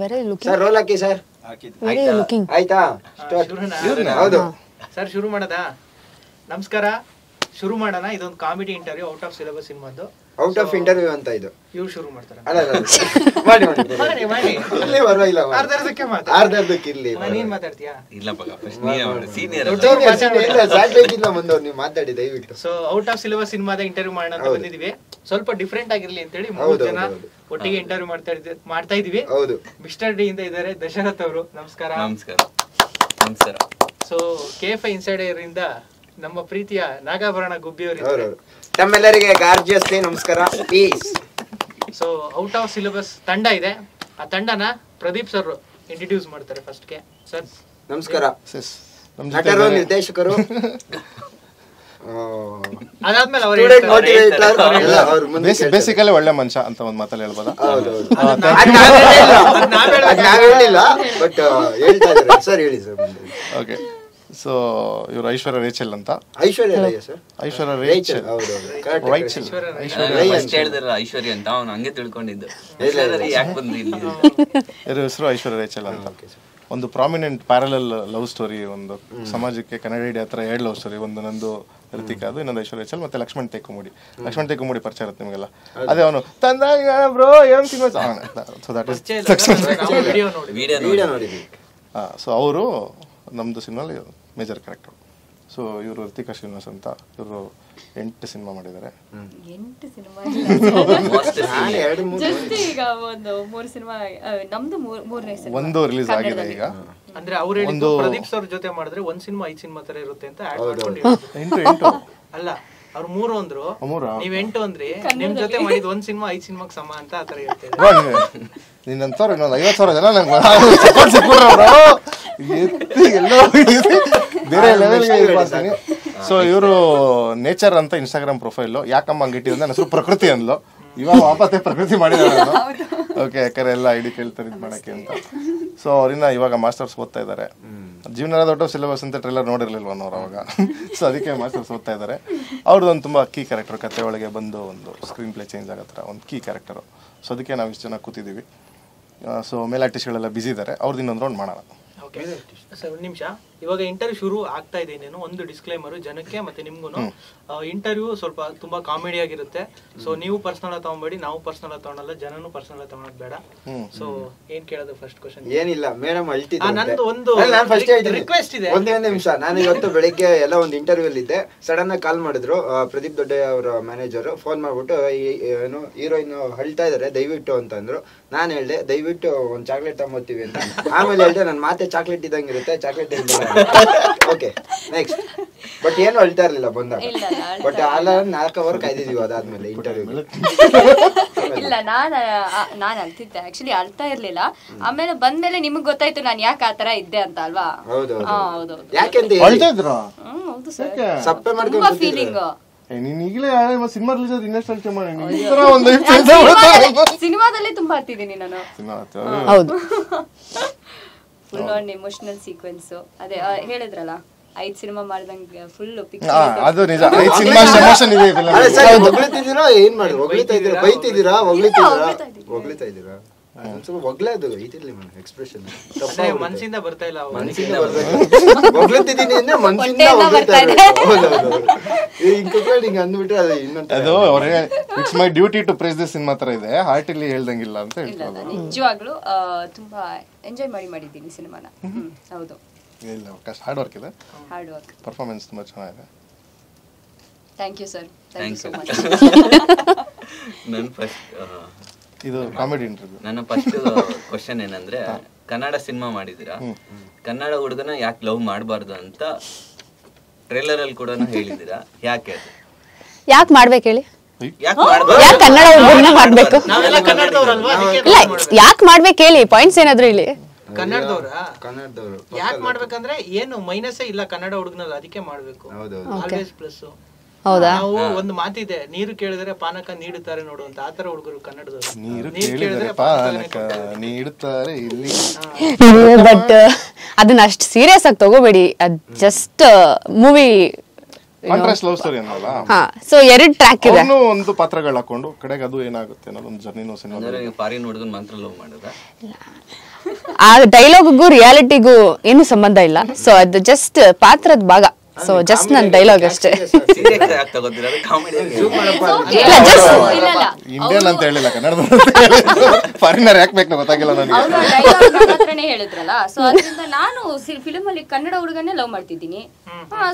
Very looking sir role ಹಾಕಿ sir. Very looking. ಆಯ್ತಾ? ಹೌದು ಸರ್ ಶುರು ಮಾಡೋದ? ನಮಸ್ಕಾರ, ಶುರು ಮಾಡೋಣ. ಇದೊಂದು comedy interview out of syllabus ಸಿನಿಮಾದ್ದು. ಔಟ್ ಆಫ್ ಇಂಟರ್ವ್ಯೂ ಅಂತ ಇದು. ಇವ್ರು ಶುರು ಮಾಡ್ತಾರೆ. ಮಾಡಿ ಪರವಾಗಿಲ್ಲ, ಅರ್ಧಕ್ಕೆ ಇರ್ಲಿ. ನೀನ್ ಮಾತಾಡ್ತೀಯಾ? ಸ್ಯಾಟಲೈಟ್ ಇಂದ ಬಂದವ್ರು, ನೀವು ಮಾತಾಡಿ ದಯವಿಟ್ಟು. ಸೊ ಔಟ್ ಆಫ್ ಸಿಲೆಬಸ್ ಸಿನಿಮಾದ ಇಂಟರ್ವ್ಯೂ ಮಾಡೋಣ ಅಂತ ಬಂದಿದೀವಿ. ಸ್ವಲ್ಪ ಡಿಫ್ರೆಂಟ್ ಆಗಿರ್ಲಿ ಅಂತ ಹೇಳಿ 3 ಜನ ಒಟ್ಟಿಗೆ ಇಂಟರ್ವ್ಯೂ ಮಾಡ್ತಾ ಇದೀವಿ. ಹೌದು, ಮಿಸ್ಟರ್ ಡಿ ಇಂದ ಇದ್ದಾರೆ ದಶರಥ್ ಅವರು. ನಮಸ್ಕಾರ. ನಮಸ್ಕಾರ. ಸೊ KF ಇನ್ಸೈಡರ್ ಇಂದ ನಮ್ಮ ಪ್ರೀತಿಯ ನಾಗಾಭರಣ ಗುಬ್ಬಿ ಅವರು. ತಮ್ಮೆಲ್ಲರಿಗೆ ಗಾರ್ಜಿಯಸ್ಲಿ ನಮಸ್ಕಾರ. Peace. So out of syllabus ತಂಡ ಇದೆ. ಆ ತಂಡನ ಪ್ರದೀಪ್ ಸರ್ ಇಂಟ್ರೊಡ್ಯೂಸ್ ಮಾಡ್ತಾರೆ ಫಸ್ಟ್ ಗೆ. ಸರ್ ನಮಸ್ಕಾರ. ನಟರು, ನಿರ್ದೇಶಕರು, ಅದಾದ್ಮೇಲೆ ಬೇಸಿಕಲಿ ಒಳ್ಳೆ ಮನುಷ್ಯ ಅಂತ ಒಂದ್ ಮಾತಲ್ಲಿ ಹೇಳ್ಬೋದಾ? ನಾವ್ ಹೇಳಿಲ್ಲ, ಬಟ್ ಹೇಳ್ತಾ ಇದ್ದಾರೆ ಸರ್. ಹೇಳಿ ಸರ್. ಓಕೆ, ಸೊ ಇವ್ರು ಐಶ್ವರ್ಯ ರೇಚಲ್ ಅಂತ. ಐಶ್ವರ್ಯ ರೇಚಲ್. ಐಶ್ವರ್ಯ ಅಂತ ಅವ್ನು ಹಂಗೆ ತಿಳ್ಕೊಂಡಿದ್ದು. ಇವ್ರ ಹೆಸರು ಐಶ್ವರ್ಯ ರೇಚಲ್ ಅಂತ. ಒಂದು ಪ್ರಾಮಿನೆಂಟ್ ಪ್ಯಾರಲಲ್ ಲವ್ ಸ್ಟೋರಿ, ಒಂದು ಸಮಾಜಕ್ಕೆ ಕನ್ನಡ ಹಿಡಿ ಹತ್ರ 2 ಲವ್ ಸ್ಟೋರಿ. ಒಂದು ನಂದು ಋತಿಕಾ, ಅದು ಇನ್ನೊಂದು ಐಶ್ವರ್ಯ ರೇಚಲ್, ಮತ್ತೆ ಲಕ್ಷ್ಮಣ್ ತೇಕುಮುಡಿ ಪರಿಚಯ ಇರುತ್ತೆ ನಿಮಗೆಲ್ಲ. ಅದೇ ಅವನು ತಂದಾಗ ಬ್ರೋ ಏನ್ cinema. So that is so ಅವರು ನಮ್ದು ಸಿನಿಮಾಲಿ ಮೇಜರ್ ಕ್ಯಾರೆಕ್ಟರ್. ಸೊ ಇವರು ಋತಿಕಾ ಶ್ರೀನಿವಾಸ್ ಅಂತ. ಇವರು 8 ಸಿನಿಮಾ ಮಾಡಿದ್ದಾರೆ. 8 ಸಿನಿಮಾ ಒಂದು ರಿಲೀಸ್ ಆಗಿದೆ ಈಗ. ಅಂದ್ರೆ ಅವ್ರು ಹೇಳಿದ್ದು ಪ್ರದೀಪ್ ಸರ್ ಜೊತೆ ಮಾಡಿದ್ರೆ 1 ಸಿನಿಮಾ 5 ಸಿನಿಮಾ ತರ ಇರುತ್ತೆ ಅಂತ ಆಡ್ ಮಾಡ್ಕೊಂಡಿದ್ದಾರೆ. 8 ಅಲ್ಲ, ಅವ್ರು 3 ಅಂದ್ರು, ನೀವ್ 8 ಅಂದ್ರಿ. ನಿಮ್ ಜೊತೆ ಮಾಡಿದ್ 1 ಸಿನಿಮಾ 5 ಸಿನಿಮಾಕ್ ಸಮ ಅಂತ ಆತರ ಹೇಳ್ತೇವೆ. ನಿನ್ನಂತವ್ರು ಇನ್ನೊಂದು 50,000 ಜನ ನಂಗೆ ಬೇರೆ ಲೆವೆಲ್ಗೆ ಇದು ಮಾಡ್ತೀನಿ. ಸೊ ಇವರು ನೇಚರ್ ಅಂತ ಇನ್ಸ್ಟಾಗ್ರಾಮ್ ಪ್ರೊಫೈಲು. ಯಾಕಮ್ಮ ಹಂಗಿಟ್ಟಿದ್ರೆ ನನ್ನ ಹೆಸರು ಪ್ರಕೃತಿ ಅಂದ್ಲು. ಇವಾಗ ವಾಪತ್ತೆ ಪ್ರಕೃತಿ ಮಾಡಿದ್ದಾರೆ ನಾನು. ಓಕೆ, ಯಾಕಂದ್ರೆ ಎಲ್ಲ ಐಡಿ ಕೇಳ್ತಾರೆ ಇದು ಮಾಡಕ್ಕೆ ಅಂತ. ಸೊ ಅವ್ರನ್ನ ಇವಾಗ ಮಾಸ್ಟರ್ಸ್ ಓದ್ತಾ ಇದ್ದಾರೆ. ಜೀವನ ದೊಡ್ಡ ಸಿಲೆಬಸ್ ಅಂತ ಟ್ರೈಲರ್ ನೋಡಿರ್ಲಿಲ್ವ ಅವ್ರು ಅವಾಗ. ಸೊ ಅದಕ್ಕೆ ಮಾಸ್ಟರ್ಸ್ ಓದ್ತಾ ಇದ್ದಾರೆ. ಅವ್ರದ್ದು ಒಂದು ತುಂಬ ಕೀ ಕ್ಯಾರೆಕ್ಟರ್, ಕತೆ ಒಳಗೆ ಬಂದು ಒಂದು ಸ್ಕ್ರೀನ್ ಪ್ಲೇ ಚೇಂಜ್ ಆಗೋ ಥರ ಒಂದು ಕೀ ಕ್ಯಾರೆಕ್ಟರು. ಸೊ ಅದಕ್ಕೆ ನಾವು ಇಷ್ಟು ಜನ ಕೂತಿದ್ದೀವಿ. ಸೊ ಮೇಲ್ ಆರ್ಟಿಸ್ಟ್ಗಳೆಲ್ಲ ಬ್ಯುಸಿ ಇದ್ದಾರೆ. ಅವ್ರದ್ದು ಇನ್ನೊಂದು ರೌಂಡ್ ಮಾಡೋಣ. ಓಕೆ ಸರ್, 1 ನಿಮಿಷ. ಇವಾಗ ಇಂಟರ್ವ್ಯೂ ಶುರು ಆಗ್ತಾ ಇದೆ. ಇನ್ನೇನು ಒಂದು ಡಿಸ್ಕ್ಲೈಮರ್ ಜನಕ್ಕೆ ಮತ್ತೆ ನಿಮ್ಗೂ. ಇಂಟರ್ವ್ಯೂ ಸ್ವಲ್ಪ ತುಂಬಾ ಕಾಮಿಡಿ ಆಗಿರುತ್ತೆ. ಸೊ ನೀವು ಪರ್ಸನಲ್ ತಗೊಂಬೇಡಿ, ನಾವು ಪರ್ಸನಲ್ ತಗೊಳಲ್ಲ, ಜನನು ಪರ್ಸನಲ್ ತಗೊಳೋದು ಬೇಡ. ಸೊ ಏನ್ ಕೇಳೋದು ಫಸ್ಟ್ ಕ್ವಶನ್? ಏನಿಲ್ಲ ಮೇಡಮ್, ನಂದು ಒಂದು ರಿಕ್ವೆಸ್ಟ್ ಇದೆ. ಒಂದೇ ನಿಮಿಷ. ನಾನು ಇವತ್ತು ಬೆಳಿಗ್ಗೆ ಎಲ್ಲ ಒಂದು ಇಂಟರ್ವ್ಯೂ ಅಲ್ಲಿ ಇದ್ದೆ. ಸಡನ್ ಆಗಿ ಕಾಲ್ ಮಾಡಿದ್ರು ಪ್ರದೀಪ್ ದೊಡ್ಡಯ್ಯ ಅವರ ಮ್ಯಾನೇಜರ್. ಫೋನ್ ಮಾಡ್ಬಿಟ್ಟು ಏನು ಹೀರೋಯಿನ್ ಅಳ್ತಾ ಇದಾರೆ ದಯವಿಟ್ಟು ಅಂತ ಅಂದ್ರು. ನಾನು ಹೇಳ್ದೆ ದಯವಿಟ್ಟು ಒಂದು ಚಾಕ್ಲೇಟ್ ತಗೊಂಬರ್ತೀವಿ ಅಂತ. ಆಮೇಲೆ ಹೇಳ್ದೆ ನನ್ನ ಮಾತೆ ಚಾಕ್ಲೇಟ್ ಇದ್ದಂಗಿರುತ್ತೆ, ಚಾಕ್ಲೇಟ್ ಓಕೆ ನೆಕ್ಸ್ಟ್. ಬಟ್ ಏನು ಅಳ್ತಾ ಇರ್ಲಿಲ್ಲ ಬಂದಾಗ. ಬಟ್ 4 ಅವರ್ ಕಾಯ್ದಿದೀವಿ ಅದಾದ್ಮೇಲೆ ಇಂಟರ್ವ್ಯೂ. ಇಲ್ಲ, ನಾನು ಅಳ್ತಿದ್ದೆ ಆಕ್ಚುಲಿ, ಅಳ್ತಾ ಇರ್ಲಿಲ್ಲ. ಆಮೇಲೆ ಬಂದ್ಮೇಲೆ ನಿಮಗ್ ಗೊತ್ತಾಯ್ತು ನಾನು ಯಾಕೆ ಆತರ ಇದ್ದೆ ಅಂತ ಅಲ್ವಾ? ಹೌದು. ಯಾಕೆಂತ ಹೌದು ಸರ್, ಸಪ್ಪೆ ತುಂಬಾ ಫೀಲಿಂಗ್. ನೀನ್ ಈಗಲೇ ಸಿನಿಮಾ ರಿಲೀಸ್ ಆದ ಇನ್ನೆಷ್ಟು ಮಾಡಿ ಸಿನಿಮಾದಲ್ಲಿ ತುಂಬಾ ಹತ್ತಿದ್ದೀನಿ ನಾನು. ಹೌದು, ಫುಲ್ ಆನ್ ಎಮೋಷನಲ್ ಸೀಕ್ವೆನ್ಸ್. ಅದೇ ಹೇಳಿದ್ರಲ್ಲ 5 ಸಿನಿಮಾ ಮಾಡಿದಂಗೆ ಫುಲ್ ಅದು ನಿಜ. 5 ಸಿನಿಮಾ ಎಮೋಷನ್ ಇದೆ. ಹೊಗಳಿತಿದ್ದೀರಾ? ಏನ್ ಮಾಡಿ ಹೊಗಳಿತಾ ಇದ್ದೀರಾ? ಬೈತಿದ್ದೀರಾ? ಹೊಗಳಿತಾ ಇದ್ದೀರಾ? ಸ್ವಲ್ಪ ಒಗ್ಲದು ಐತಿರ್ಲಿ ಎಕ್ಸ್ಪ್ರೆಷನ್. ಮನಸ್ಸಿಂದ ಬರ್ತಾ ಇಲ್ಲ. ಹೊಗಳಿತಿದ್ದೀನಿ ಅಂದ್ರೆ ಮನಸ್ಸಿಂದ ಹೊಗಳಿತಾ ಇದ್ದಾರೆ. ಹಿಂಗೆ ಅಂದ್ಬಿಟ್ರೆ ಅದು ಇನ್ನೊಂದು ಅದು it's my duty to praise this cinema ತರ ಇದೆ. ಹಾರ್ಟ್ ಇಲ್ಲಿ ಹೇಳ್ದಂಗಿಲ್ಲ ಅಂತ ಹೇಳ್ತಾರೆ. ನಿಜವಾಗ್ಲೂ ತುಂಬಾ ಎಂಜಾಯ್ ಮಾಡಿದ್ದೀನಿ ಸಿನಿಮಾನ. ಹೌದು, ಇಲ್ಲ ಹಾರ್ಡ್ ವರ್ಕ್ ಇದೆ. ಹಾರ್ಡ್ ವರ್ಕ್, ಪರ್ಫಾರ್ಮೆನ್ಸ್ ತುಂಬಾ ಚೆನ್ನಾಗಿದೆ. Thank you sir, thank you so much. ನನ್ನ ಫಸ್ಟ್ ಇದು ಕಾಮಿಡಿ ಇಂಟರ್ವ್ಯೂ. ನನ್ನ ಫಸ್ಟ್ ಕ್ವಶನ್ ಏನಂದ್ರೆ, ಕನ್ನಡ ಸಿನಿಮಾ ಮಾಡಿದಿರಾ, ಕನ್ನಡ ಹುಡುಗನ ಯಾಕೆ ಲವ್ ಮಾಡಬಾರ್ದು ಅಂತ ಟ್ರೇಲರ್ ಅಲ್ಲಿ ಕೂಡ ಹೇಳಿದಿರಾ. ಯಾಕೆ ಮಾಡ್ಬೇಕು ಹೇಳಿ? ಯಾಕೆ ಕನ್ನಡ ಹುಡುಗನ ಮಾಡ್ಬೇಕು? ನಾವೆಲ್ಲ ಕನ್ನಡದವರಲ್ವಾ? ಯಾಕೆ ಮಾಡ್ಬೇಕು ಹೇಳಿ? ಪಾಯಿಂಟ್ಸ್ ಏನಾದ್ರು ಇಲ್ಲಿ? ಕನ್ನಡದವರು ಯಾಕೆ ಮಾಡ್ಬೇಕಂದ್ರೆ ಏನು ಮೈನಸ್ ಇಲ್ಲ ಕನ್ನಡ ಹುಡುಗನಲ್ಲಿ, ಅದಕ್ಕೆ ಮಾಡ್ಬೇಕು. Always plus. ಹೌದಾ? ನಾವು ಒಂದು ಮಾತಿದೆ, ನೀರು ಕೇಳಿದ್ರೆ ಪಾನಕ ನೀಡುತ್ತಾರೆ ನೋಡು ಅಂತ. ಆತರ ಹುಡುಗರು ಕನ್ನಡದವರು. ನೀರು ಕೇಳಿದ್ರೆ ಪಾನಕ ನೀಡುತ್ತಾರೆ ಇಲ್ಲಿ. ಬಟ್ ಅದನ್ನ ಅಷ್ಟು ಸೀರಿಯಸ್ ಆಗಿ ತಗೋಬೇಡಿ. ಅದ್ just movie contrast love story ಅನ್ನಲ್ಲ. ಸೊ 2 ಟ್ರ್ಯಾಕ್ ಇದೆ. ಒಂದು ಪಾತ್ರಗಳು ಹಾಕೊಂಡು ಕಡೆಗೆ ಅದು ಏನಾಗುತ್ತೆ ಅನ್ನೋದು ಒಂದು ಜರ್ನಿನೋ ಸಿನಿಮಾ. ಫಾರಿನ್ ಹುಡುಗನ್ ಮಾತ್ರ ಲವ್ ಮಾಡೋದಾ? ಆ ಡೈಲಾಗ್ಗೂ ರಿಯಾಲಿಟಿಗೂ ಏನು ಸಂಬಂಧ ಇಲ್ಲ. ಸೊ ಅದು ಜಸ್ಟ್ ಪಾತ್ರದ ಭಾಗ. ಸೊ ಜಸ್ಟ್ ನನ್ನ ಡೈಲಾಗ್ ಅಷ್ಟೇ. ಇಂಡಿಯನ್ ಅಂತ ಹೇಳಿಲ್ಲ, ಕನ್ನಡದ ಫಾರಿನರ್ ಯಾಕೆ ಬೇಕು ಗೊತ್ತಾಗಿಲ್ಲ ನನಗೆ. ಹತ್ರನೇ ಹೇಳಿದ್ರಲ್ಲ, ಸೊ ಅದರಿಂದ ನಾನು ಫಿಲ್ಮ್ ಅಲ್ಲಿ ಕನ್ನಡ ಹುಡುಗನೇ ಲವ್ ಮಾಡ್ತಿದ್ದೀನಿ.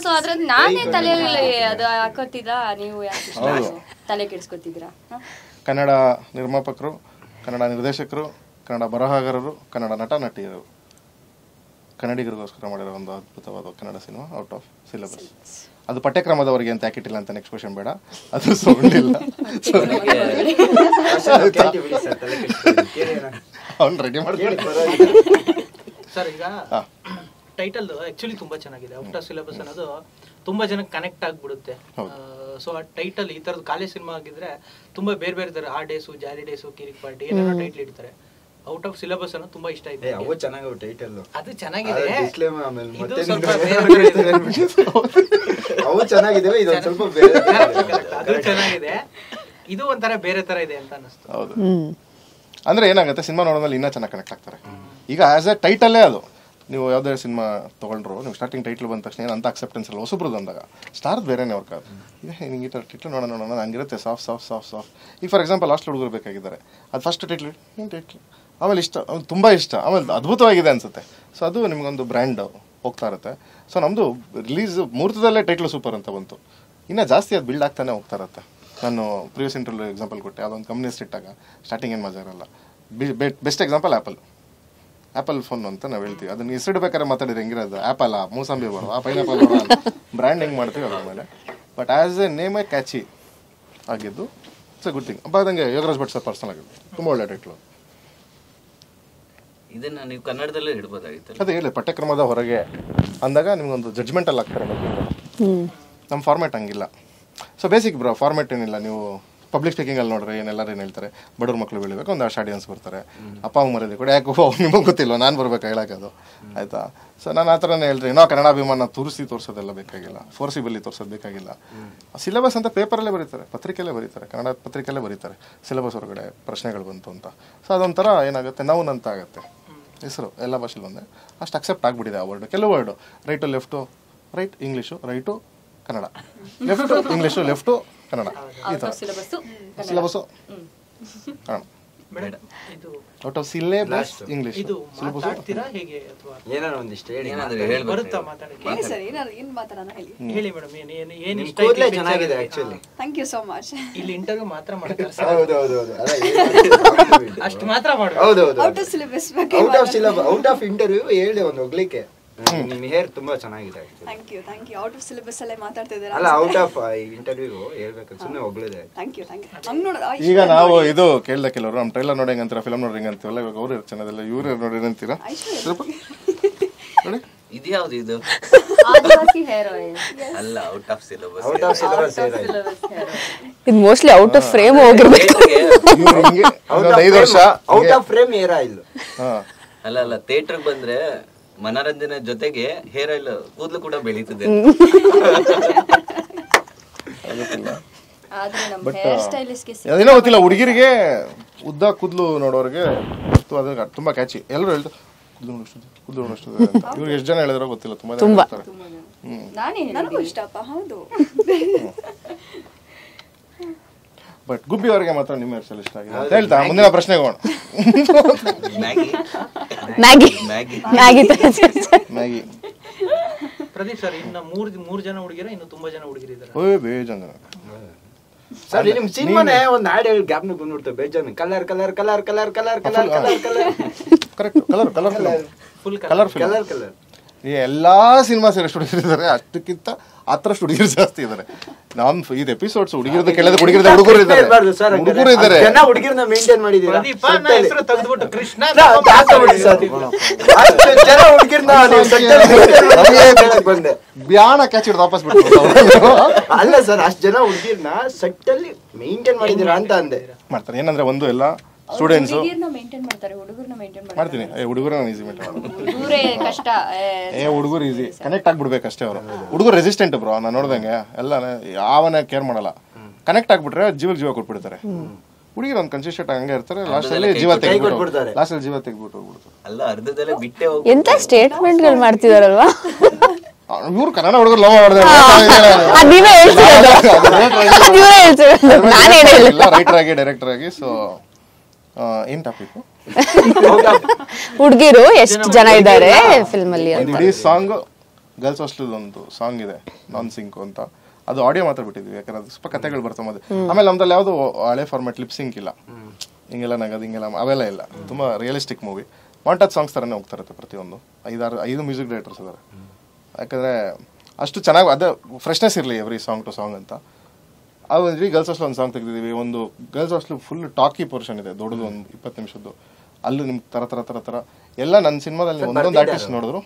ಸೊ ಅದ್ರಲ್ಲಿ ನಾನೇ ತಲೆಯಲ್ಲಿ ಅದು ಹಾಕೋತಿದ್ದ, ನೀವು ಯಾಕೆ ತಲೆ ಕೆಡ್ಸ್ಕೊತಿದ್ದೀರಾ? ಕನ್ನಡ ನಿರ್ಮಾಪಕರು, ಕನ್ನಡ ನಿರ್ದೇಶಕರು, ಕನ್ನಡ ಬರಹಗಾರರು, ಕನ್ನಡ ನಟ ನಟಿಯರು, ಕನ್ನಡಿಗರಿಗೋಸ್ಕರ ಮಾಡಿರೋ ಒಂದು ಅದ್ಭುತವಾದ Kannada cinema out of syllabus. ಅದು ಪಠ್ಯಕ್ರಮದವರಿಗೆ ಅಂತ ಯಾಕಿಟ್ಟಿಲ್ಲ ಅಂತ ನೆಕ್ಸ್ಟ್ ಕ್ವಶನ್ ಬೇಡ, ಅದು ಸೌಂಡ್ ಇಲ್ಲ. ಅವ್ನು ರೆಡಿ ಮಾಡ್ಕೊಳ್ಳಿ ಸರ್. ಈಗ ಟೈಟಲ್ ಆಕ್ಚುಲಿ ತುಂಬಾ ಚೆನ್ನಾಗಿದೆ. ಔಟ್ ಆಫ್ ಸಿಲೆಬಸ್ ಅನ್ನೋದು ತುಂಬಾ ಜನಕ್ಕೆ ಕನೆಕ್ಟ್ ಆಗ್ಬಿಡುತ್ತೆ. ಸೊ ಆ ಟೈಟಲ್ ಈ ತರದ ಕಾಲೇಜ್ ಸಿನಿಮಾ ಆಗಿದ್ರೆ ತುಂಬಾ ಬೇರೆ ಬೇರೆ ತರ, ಆ ಡೇಸು, ಜಾಲಿ ಡೇಸು, ಕಿರಿಕ್ ಪಾರ್ಟಿ ಏನೇನೋ ಟೈಟ್ಲ್ ಇಡ್ತಾರೆ. ಔಟ್ ಆಫ್ ಸಿಲೆಬಸ್ ಅನ್ನೋ ತುಂಬಾ ಇಷ್ಟ ಆಯ್ತು. ಅವು ಚೆನ್ನಾಗಿ ಟೈಟಲ್, ಅದು ಚೆನ್ನಾಗಿದೆ. ಇದು ಸ್ವಲ್ಪ ಅವು ಚೆನ್ನಾಗಿದಾವೆ, ಇದು ಸ್ವಲ್ಪ ಬೇರೆ, ಅದು ಚೆನ್ನಾಗಿದೆ, ಇದು ಒಂಥರ ಬೇರೆ ತರ ಇದೆ ಅಂತ ಅನಿಸ್ತು. ಹೌದು, ಅಂದ್ರೆ ಏನಾಗುತ್ತೆ, ಸಿನಿಮಾ ನೋಡೋದ್ಮೇಲೆ ಇನ್ನೂ ಚೆನ್ನಾಗಿ ಕನೆಕ್ಟ್ ಆಗ್ತಾರೆ. ಈಗ ಆಸ್ ಎ ಟೈಟಲ್ಲೇ ಅದು, ನೀವು ಯಾವುದೇ ಸಿನಿಮಾ ತೊಗೊಂಡ್ರು, ನೀವು ಸ್ಟಾರ್ಟಿಂಗ್ ಟೈಟ್ಲ್ ಬಂದ ತಕ್ಷಣ ಏನಂತ ಅಕ್ಸೆಪ್ಟೆನ್ಸ್ ಇಲ್ಲ. ಹೊಸಬ್ರದ್ದು ಅಂದಾಗ ಸ್ಟಾರ್ ಬೇರೆನೇ ವರ್ಕ್ ಆಗುತ್ತೆ. ಈಗ ನಿಂಗೆ ಟೈಟ್ಲ್ ನೋಡೋಣ ಹಂಗಿರುತ್ತೆ, ಸಾಫ್ಟ್ ಸಾಫ್ಟ್ ಸಾಫ್ಟ್ ಸಾಫ್ಟ್. ಈಗ ಫಾರ್ ಎಕ್ಸಾಂಪಲ್ ಲಾಸ್ಟ್ ಹುಡುಗರು ಬೇಕಾಗಿದ್ದಾರೆ, ಅದು ಫಸ್ಟ್ ಟೈಟ್ಲ್ ಏನು ಟೈಟ್ಲ್, ಆಮೇಲೆ ಇಷ್ಟ, ಅವ್ನು ತುಂಬ ಇಷ್ಟ, ಆಮೇಲೆ ಅದ್ಭುತವಾಗಿದೆ ಅನಿಸುತ್ತೆ. ಸೊ ಅದು ನಿಮಗೊಂದು ಬ್ರ್ಯಾಂಡ್ ಹೋಗ್ತಾ ಇರುತ್ತೆ. ಸೊ ನಮ್ಮದು ರಿಲೀಸ್ ಮುಹೂರ್ತದಲ್ಲೇ ಟೈಟ್ಲು ಸೂಪರ್ ಅಂತ ಬಂತು, ಇನ್ನೂ ಜಾಸ್ತಿ ಅದು ಬಿಲ್ಡ್ ಆಗ್ತಾನೆ ಹೋಗ್ತಾ ಇರುತ್ತೆ. ನಾನು ಪ್ರಿವಿಯಸ್ ಇಂಟರ್ವ್ಯೂ ಎಕ್ಸಾಂಪಲ್ ಕೊಟ್ಟೆ, ಅದೊಂದು ಕಂಪ್ನಿ ಇಟ್ಟಾಗ ಸ್ಟಾರ್ಟಿಂಗ್ ಏನು ಮಜಾ ಇರಲ್ಲ. ಬೆಸ್ಟ್ ಎಕ್ಸಾಂಪಲ್ ಆ್ಯಪಲ್ ಫೋನ್ ಅಂತ ನಾವು ಹೇಳ್ತೀವಿ. ಅದನ್ನ ಹೆಸರಿಡ್ಬೇಕಾದ್ರೆ ಮಾತಾಡಿದ್ರೆ ಹೆಂಗಿರೋದು, ಆ್ಯಪಲ್ಲ, ಮೂಸಂಬಿ ಬರೋ, ಆ ಪೈನಾಪಲ್ ಬರೋ ಬ್ರ್ಯಾಂಡ್ ಹೆಂಗೆ ಮಾಡ್ತೀವಿ ಅದ್ರ ಮೇಲೆ. But as A name catchy ಆಗಿದ್ದು ಇಟ್ಸ್ ಎ ಗುಡ್ ಥಿಂಗ್. ಅಪ್ಪ ಅದಂಗೆ ಯೋಗರಾಜ್ ಭಟ್ ಸರ್ ಪರ್ಸನಲ್ ಆಗಿದ್ದು ತುಂಬ ಒಳ್ಳೆ ಟೈಟ್ಲು. ಇದನ್ನ ನೀವು ಕನ್ನಡದಲ್ಲೇ ಇಡ್ಬೋದಾಗಿತ್ತು. ಅದೇ ಹೇಳಿ, ಪಠ್ಯಕ್ರಮದ ಹೊರಗೆ ಅಂದಾಗ ನಿಮ್ಗೊಂದು ಜಡ್ಜ್ಮೆಂಟಲ್ಲಿ ಆಗ್ತಾರೆ. ನಮ್ಮ ಫಾರ್ಮ್ಯಾಟ್ ಹಂಗಿಲ್ಲ. ಸೊ ಬೇಸಿಕ್ ಬ್ರೋ, ಫಾರ್ಮ್ಯಾಟ್ ಏನಿಲ್ಲ. ನೀವು ಪಬ್ಲಿಕ್ ಸ್ಪೀಕಿಂಗಲ್ಲಿ ನೋಡ್ರಿ ಏನೆಲ್ಲರೂ ಏನು ಹೇಳ್ತಾರೆ, ಬಡವ್ರ ಮಕ್ಕಳು ಬೆಳಿಬೇಕು, ಒಂದು ಅಷ್ಟು ಆಡಿಯನ್ಸ್ ಬರ್ತಾರೆ, ಅಪ್ಪ ಅಮ್ಮ ಮರ್ಯಾದೆ ಕೊಡಿ, ಯಾಕೆ ನಿಮಗೆ ಗೊತ್ತಿಲ್ಲ, ನಾನು ಬರ್ಬೇಕು ಹೇಳೋಕ್ಕದು, ಆಯಿತಾ. ಸೊ ನಾನು ಆ ಥರನೇ ಹೇಳ್ರಿ, ನಾವು ಕನ್ನಡಾಭಿಮಾನ ತೋರಿಸೋದೆಲ್ಲ ಬೇಕಾಗಿಲ್ಲ, ಫೋರ್ಸಿಬಲಿ ತೋರಿಸೋದು ಬೇಕಾಗಿಲ್ಲ. ಸಿಲೆಬಸ್ ಅಂತ ಪೇಪರಲ್ಲೇ ಬರೀತಾರೆ, ಪತ್ರಿಕೆಯಲ್ಲೇ ಬರೀತಾರೆ, ಕನ್ನಡ ಪತ್ರಿಕೆಯಲ್ಲೇ ಬರೀತಾರೆ, ಸಿಲೆಬಸ್ ಹೊರಗಡೆ ಪ್ರಶ್ನೆಗಳು ಬಂತು ಅಂತ. ಸೊ ಅದೊಂಥರ ಏನಾಗುತ್ತೆ, ನೋವುನಂತ ಆಗುತ್ತೆ. ಹೆಸರು ಎಲ್ಲ ಭಾಷೆಲಿ ಒಂದೇ, ಅಷ್ಟು ಅಕ್ಸೆಪ್ಟ್ ಆಗಿಬಿಟ್ಟಿದೆ ಆ ವರ್ಡು. ಕೆಲವು word right left, right English, right Kannada, left English, left Kannada, ಈ ಥರ syllabus Kannada. Out of syllabus English ಏನಾದ್ರು ಒಂದಿಷ್ಟು ಹೇಳಿ. ಬರುತ್ತಾ ಮಾತಾಡಕ್ಕೆ? ಹೇಳಿ ಮೇಡಮ್, ಏನು ಇಷ್ಟ ಚೆನ್ನಾಗಿದೆ actually. Thank you so much. ಇಲ್ಲಿ ಇಂಟರ್ವ್ಯೂ ಮಾತ್ರ ಮಾಡ್ತಾರೆ, ಅಷ್ಟು ಮಾತ್ರ ಮಾಡಿ. ಹೌದೌದು, out of syllabus out of interview ಹೇಳಿ ಒಂದು ಹೋಗ್ಲಿಕ್ಕೆ. ನಿಮ್ಮ ಹೇರ್ ತುಂಬಾ ಚೆನ್ನಾಗಿದೆ. Thank you out of syllabus ಅಲ್ಲೇ ಮಾತಾಡ್ತಿದ್ದೀರಾ? ಅಲ್ಲ, ಔಟ್ ಆಫ್ ಇಂಟರ್ವ್ಯೂ ಹೇಳ್ಬೇಕು, ಸುಮ್ಮನೆ ಹೋಗ್ಲಿದೆ. ಥ್ಯಾಂಕ್ ಯು ಹಂಗ್ ನೋಡ. ಈಗ ನಾವು ಇದು ಕೇಳ್ದ ಕೆಲವರು ನಮ್ಮ ಟ್ರೈಲರ್ ನೋಡಿ ಹೆಂಗಂತೀರಾ, ಫಿಲಮ್ ನೋಡಿ ಹೆಂಗಂತೀವಲ್ಲ, ಇವಾಗ ಅವ್ರು ಚೆನ್ನಾಗಿಲ್ಲ, ಇವ್ರು ನೋಡಿ ಏನಂತೀರಾ ನೋಡಿ. ಇದ್ಯಾವ್ದು ಇದು? ಆದಿವಾಸಿ ಹೇರ್ ಆಯಿಲ್ ಅಲ್ಲ, out of syllabus. Out of syllabus ಇದು ಮೋಸ್ಟ್ಲಿ ಔಟ್ ಆಫ್ ಫ್ರೇಮ್ ಹೋಗಿರ್ಬೇಕು. ಇವ್ರು ಹಿಂಗೆ 5 ವರ್ಷ out of frame hair oil. ಅಲ್ಲ, ಥಿಯೇಟರ್ಗೆ ಬಂದ್ರೆ ಮನರಂಜನೆ ಜೊತೆಗೆ ಹೇರ್ ಆಯಿಲ್ ಕೂದಲು ಕೂಡ ಬೆಳೀತದೆ. ಅದೇನೋ ಗೊತ್ತಿಲ್ಲ, ಹುಡುಗಿರಿಗೆ ಉದ್ದ ಕೂದಲು ನೋಡೋರಿಗೆ ತುಂಬಾ ಕ್ಯಾಚಿ. ಎಲ್ಲರೂ ಹೇಳ್ತಾರೆ ಕೂದಲು ನೋಡೋಷ್ಟು ಅಂತ. ಇವ್ರಿಗೆ ಎಷ್ಟು ಜನ ಹೇಳಿದ್ರೋ ಗೊತ್ತಿಲ್ಲ, ತುಂಬಾ ಜನ ಹೇಳ್ತಾರೆ. ನನಗೂ ಇಷ್ಟಪ್ಪ. ಹೌದು. ಬಟ್ ಗುಬ್ಬಿ ಅವರಿಗೆ ಮಾತ್ರ ನಿಮ್ಮ ಹೇರ್ ಸ್ಟೈಲ್ ಇಷ್ಟ ಆಗಿದೆ ಅಂತ ಹೇಳ್ತಾ ಮುಂದಿನ ಪ್ರಶ್ನೆಗೆ ಹೋಗೋಣ. ಮ್ಯಾಗಿ. ಪ್ರದೀಪ್ ಸರ್, ಇನ್ನು ಮೂರು ಜನ ಹುಡುಗಿರ, ಇನ್ನು ತುಂಬಾ ಜನ ಹುಡುಗಿರಿದ್ದಾರೆ. ಬೇಜಾನ ಸರ್, ನಿಮ್ ಸಿನಿಮಾನೇ ಒಂದು ಹಾಡು ಹೇಳಿ ಗ್ಯಾಪ್ ಬಂದ್ಬಿಡ್ತೇವೆ ಬೇಜಾನ. Colour colour colour colour colour colour colour colour correct. Colour colour full colour colour colour. ಎಲ್ಲಾ ಸಿನಿಮಾ ಸೇರಿ ಹುಡುಗಿರಿದ್ದಾರೆ, ಅಷ್ಟಕ್ಕಿಂತ ಹತ್ರಷ್ಟು ಹುಡುಗಿರು ಜಾಸ್ತಿ ಇದ್ದಾರೆ. ನಮ್ ಇದು ಎಪಿಸೋಡ್ಸ್ ಹುಡುಗಿರದ ಕೆಳಗೆ ಹುಡುಗಿರದ ಹುಡುಗರು ಇದ್ದಾರೆ, ಹುಡುಗರು ಇದ್ದಾರೆ. ಹುಡುಗಿರನ್ನ ಮೇಂಟೈನ್ ಮಾಡಿದೀರಾ? ಕೃಷ್ಣ ಜನ ಹುಡುಗಿರನ್ನ ಬಂದೆ ಬ್ಯಾಣ ಕ್ಯಾಚ್ ಹಿಡಿದು ವಾಪಸ್ ಬಿಟ್ಟು. ಅಲ್ಲ ಸರ್, ಅಷ್ಟು ಜನ ಹುಡುಗಿರನ್ನ ಸೆಟ್ ಅಲ್ಲಿ ಮೇಂಟೈನ್ ಮಾಡಿದೀರಾ ಅಂತ ಅಂದೆ. ಮಾಡ್ತಾರೆ. ಏನಂದ್ರೆ ಒಂದು ಎಲ್ಲ ಸ್ಟೂಡೆಂಟ್ಸ್ ಮಾಡ್ತೀನಿ, ಹುಡುಗರು ಈಸಿ ಮೇಂಟೈನ್ ಹುಡುಗರು ಈಸಿ ಕನೆಕ್ಟ್ ಆಗ್ಬಿಡ್ಬೇಕು ಅಷ್ಟೇ. ಅವರು ಹುಡುಗರು ರೆಸಿಸ್ಟೆಂಟ್ ಬ್ರೋ, ನಾನು ನೋಡ್ದಂಗೆ ಎಲ್ಲ ಯಾವನೇ ಕೇರ್ ಮಾಡಲ್ಲ. ಕನೆಕ್ಟ್ ಆಗ್ಬಿಟ್ರೆ ಜೀವಕ್ಕೆ ಜೀವ ಕೊಟ್ಬಿಡ್ತಾರೆ. ಹುಡುಗಿರು ಒಂದು ಕನ್ಸಿಸ್ಟೆಂಟ್ ಹಂಗೆ ಇರ್ತಾರೆ, ಲಾಸ್ಟಲ್ಲಿ ಜೀವ ತೆಗೆದ್ಬಿಟ್ಟು ಲಾಸ್ಟಲ್ಲಿ ಜೀವ ತೆಗೆದ್ಬಿಟ್ಟು ಹೋಗ್ಬಿಡ್ತಾರೆ. ಅಲ್ಲ ಅರ್ಧದಲ್ಲೇ ಬಿಟ್ಟೆ ಹೋಗಿ ಎಂತ ಸ್ಟೇಟ್ಮೆಂಟ್ಗಳು ಮಾಡ್ತಿದಾರಲ್ವಾ. ಇವ್ರು ಕನ್ನಡ ಹುಡುಗರು ಲವ್ ಮಾಡಿದ್ರೆ ನೀವೇ ಹೇಳ್ತಿರೋದು, ನಾನೇ ಹೇಳಿಲ್ಲ. ರೈಟರ್ ಆಗಿ ಡೈರೆಕ್ಟರ್ ಆಗಿ. ಸೊ ಏನ್ ಟಾಪಿಕ್? ಹುಡುಗಿರು ಎಷ್ಟು ಜನ ಇದ್ದಾರೆ ಫಿಲ್ಮ್ ಅಲ್ಲಿ ಅಂತ. ಇಡೀ ಸಾಂಗ್ ಗರ್ಲ್ಸ್ ಹಾಸ್ಟೆಲ್ ಒಂದು ಸಾಂಗ್ ಇದೆ ನಾನ್ ಸಿಂಕ್ ಅಂತ, ಅದು ಆಡಿಯೋ ಮಾತ್ರ ಬಿಟ್ಟಿದ್ವಿ ಯಾಕಂದ್ರೆ ಅದು ಸ್ವಲ್ಪ ಕಥೆಗಳು ಬರ್ತಾವೆ. ಆಮೇಲೆ ನಮ್ದಲ್ಲಿ ಯಾವ್ದು ಹಳೆ ಫಾರ್ಮೆಟ್ ಲಿಪ್ ಸಿಂಕ್ ಇಲ್ಲ, ಹಿಂಗೆಲ್ಲ ನಗದು ಹಿಂಗೆಲ್ಲ ಅವೆಲ್ಲ ಇಲ್ಲ. ತುಂಬಾ ರಿಯಲಿಸ್ಟಿಕ್ ಮೂವಿ, ಮಾಂಟಾಜ್ ಸಾಂಗ್ಸ್ ತರನೇ ಹೋಗ್ತಾ ಇರುತ್ತೆ ಪ್ರತಿಯೊಂದು. 5 ಮ್ಯೂಸಿಕ್ ಡೈರೆಕ್ಟರ್ಸ್ ಇದ್ದಾರೆ, ಯಾಕಂದ್ರೆ ಅಷ್ಟು ಚೆನ್ನಾಗಿ ಅದೇ ಫ್ರೆಶ್ನೆಸ್ ಇರಲಿ ಎವ್ರಿ ಸಾಂಗ್ ಟು ಸಾಂಗ್ ಅಂತ. ಅದು ಇಡೀ ಗರ್ಲ್ಸ್ ಹಾಸ್ಟೆಲ್ ಒಂದು ಸಾಂಗ್ ತೆಗೆದಿದ್ದೀವಿ. ಒಂದು ಗರ್ಲ್ಸ್ ಹಾಸ್ಟೆಲ್ ಫುಲ್ ಟಾಕಿ ಪೋರ್ಷನ್ ಇದೆ, ದೊಡ್ಡದು, ಒಂದು 20 ನಿಮಿಷದ್ದು. ಅಲ್ಲೂ ನಿಮ್ಗೆ ತರ ಎಲ್ಲ ನನ್ನ ಸಿನಿಮಾದಲ್ಲಿ ಒಂದೊಂದು ಆರ್ಟಿಸ್ಟ್ ನೋಡಿದ್ರು.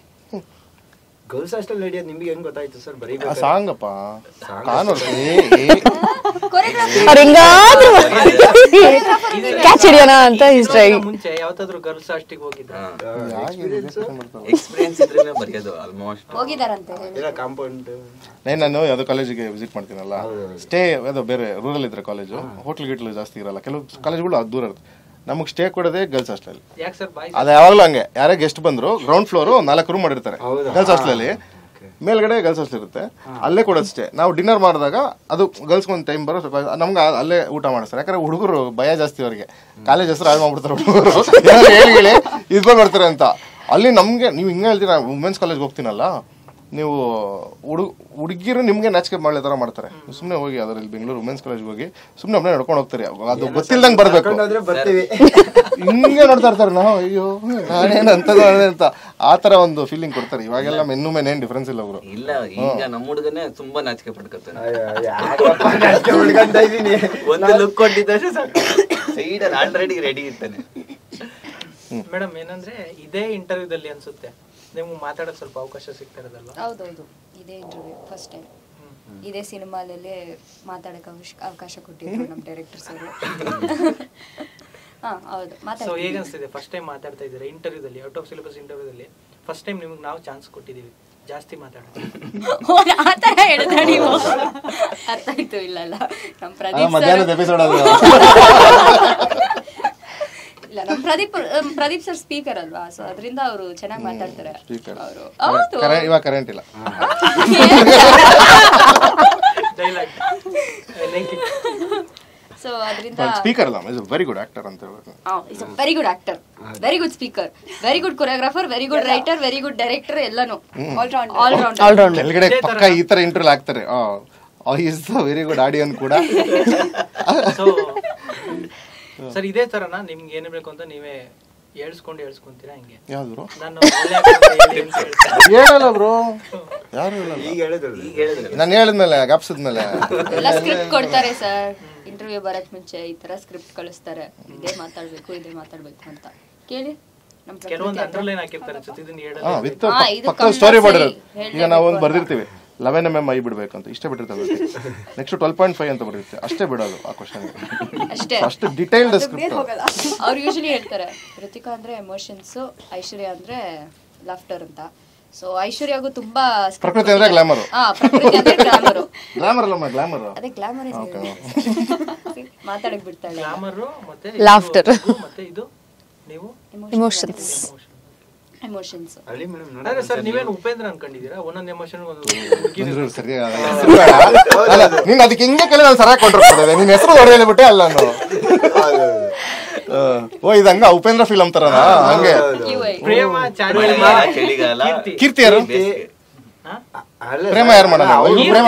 ಗರ್ಲ್ಸ್ ಹಾಸ್ಟೆಲ್ ನಡೆಯೋದು ನಿಮ್ಗೆ ಹೆಂಗ್ ಗೊತ್ತಾಯ್ತು ಸರ್? ಬರೀ ಸಾಂಗಪ್ಪ ಕ್ಯಾಚ್ ಹಿಡಿಯೋಣ ಅಂತ ಮುಂಚೆ ಯಾವತ್ತಾದ್ರೂ ಗರ್ಲ್ಸ್ ಹಾಸ್ಟೆಲ್ ಹೋಗಿದ್ದ? ಎಕ್ಸ್ಪೀರಿಯನ್ಸ್ ಇದ್ರೇನೆ ಬರೆಯೋದು ಆಲ್ಮೋಸ್ಟ್. ಹೋಗಿದಾರಂತೆ ಕಾಂಪೌಂಡ್. ನಾನು ಯಾವುದೋ ಕಾಲೇಜಿಗೆ ವಿಸಿಟ್ ಮಾಡ್ತೀನಲ್ಲ, ಸ್ಟೇ ಅದು ಬೇರೆ ರೂರಲ್ ಇದ್ರೆ ಕಾಲೇಜು, ಹೋಟ್ಲ್ ಗಿಟ್ಲು ಜಾಸ್ತಿ ಇರಲ್ಲ, ಕೆಲವು ಕಾಲೇಜ್ಗಳು ಅದು ದೂರ ಇರುತ್ತೆ. ನಮಗೆ ಸ್ಟೇ ಕೊಡೋದೇ ಗರ್ಲ್ಸ್ ಹಾಸ್ಟೆಲ್. ಅದು ಯಾವಾಗಲೂ ಹಂಗೆ, ಯಾರೇ ಗೆಸ್ಟ್ ಬಂದ್ರು ಗ್ರೌಂಡ್ ಫ್ಲೋರ್ 4 ರೂಮ್ ಮಾಡಿರ್ತಾರೆ ಗರ್ಲ್ಸ್ ಹಾಸ್ಟೆಲ್. ಮೇಲ್ಗಡೆ ಗರ್ಲ್ಸ್ ಹಾಸ್ಟೆಲ್ ಇರುತ್ತೆ, ಅಲ್ಲೇ ಕೊಡೋದು ಸ್ಟೇ. ನಾವು ಡಿನ್ನರ್ ಮಾಡಿದಾಗ ಅದು ಗರ್ಲ್ಸ್ ಒಂದು ಟೈಮ್ ಬರೋ ಸ್ವಲ್ಪ ನಮ್ಗೆ ಅಲ್ಲೇ ಊಟ ಮಾಡಿಸ್ತಾರೆ. ಯಾಕಂದ್ರೆ ಹುಡುಗರು ಭಯ ಜಾಸ್ತಿ ಅವ್ರಿಗೆ, ಕಾಲೇಜ್ ಹೆಸರು ಹಾಳು ಮಾಡ್ಬಿಡ್ತಾರೆ ಹುಡುಗರು, ಹೇಳಿ ಇದ್ಕೊಂಡು ಬರ್ತಾರೆ ಅಂತ. ಅಲ್ಲಿ ನಮ್ಗೆ ನೀವು ಹಿಂಗೆ ಹೇಳ್ತೀರಾ, ವುಮೆನ್ಸ್ ಕಾಲೇಜ್ಗೆ ಹೋಗ್ತೀನಲ್ಲ, ನೀವು ಹುಡುಗಿರು ನಿಮ್ಗೆ ನಾಚಿಕೆ ಮಾಡೋ ತರ ಮಾಡ್ತಾರೆ. ಸುಮ್ಮನೆ ಹೋಗಿ ಅದರಲ್ಲಿ ಬೆಂಗಳೂರು ವುಮೆನ್ಸ್ ಕಾಲೇಜ್ ಹೋಗಿ ಸುಮ್ಮನೆ ಒಬ್ಬನೇ ನಡ್ಕೊಂಡು ಹೋಗ್ತಾರೆ. ಅದು ಗೊತ್ತಿಲ್ದಂಗೆ ಬರ್ಬೇಕು, ಹಿಂಗೆ ನೋಡ್ತಾ ಇರ್ತಾರೆ. ನಾವು ಅಯ್ಯೋ ನಾನೇನು ಅಂತದ ಅಂತ ಆ ತರ ಒಂದು ಫೀಲಿಂಗ್ ಕೊಡ್ತಾರೆ. ಇವಾಗೆಲ್ಲ ಮೆನ್ನು ಮೇನ್ ಏನ್ ಡಿಫ್ರೆನ್ಸ್ ಇಲ್ಲ ಅವರು. ಇಲ್ಲ ಈಗ ನಮ್ಮ ಹುಡುಗನೇ ತುಂಬಾ ನಾಚಿಕೆ ಪಡ್ಕೊತಾನೆ. ಒಂದು ಲುಕ್ ಕೊಟ್ಟಿದ್ದರೆ ಸೈಡ್ ಆಲ್ರೆಡಿ ರೆಡಿ ಇರ್ತಾನೆ. ಮೇಡಮ್ ಏನಂದ್ರೆ ಇದೇ ಇಂಟರ್ವ್ಯೂದಲ್ಲಿ ಅನ್ಸುತ್ತೆ ನಿಮ್ಗೆ ಮಾತಾಡಕ್ ಸ್ವಲ್ಪ ಅವಕಾಶ ಸಿಗ್ತಾ ಇರೋದಲ್ವಾ? ಹೌದೌದು, ಇದೇ ಇಂಟರ್ವ್ಯೂ ಫಸ್ಟ್ ಟೈಮ್ ಇದೇ ಸಿನಿಮಾಲಲ್ಲೇ ಮಾತಾಡಕ್ಕೆ ಅವಕಾಶ ಕೊಟ್ಟಿದ್ರು ನಮ್ಮ ಡೈರೆಕ್ಟರ್ಸ್ ಅವರು. ಹೌದು. ಸೊ ಹೇಗೆ ಅನ್ಸ್ತಿದೆ ಫಸ್ಟ್ ಟೈಮ್ ಮಾತಾಡ್ತಾ ಇದ್ದೀರಾ ಇಂಟರ್ವ್ಯೂದಲ್ಲಿ, ಔಟ್ ಆಫ್ ಸಿಲೆಬಸ್ ಇಂಟರ್ವ್ಯೂದಲ್ಲಿ ಫಸ್ಟ್ ಟೈಮ್ ನಿಮ್ಗೆ ನಾವು ಚಾನ್ಸ್ ಕೊಟ್ಟಿದ್ದೀವಿ ಜಾಸ್ತಿ ಮಾತಾಡೋದು? ಆ ಥರ ಹೇಳಿದ್ರೆ ನೀವು ಅರ್ಥ ಆಯ್ತು. ಇಲ್ಲ ನಮ್ಮ ಇಲ್ಲ, ನಮ್ಮ ಪ್ರದೀಪ್ ಸರ್ ಸ್ಪೀಕರ್ ಅಲ್ವಾ, ಸೊ ಅದರಿಂದ ಅವರು ಚೆನ್ನಾಗಿ ಮಾತಾಡ್ತಾರೆ. ಅವರು ಹೌದು, ಇವಾಗ ಕರೆಂಟ್ ಇಲ್ಲ. ಸೊ ಅದರಿಂದ ಸ್ಪೀಕರ್ ಅಲ್ಲ, ಇಸ್ ವೆರಿ ಗುಡ್ ಆಕ್ಟರ್ ಅಂತ ಹೇಳ್ಬೇಕು. Is very good actor, very good speaker, very good choreographer, very good writer, very good director, ಎಲ್ಲಾನು ಆಲ್ ರೌಂಡ್. ಕೆಳಗಡೆ ಪಕ್ಕ ಈ ತರ ಇಂಟರ್ವ್ಯೂ ಆಗ್ತಾರೆ. ಈಸ್ ವೆರಿ ಗುಡ್ ಆಡಿಯನ್ ಕೂಡ. ಸರ್ ಇದೇ ತರನಾ ನಿಮ್ಗೆ ಏನ್ ಬೇಕು ಅಂತ ನೀವೇ ಹೇಳ್ಸ್ಕೊಂತೀರಾ ಹಿಂಗೆ? ಯಾವ್ದು ನಾನು ಹೇಳಲ್ಲ ಬ್ರೋ, ಯಾರು ಹೇಳಲ್ಲ. ನಾನು ಹೇಳಿದ್ಮೇಲೆ ಗಾಪ್ಸಿದ್ಮೇಲೆ ಎಲ್ಲ ಸ್ಕ್ರಿಪ್ಟ್ ಕೊಡ್ತಾರೆ ಸರ್. ಇಂಟರ್ವ್ಯೂ ಬರಕ್ ಮುಂಚೆ ಈ ತರ ಸ್ಕ್ರಿಪ್ಟ್ ಕಳಿಸ್ತಾರೆ, ಇದೇ ಮಾತಾಡ್ಬೇಕು ಅಂತ ಕೇಳಿ. ಕೆಲವೊಂದು ಅಂಡರ್ಲೈನ್ ಹಾಕಿರ್ತಾರೆ ಇದನ್ನ ಹೇಳೋದು ವಿತ್ ಪಕ್ಕ ಸ್ಟೋರಿ ಮಾಡಿರೋದು. ಈಗ ನಾವು ಒಂದು ಬರ್ದಿರ್ತೀವಿ 11 mm ಐ ಬಿಡ್ಬೇಕು ಅಂತ, ಇಷ್ಟೇ ಬಿಟ್ಟಿರ್ತದೆ. ನೆಕ್ಸ್ಟ್ 12.5 ಅಂತ ಬರುತ್ತೆ, ಅಷ್ಟೇ ಬಿಡೋದು ಆ ಕ್ವಶನ್. ಅಷ್ಟು ಡಿಟೇಲ್ಡ್ ಸ್ಕ್ರಿಪ್ಟ್. ಅವ್ರು ಯೂಶಲಿ ಹೇಳ್ತಾರೆ ಋತಿಕಾ ಅಂದ್ರೆ ಎಮೋಷನ್ಸ್, ಐಶ್ವರ್ಯ ಅಂದ್ರೆ ಲಾಫ್ಟರ್ ಅಂತ. ಸೊ ಐಶ್ವರ್ಯಗೂ ತುಂಬಾ ಪ್ರಕೃತಿ ಅಂದ್ರೆ ಗ್ಲಾಮರ್. ಪ್ರಕೃತಿ ಅಂದ್ರೆ ಗ್ಲಾಮರ್. ಗ್ಲಾಮರ್ ಅಲ್ಲ ಗ್ಲಾಮರ್, ಅದೇ ಗ್ಲಾಮರ್ ಮಾತಾಡಕ್ ಬಿಡ್ತಾಳೆ. ಗ್ಲಾಮರ್ ಮತ್ತೆ ಲಾಫ್ಟರ್ ಮತ್ತೆ ಇದು ನೀವು ಎಮೋಷನ್ಸ್. ಅದೇ ಸರ್ ನೀವೇನು ಉಪೇಂದ್ರ ಅನ್ಕೊಂಡಿದ್ದೀರಾ? ಒಂದೊಂದು ಎಮೋಷನ್ ನೀನ್ ಅದಕ್ಕೆ ಹಿಂಗೆ ಕೇಳಿ ನಾನು ಸರಿಯಾಗಿ ಕೊಂಡಿರ್ತೇವೆ. ನಿನ್ ಹೆಸರು ಹೊಡೆ ಹೇಳ್ಬಿಟ್ಟೆ ಅಲ್ಲ ನಾನು. ಓ ಇದಂಗ ಉಪೇಂದ್ರ ಫಿಲಂ ತರನಾ? ಹಂಗೆ ಪ್ರೇಮ ಚಳಿಗಾಲ ಕೀರ್ತಿ ಯಾರು? ಪ್ರೇಮ ಯಾರು ಮಾಡೋಣ? Prema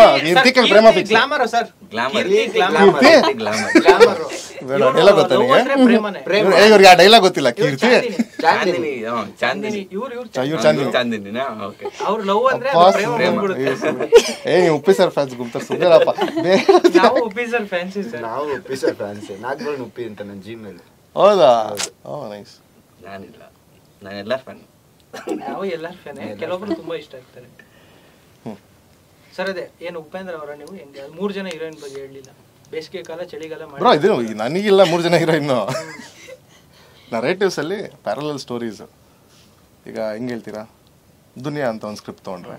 Prema fix. Glamour sir, glamour dialogue ಗೊತ್ತಾ ನಿಮಗೆ? ಇವ್ರಿಗೆ ಆ ಡೈಲಾಗ್ ಗೊತ್ತಿಲ್ಲ. ಕೀರ್ತಿ ಚಾಂದಿನಿ, ಚಾಂದಿನಿನಾ? ಓಕೆ. ಅವ್ರ ಲವ್ ಅಂದ್ರೆ ನೀವು ಉಪ್ಪಿ ಸರ್ ಫ್ಯಾನ್ಸ್ ಗುಂಪ್ತಾರೆ ಸುಮ್ಮನೆಪ್ಪ. ನಾವು ಉಪ್ಪಿ ಸರ್ ಫ್ಯಾನ್ಸ್ ಸರ್. ನಾವು ಉಪ್ಪಿ ಸರ್ ಫ್ಯಾನ್ಸ್. ನಾಗಬರ್ಣ ಉಪ್ಪಿ ಅಂತ ನನ್ನ ಜಿಮೇಲ್. ಹೌದಾ? Oh nice. ನಾನಿಲ್ಲ, ನಾನೆಲ್ಲ ಫ್ಯಾನ್. ನಾವು ಎಲ್ಲರ ಫ್ಯಾನ್. ಕೆಲವೊಬ್ರು ತುಂಬಾ ಇಷ್ಟ ಆಗ್ತಾರೆ ಸರ್. ಅದೇ ಏನು ಉಪೇಂದ್ರ ಅವರ ನೀವು ಹೆಂಗೆ 3 ಜನ ಹೀರೋಯಿನ್ ಬಗ್ಗೆ ಹೇಳಲಿಲ್ಲ? ಬೇಸಿಗೆ ಕಾಲ, ಚಳಿಗಾಲ ಬ್ರೋ ಇದು ನನಗಿಲ್ಲ 3 ಜನ ಹೀರೋಯಿನ್. ನರೇಟಿವ್ಸ್ ಅಲ್ಲಿ ಪ್ಯಾರಲಲ್ ಸ್ಟೋರೀಸ್. ಈಗ ಹೆಂಗೆ ಹೇಳ್ತೀರಾ, ದುನಿಯಾ ಅಂತ ಒಂದು ಸ್ಕ್ರಿಪ್ಟ್ ತೊಗೊಂಡ್ರೆ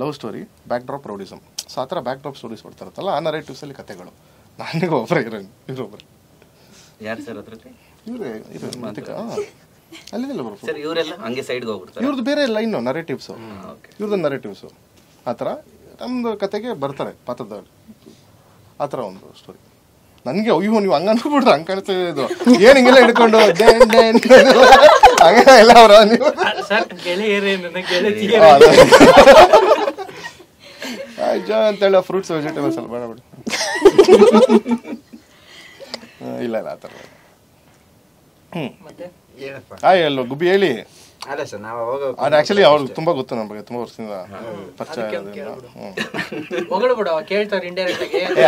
love story, back drop, rowdyism. So ಆ ಥರ ಬ್ಯಾಕ್ ಡ್ರಾಪ್ ಸ್ಟೋರೀಸ್ ಬರ್ತಾರತ್ತಲ್ಲ, ಆ ನರೇಟಿವ್ಸ್ ಅಲ್ಲಿ ಕತೆಗಳು. ನನಗೆ ಒಬ್ಬರೇ ಹೀರೋಯಿನ್, ಇವ್ರೊಬ್ಬರು. ಯಾರು ಸರ್ ಅದ್ರಲ್ಲಿ? ಇವರೇ ಅಲ್ಲಿದೆಲ್ಲ ಬರೋ ಸರ್ ಇವರೆಲ್ಲ ಹಂಗೆ ಸೈಡ್ಗೆ ಹೋಗ್ಬಿಡ್ತಾರೆ. ಇವ್ರದ್ದು ಬೇರೆ ಇಲ್ಲ, ಇನ್ನು ನರೇಟಿವ್ಸು, ಇವ್ರದ್ದು ನರೇಟಿವ್ಸು ಆ ಥರ ನಮ್ಮದು ಕತೆಗೆ ಬರ್ತಾರೆ ಪಾತ್ರದವ್ರು. ಆ ಥರ ಒಂದು ಸ್ಟೋರಿ. ನನಗೆ ಅಯ್ಯೋ ನೀವು ಹಂಗೆ ಅನ್ಕೊಬಿಟ್ರೆ ಹಂಗೆ ಕಾಣಿಸ್ತಾ ಇದು ಏನು ಹಿಂಗೆಲ್ಲ ಹಿಡ್ಕೊಂಡು ಹಂಗೆ ಎಲ್ಲ ಅವರ ನೀವು ಅಂತೇಳಿ ಫ್ರೂಟ್ಸ್ ವೆಜಿಟೇಬಲ್ಸ್ ಎಲ್ಲ ಬೇಡ ಇಲ್ಲ ಆ ಥರ. ಎಲ್ಲೋ ಗುಬ್ಬಿ ಹೇಳಿ. ಅಲ್ಲ ಸರ್ ನಾವು ಅವಾಗ ಅದು ಆಕ್ಚುಲಿ ಅವ್ರಿಗೆ ತುಂಬಾ ಗೊತ್ತು ನಮ್ಮ ಬಗ್ಗೆ, ತುಂಬಾ ವರ್ಷದಿಂದ ಪರಿಚಯ.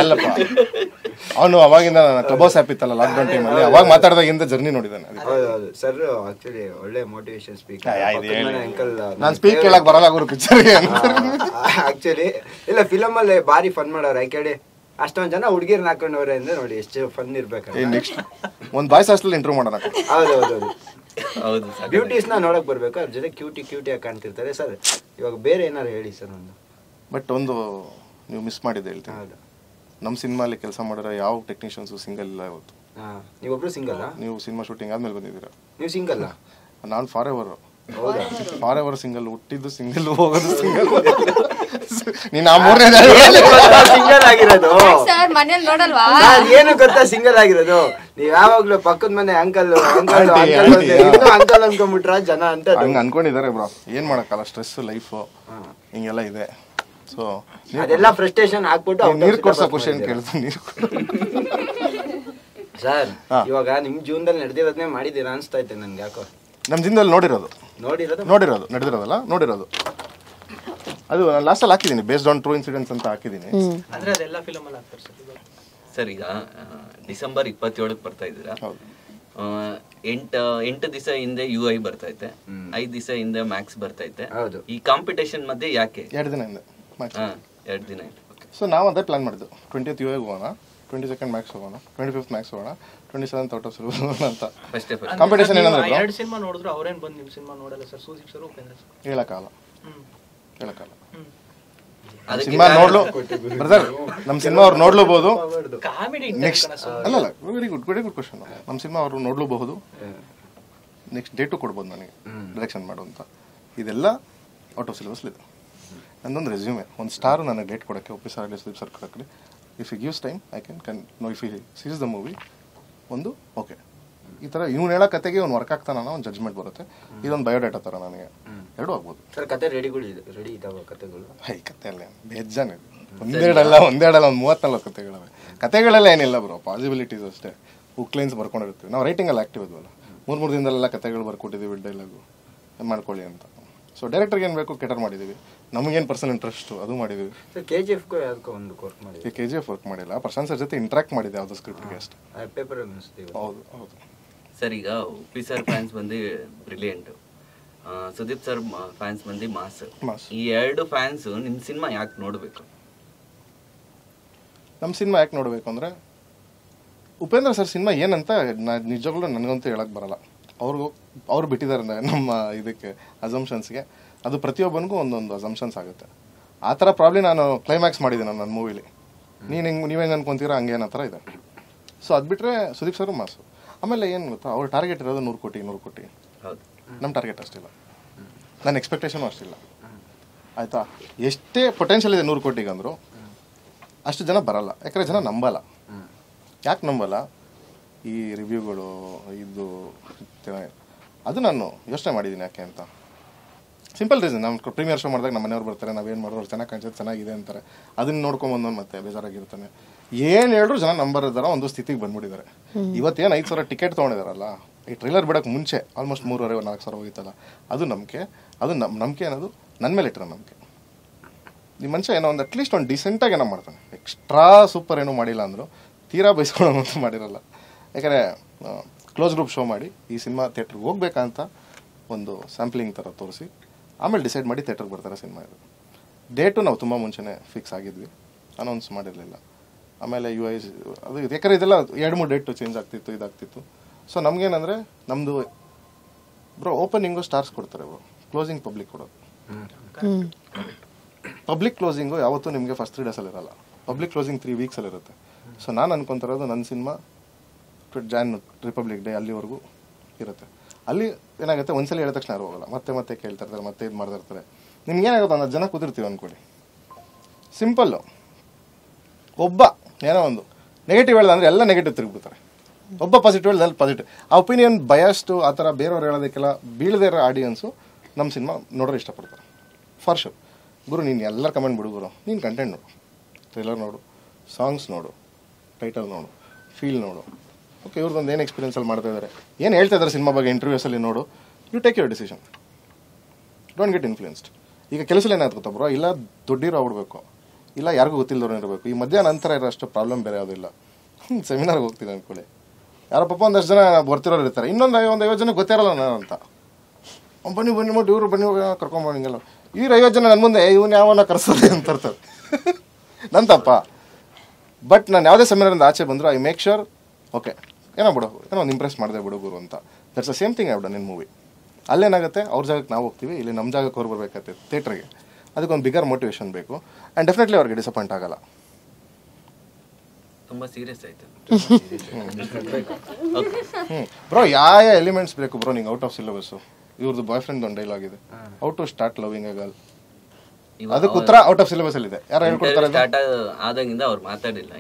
ಅಲ್ಲಪ್ಪ ಅವನು ಅವಾಗಿಂದ ಕ್ಲಬ್ ಹೌಸ್ ಆ್ಯಪ್ ಇತ್ತಲ್ಲ ಲಾಕ್ಡೌನ್ ಟೈಮಲ್ಲಿ, ಅವಾಗ ಮಾತಾಡಿದಾಗಿಂದ ಜರ್ನಿ ನೋಡಿದ್ದಾನೆ. ಹೌದು ಸರ್, ಆಕ್ಚುಲಿ ಒಳ್ಳೆ ಮೋಟಿವೇಶನ್ ಸ್ಪೀಕರ್ ಅಂಕಲ್. ನಾನು ಸ್ಪೀಕ್ ಕೇಳಕ್ ಬರಲ್ಲ ಗುರು ಪಿಕ್ಚರ್ಗೆ. ಆಕ್ಚುಲಿ ಇಲ್ಲ, ಫಿಲಮ್ ಅಲ್ಲಿ ಬಾರಿ ಫನ್ ಮಾಡೋರು. ಯಾಕೆ ಅಷ್ಟೊಂದ್ ಜನ ಹುಡುಗಿರ್ನ ಹಾಕೊಂಡವ್ರೆ ಅಂದ್ರೆ ನೋಡಿ ಎಷ್ಟು ಫನ್ ಇರ್ಬೇಕು. ನೆಕ್ಸ್ಟ್ ಒಂದು ಬಾಯ್ಸ್ ಹಾಸ್ಟೆಲ್ ಇಂಟರ್ವ್ಯೂ ಮಾಡೋಣ. ಹೌದೌದು ಹೌದು, ಬ್ಯೂಟೀಸ್ ನ ನೋಡಕ್ ಬರ್ಬೇಕು, ಅದ್ರ ಜೊತೆ ಕ್ಯೂಟಿ ಆಗಿ ಕಾಣ್ತಿರ್ತಾರೆ. ಸರ್ ಇವಾಗ ಬೇರೆ ಏನಾರು ಹೇಳಿ ಸರ್ ಒಂದು. ಬಟ್ ಒಂದು ನೀವು ಮಿಸ್ ಮಾಡಿದ್ದೆ ಹೇಳ್ತೀನಿ, ನಮ್ಮ ಸಿನಿಮಾಲಿ ಕೆಲಸ ಮಾಡಿರೋ ಯಾವ ಟೆಕ್ನಿಷಿಯನ್ಸು ಸಿಂಗಲ್ ಇಲ್ಲ ಇವತ್ತು. ನೀವೊಬ್ರು ಸಿಂಗಲ್? ನೀವು ಸಿನಿಮಾ ಶೂಟಿಂಗ್ ಆದ್ಮೇಲೆ ಬಂದಿದ್ದೀರಾ. ನೀವು ಸಿಂಗಲ್? ನಾನು ಫಾರ್ ಎವರ್ ಸಿಂಗಲ್, ಹುಟ್ಟಿದ್ದು ಸಿಂಗಲ್, ಹೋಗೋದು ಸಿಂಗಲ್. ನೀನು ಆ ಮೂರನೇ ಸಿಂಗಲ್ ಆಗಿರೋದು ಸರ್ ಮನೇಲಿ ನೋಡಲ್ವಾ? ಏನು ಗೊತ್ತಾ ಸಿಂಗಲ್ ಆಗಿರೋದು? ನೀವ್ ಯಾವಾಗ್ಲೂ ಪಕ್ಕದ ಮನೆ ಅಂಕಲ್ ಅಂಕಲ್ ಅಂಕಲ್ ಅನ್ಕೊಂಡ್ಬಿಟ್ರ ಜನ ಅಂತ ಹಂಗ ಅನ್ಕೊಂಡಿದ್ದಾರೆ ಬ್ರೋ. ಏನ್ ಮಾಡಕ್ಕಲ್ಲ, ಸ್ಟ್ರೆಸ್ ಲೈಫು ಹಿಂಗೆಲ್ಲ ಇದೆ. ಸೊ ಅದೆಲ್ಲ ಫ್ರಸ್ಟ್ರೇಷನ್ ಹಾಕ್ಬಿಟ್ಟು ನೀರ್ ಕೊಡ್ಸೋ ಕ್ವಶನ್ ಕೇಳ್ತೀನಿ. ನೀರು ಸರ್ ಇವಾಗ ನಿಮ್ ಜೀವನದಲ್ಲಿ ನಡೆದಿರೋದನ್ನೇ ಮಾಡಿದೀರಾ ಅನ್ಸ್ತಾ ಐತೆ ನನ್ಗೆ. ಯಾಕೋ ನಮ್ ಜೀವನದಲ್ಲಿ ನೋಡಿರೋದು ನಡೆದಿರೋದಲ್ಲ ನೋಡಿರೋದು. ಅದು ನಾನು ಲಾಸ್ಟಲ್ಲಿ ಹಾಕಿದ್ದೀನಿ, ಬೇಸ್ಡ್ ಆನ್ ಟ್ರೂ ಇನ್ಸಿಡೆಂಟ್ಸ್ ಅಂತ ಹಾಕಿದ್ದೀನಿ. ಸರ್ ಈಗ ಡಿಸೆಂಬರ್ 27ಕ್ಕೆ ಬರ್ತಾ ಇದ್ದೀರಾ. 8 ದಿವಸ ಹಿಂದೆ UI ಬರ್ತೈತೆ, 5 ದಿವಸ ಹಿಂದೆ ಮ್ಯಾಕ್ಸ್ ಬರ್ತೈತೆ. ಈ ಕಾಂಪಿಟೇಷನ್ ಮಧ್ಯೆ ಯಾಕೆ 2 ದಿನ ಹಿಂದೆ? 2 ದಿನ ಹಿಂದೆ. ಸೊ ನಾವು ಅದೇ ಪ್ಲಾನ್ ಮಾಡಿದ್ದು, 20th UI ಹೋಗೋಣ, 22nd ಮ್ಯಾಕ್ಸ್ ಹೋಗೋಣ, 25th ಮ್ಯಾಕ್ಸ್ ಹೋಗೋಣ, 27th ಔಟ್ ಆಫ್ ಸಿಲೆಬಸ್ ಹೋಗೋಣ ಅಂತ. ಕಾಂಪಿಟೇಷನ್ ಏನಂದ್ರೆ ಎರಡು ಸಿನಿಮಾ ನೋಡಿದ್ರು ಅವ್ರೇನ್ ಬಂದು ನಿಮ್ಮ ಸಿನಿಮಾ ನೋಡಲ್ಲ sir? Sudeep sir, Upendra sir ಹೇಳಕ್ಕಾಗಲ್ಲ. ಸಿನಿಮಾ ನೋಡ್ಲು ಬ್ರದರ್, ನಮ್ಮ ಸಿನಿಮಾ ಅವ್ರು ನೋಡ್ಲೂಬಹುದು. ನೆಕ್ಸ್ಟ್ ಅಲ್ಲಲ್ಲ, ವೆರಿ ಗುಡ್ ಕ್ವಶನ್. ನಮ್ಮ ಸಿನಿಮಾ ಅವರು ನೋಡ್ಲೂಬಹುದು, ನೆಕ್ಸ್ಟ್ ಡೇಟು ಕೊಡ್ಬೋದು ನನಗೆ ಡೈರೆಕ್ಷನ್ ಮಾಡು ಅಂತ. ಇದೆಲ್ಲ ಔಟ್ ಆಫ್ ಸಿಲೆಬಸ್ ಇದೆ. ನಂದೊಂದು ರೆಸ್ಯೂಮೆ, ಒಂದು ಸ್ಟಾರ್ ನನಗೆ ಡೇಟ್ ಕೊಡೋಕ್ಕೆ ಒಪ್ಪಿಸಿ ಆಗಲಿ ಸುದೀಪ್ ಸರ್ ಕೊಡೋಕ್ಕೆ. If you gives time I can know if you sees the movie ಒಂದು ಓಕೆ. ಈ ಥರ ಇವ್ನು ಹೇಳೋ ಕತೆಗೆ ಅವ್ನು ವರ್ಕ್ ಆಗ್ತಾನ ಒಂದು ಜಡ್ಜ್ಮೆಂಟ್ ಬರುತ್ತೆ. ಇದೊಂದು ಬಯೋಡೇಟಾ ಥರ ನನಗೆ ಎರಡೂ ಆಗ್ಬೋದು. ಸರ್ ಕತೆ ರೆಡಿ ಇದಾವ ಕತೆಗಳು? ಹೈ ಕತೆ ಅಲ್ಲ ಬೇಜಾನ್ ಇದೆ, ಒಂದೆರಡಲ್ಲ ಒಂದು 34 ಕತೆಗಳೆಲ್ಲ ಏನಿಲ್ಲ ಬ್ರೋ, ಪಾಸಿಬಿಲಿಟೀಸ್ ಅಷ್ಟೇ. ಬುಕ್ಲೈನ್ಸ್ ಬರ್ಕೊಂಡಿರ್ತೀವಿ ನಾವು, ರೈಟಿಂಗಲ್ಲಿ ಆಕ್ಟಿವ್ ಇದ್ವಲ್ಲ, 3 ದಿನದಲ್ಲೆಲ್ಲ ಕತೆಗಳು ಬರ್ಕೊಟ್ಟಿದ್ದೀವಿ, ಡೈಲಾಗು ಮಾಡ್ಕೊಳ್ಳಿ ಅಂತ. ಸೊ ಡೈರೆಕ್ಟರ್ಗೆ ಏನು ಬೇಕು ಕೆಟರ್ ಮಾಡಿದ್ದೀವಿ, ನಮಗೇನು ಪರ್ಸನಲ್ ಇಂಟ್ರೆಸ್ಟು ಅದು ಮಾಡಿದ್ದೀವಿ. KGF ವರ್ಕ್ ಮಾಡಿಲ್ಲ, ಪ್ರಶಾಂತ್ ಸರ್ ಜೊತೆ ಇಂಟ್ರಾಕ್ಟ್ ಮಾಡಿದೆ ಯಾವುದೋ ಸ್ಕ್ರಿಪ್ಟ್ಗೆ ಅಷ್ಟೇ. ಹೌದು. ಸರ್ ಈಗ ಉಪ್ಪಿ ಸರ್ ಫ್ಯಾನ್ಸ್ ಬಂದು ಬ್ರಿಲಿಯಂಟ್, ಸುದೀಪ್ ಸರ್ ಫ್ಯಾನ್ಸ್ ಬಂದು ಮಾಸ್. ಈ ಎರಡು ಫ್ಯಾನ್ಸ್ ನಿಮ್ಮ ಸಿನಿಮಾ ಯಾಕೆ ನೋಡಬೇಕು? ನಮ್ಮ ಸಿನಿಮಾ ಯಾಕೆ ನೋಡಬೇಕು ಅಂದರೆ, ಉಪೇಂದ್ರ ಸರ್ ಸಿನಿಮಾ ಏನಂತ ನಿಜವಾಗ್ಲೂ ನನಗಂತೂ ಹೇಳಕ್ಕೆ ಬರಲ್ಲ. ಅವ್ರು ಬಿಟ್ಟಿದ್ದಾರೆ ನಮ್ಮ ಇದಕ್ಕೆ ಅಸಂಪ್ಷನ್ಸ್ಗೆ. ಅದು ಪ್ರತಿಯೊಬ್ಬನಿಗೂ ಒಂದೊಂದು ಅಸಂಪ್ಷನ್ಸ್ ಆಗುತ್ತೆ. ಆ ಥರ ಪ್ರಾಬ್ಲಿ ನಾನು ಕ್ಲೈಮ್ಯಾಕ್ಸ್ ಮಾಡಿದ್ದೀನಿ ನನ್ನ ಮೂವಿಲಿ. ನೀವು ಹೆಂಗೆ ಅನ್ಕೊಂತೀರಾ ಹಂಗೆ ಏನೋ ಥರ ಇದೆ. ಸೊ ಅದು ಬಿಟ್ಟರೆ ಸುದೀಪ್ ಸರ್ ಮಾಸು. ಆಮೇಲೆ ಏನು ಗೊತ್ತಾ, ಅವ್ರ ಟಾರ್ಗೆಟ್ ಇರೋದು 100 ಕೋಟಿ. ಹೌದು, ನಮ್ಮ ಟಾರ್ಗೆಟ್ ಅಷ್ಟಿಲ್ಲ, ನನ್ನ ಎಕ್ಸ್ಪೆಕ್ಟೇಷನು ಅಷ್ಟಿಲ್ಲ. ಆಯಿತಾ, ಎಷ್ಟೇ ಪೊಟೆನ್ಷಿಯಲ್ ಇದೆ 100 ಕೋಟಿಗೆ ಅಂದರು ಅಷ್ಟು ಜನ ಬರಲ್ಲ. ಯಾಕಂದರೆ ಜನ ನಂಬಲ್ಲ. ಯಾಕೆ ನಂಬಲ್ಲ? ಈ ರಿವ್ಯೂಗಳು ಇದು ಅದು ನಾನು ಯೋಚನೆ ಮಾಡಿದ್ದೀನಿ ಯಾಕೆ ಅಂತ. ಸಿಂಪಲ್ ರೀಸನ್, ನಮ್ಮ ಪ್ರೀಮಿಯರ್ ಶೋ ಮಾಡಿದಾಗ ನಮ್ಮ ಮನೆಯವ್ರು ಬರ್ತಾರೆ, ನಾವೇನು ಮಾಡೋರು ಚೆನ್ನಾಗಿ ಕಾಣಿಸುತ್ತೆ, ಚೆನ್ನಾಗಿದೆ ಅಂತಾರೆ. ಅದನ್ನ ನೋಡ್ಕೊಂಬಂದು ಮತ್ತೆ ಬೇಜಾರಾಗಿರ್ತಾನೆ. ಏನು ಹೇಳಿದ್ರು ಜನ ನಂಬರ್ದಾರ ಒಂದು ಸ್ಥಿತಿಗೆ ಬಂದ್ಬಿಟ್ಟಿದ್ದಾರೆ. ಇವತ್ತೇನು 5,000 ಟಿಕೆಟ್ ತೊಗೊಂಡಿದಾರಲ್ಲ, ಈ ಟ್ರೈಲರ್ ಬಿಡೋಕ್ಕೆ ಮುಂಚೆ ಆಲ್ಮೋಸ್ಟ್ 3,500-4,000 ಹೋಗಿತ್ತಲ್ಲ, ಅದು ನಂಬಿಕೆ. ಅದು ನಂಬಿಕೆ ಅನ್ನೋದು ನನ್ನ ಮೇಲೆ ಇಟ್ಟಿರೋ ನಂಬಿಕೆ. ನಿಮ್ಮ ಮನುಷ್ಯ ಏನೋ ಒಂದು ಅಟ್ಲೀಸ್ಟ್ ಒಂದು ಡಿಸೆಂಟಾಗಿ ಏನೋ ಮಾಡ್ತಾನೆ. ಎಕ್ಸ್ಟ್ರಾ ಸೂಪರ್ ಏನೂ ಮಾಡಿಲ್ಲ ಅಂದರು, ತೀರಾ ಬಯಸ್ಕೊಳ್ಳೋಂತ ಮಾಡಿರಲ್ಲ. ಯಾಕಂದರೆ ಕ್ಲೋಸ್ ಗ್ರೂಪ್ ಶೋ ಮಾಡಿ ಈ ಸಿನಿಮಾ ಥಿಯೇಟ್ರಿಗೆ ಹೋಗ್ಬೇಕಂತ ಒಂದು ಸ್ಯಾಂಪ್ಲಿಂಗ್ ಥರ ತೋರಿಸಿ ಆಮೇಲೆ ಡಿಸೈಡ್ ಮಾಡಿ ಥಿಯೇಟ್ರಿಗೆ ಬರ್ತಾರೆ ಸಿನಿಮಾ. ಇದು ಡೇಟು ನಾವು ತುಂಬ ಮುಂಚೆನೇ ಫಿಕ್ಸ್ ಆಗಿದ್ವಿ, ಅನೌನ್ಸ್ ಮಾಡಿರಲಿಲ್ಲ. ಆಮೇಲೆ UI ಅದು ಯಾಕಂದರೆ ಇದೆಲ್ಲ 2-3 ಡೇಟು ಚೇಂಜ್ ಆಗ್ತಿತ್ತು, ಇದಾಗ್ತಿತ್ತು. ಸೊ ನಮಗೇನಂದರೆ ನಮ್ಮದು ಬ್ರೋ ಓಪನಿಂಗು ಸ್ಟಾರ್ಸ್ ಕೊಡ್ತಾರೆ ಬ್ರೋ, ಕ್ಲೋಸಿಂಗ್ ಪಬ್ಲಿಕ್ ಕೊಡೋದು. ಪಬ್ಲಿಕ್ ಕ್ಲೋಸಿಂಗು ಯಾವತ್ತೂ ನಿಮಗೆ ಫಸ್ಟ್ 3 ಡೇಸಲ್ಲಿ ಇರಲ್ಲ, ಪಬ್ಲಿಕ್ ಕ್ಲೋಸಿಂಗ್ 3 ವೀಕ್ಸಲ್ಲಿ ಇರುತ್ತೆ. ಸೊ ನಾನು ಅನ್ಕೊತಿರೋದು ನನ್ನ ಸಿನಿಮಾ ಜಾನ್ ರಿಪಬ್ಲಿಕ್ ಡೇ ಅಲ್ಲಿವರೆಗೂ ಇರುತ್ತೆ. ಅಲ್ಲಿ ಏನಾಗುತ್ತೆ, ಒಂದ್ಸಲ ಹೇಳಿದ ತಕ್ಷಣ ಯಾರು ಹೋಗಲ್ಲ, ಮತ್ತೆ ಮತ್ತೆ ಕೇಳ್ತಾ ಇರ್ತಾರೆ, ಮತ್ತೆ ಇದು ಮಾಡ್ತಾ ಇರ್ತಾರೆ. ನಿಮ್ಗೆ ಏನಾಗುತ್ತೆ, 10 ಜನ ಕುದಿರ್ತೀವಿ ಅಂದ್ಕೊಳ್ಳಿ, ಸಿಂಪಲ್ಲು. ಒಬ್ಬ ಏನೋ ಒಂದು ನೆಗೆಟಿವ್ ಹೇಳ್ದ ಅಂದರೆ ಎಲ್ಲ ನೆಗೆಟಿವ್ ತಿರುಗ್ಬಿಡ್ತಾರೆ, ಒಬ್ಬ ಪಾಸಿಟಿವ್ ಹೇಳ್ದ ಅಲ್ಲಿ ಪಾಸಿಟಿವ್. ಆ ಒಪಿನಿಯನ್ ಬಯಸ್ಟು ಆ ಥರ ಬೇರೆಯವ್ರು ಹೇಳೋದಕ್ಕೆಲ್ಲ ಬೀಳದೇ ಇರೋ ಆಡಿಯನ್ಸು ನಮ್ಮ ಸಿನಿಮಾ ನೋಡೋರು ಇಷ್ಟಪಡ್ತಾರೆ ಫಾರ್ ಶೂರ್. ಗುರು ನೀನು ಎಲ್ಲರ ಕಮೆಂಟ್ ಬಿಡು ಗುರು, ನೀನು ಕಂಟೆಂಟ್ ನೋಡು, ಟ್ರೈಲರ್ ನೋಡು, ಸಾಂಗ್ಸ್ ನೋಡು, ಟೈಟಲ್ ನೋಡು, ಫೀಲ್ ನೋಡು. ಓಕೆ, ಇವ್ರದ್ದೊಂದು ಏನು ಎಕ್ಸ್ಪೀರಿಯನ್ಸಲ್ಲಿ ಮಾಡ್ತಾ ಇದ್ದಾರೆ, ಏನು ಹೇಳ್ತಾ ಇದ್ದಾರೆ ಸಿನಿಮಾ ಬಗ್ಗೆ ಇಂಟರ್ವ್ಯೂಸಲ್ಲಿ ನೋಡು, you take your decision, don't get influenced. ಈಗ ಕೆಲಸದಲ್ಲಿ ಏನಾಯ್ತು ಗೊತ್ತಾ ಬ್ರೋ, ಇಲ್ಲ ದೊಡ್ಡಿರೋ ಆಗ್ಬಿಡ್ಬೇಕು, ಇಲ್ಲ ಯಾರಿಗೂ ಗೊತ್ತಿಲ್ಲದವ್ರು ಇರಬೇಕು. ಈ ಮಧ್ಯಾಹ್ನ ನಂತರ ಇರೋ ಅಷ್ಟು ಪ್ರಾಬ್ಲಮ್ ಬೇರೆ ಯಾವುದಿಲ್ಲ. ಸೆಮಿನಾರ್ಗೆ ಹೋಗ್ತೀನಿ ಅಂದ್ಕೊಳ್ಳಿ, ಯಾರೋ ಪಾಪ ಒಂದಷ್ಟು ಜನ ಬರ್ತಿರೋರು ಇರ್ತಾರೆ, ಇನ್ನೊಂದು 50 ಜನ ಗೊತ್ತಿರಲ್ಲ ನಾನು ಅಂತ, ಬನ್ನಿ ಬನ್ನಿ ಮಾಡಿ ಇವರು ಬನ್ನಿ ಕರ್ಕೊಂಬಂಗಿಲ್ಲ, ಇವ್ರು 50 ಜನ ನನ್ನ ಮುಂದೆ ಇವನು ಯಾವನ್ನ ಕರ್ಸೋದೆ ಅಂತ ಇರ್ತಾರೆ. ನನ್ನ ತಪ್ಪ. ಬಟ್ ನಾನು ಯಾವುದೇ ಸೆಮಿನಾರಿಂದ ಆಚೆ ಬಂದರೂ ಐ ಮೇಕ್ ಶ್ಯೂರ್ ಓಕೆ ಏನೋ ಬಿಡು, ಏನೋ ಒಂದು ಇಂಪ್ರೆಸ್ ಮಾಡಿದೆ ಬಿಡು ಗುರು ಅಂತ. That's the same thing I have done in movie. ಅಲ್ಲೇನಾಗುತ್ತೆ, ಅವ್ರ ಜಾಗಕ್ಕೆ ನಾವು ಹೋಗ್ತೀವಿ, ಇಲ್ಲಿ ನಮ್ಮ ಜಾಗಕ್ಕೆ ಅವ್ರು ಬರಬೇಕಾಗ್ತದೆ ಥಿಯೇಟ್ರಿಗೆ. ಅದಕ್ಕೊಂದು ಬಿಗರ್ ಮೋಟಿವೇಶನ್ ಬೇಕು, ಆ್ಯಂಡ್ ಡೆಫಿನೆಟ್ಲಿ ಅವ್ರಿಗೆ ಡಿಸಪಾಯಿಂಟ್ ಆಗಲ್ಲ. ತುಂಬ ಸೀರಿಯಸ್ ಆಯಿತು ಬ್ರೋ. ಯಾವ ಎಲಿಮೆಂಟ್ಸ್ ಬೇಕು ಬ್ರೋ ನಿಂಗೆ ಔಟ್ ಆಫ್ ಸಿಲೆಬಸ್ಸು? ಇವ್ರದ್ದು ಬಾಯ್ ಫ್ರೆಂಡ್ ಒಂದು ಡೈಲಾಗ್ ಇದೆ, how to start loving a girl. ಅದಕ್ಕೆ ಉತ್ತರ ಔಟ್ ಆಫ್ ಸಿಲೆಬಸ್ ಅಲ್ಲಿ ಇದೆ. ಯಾರು ಹೇಳ್ಕೊಡ್ತಾರೆ? ಸ್ಟಾರ್ಟ್ ಆದಾಗಿಂದ ಅವ್ರು ಮಾತಾಡಿಲ್ಲ,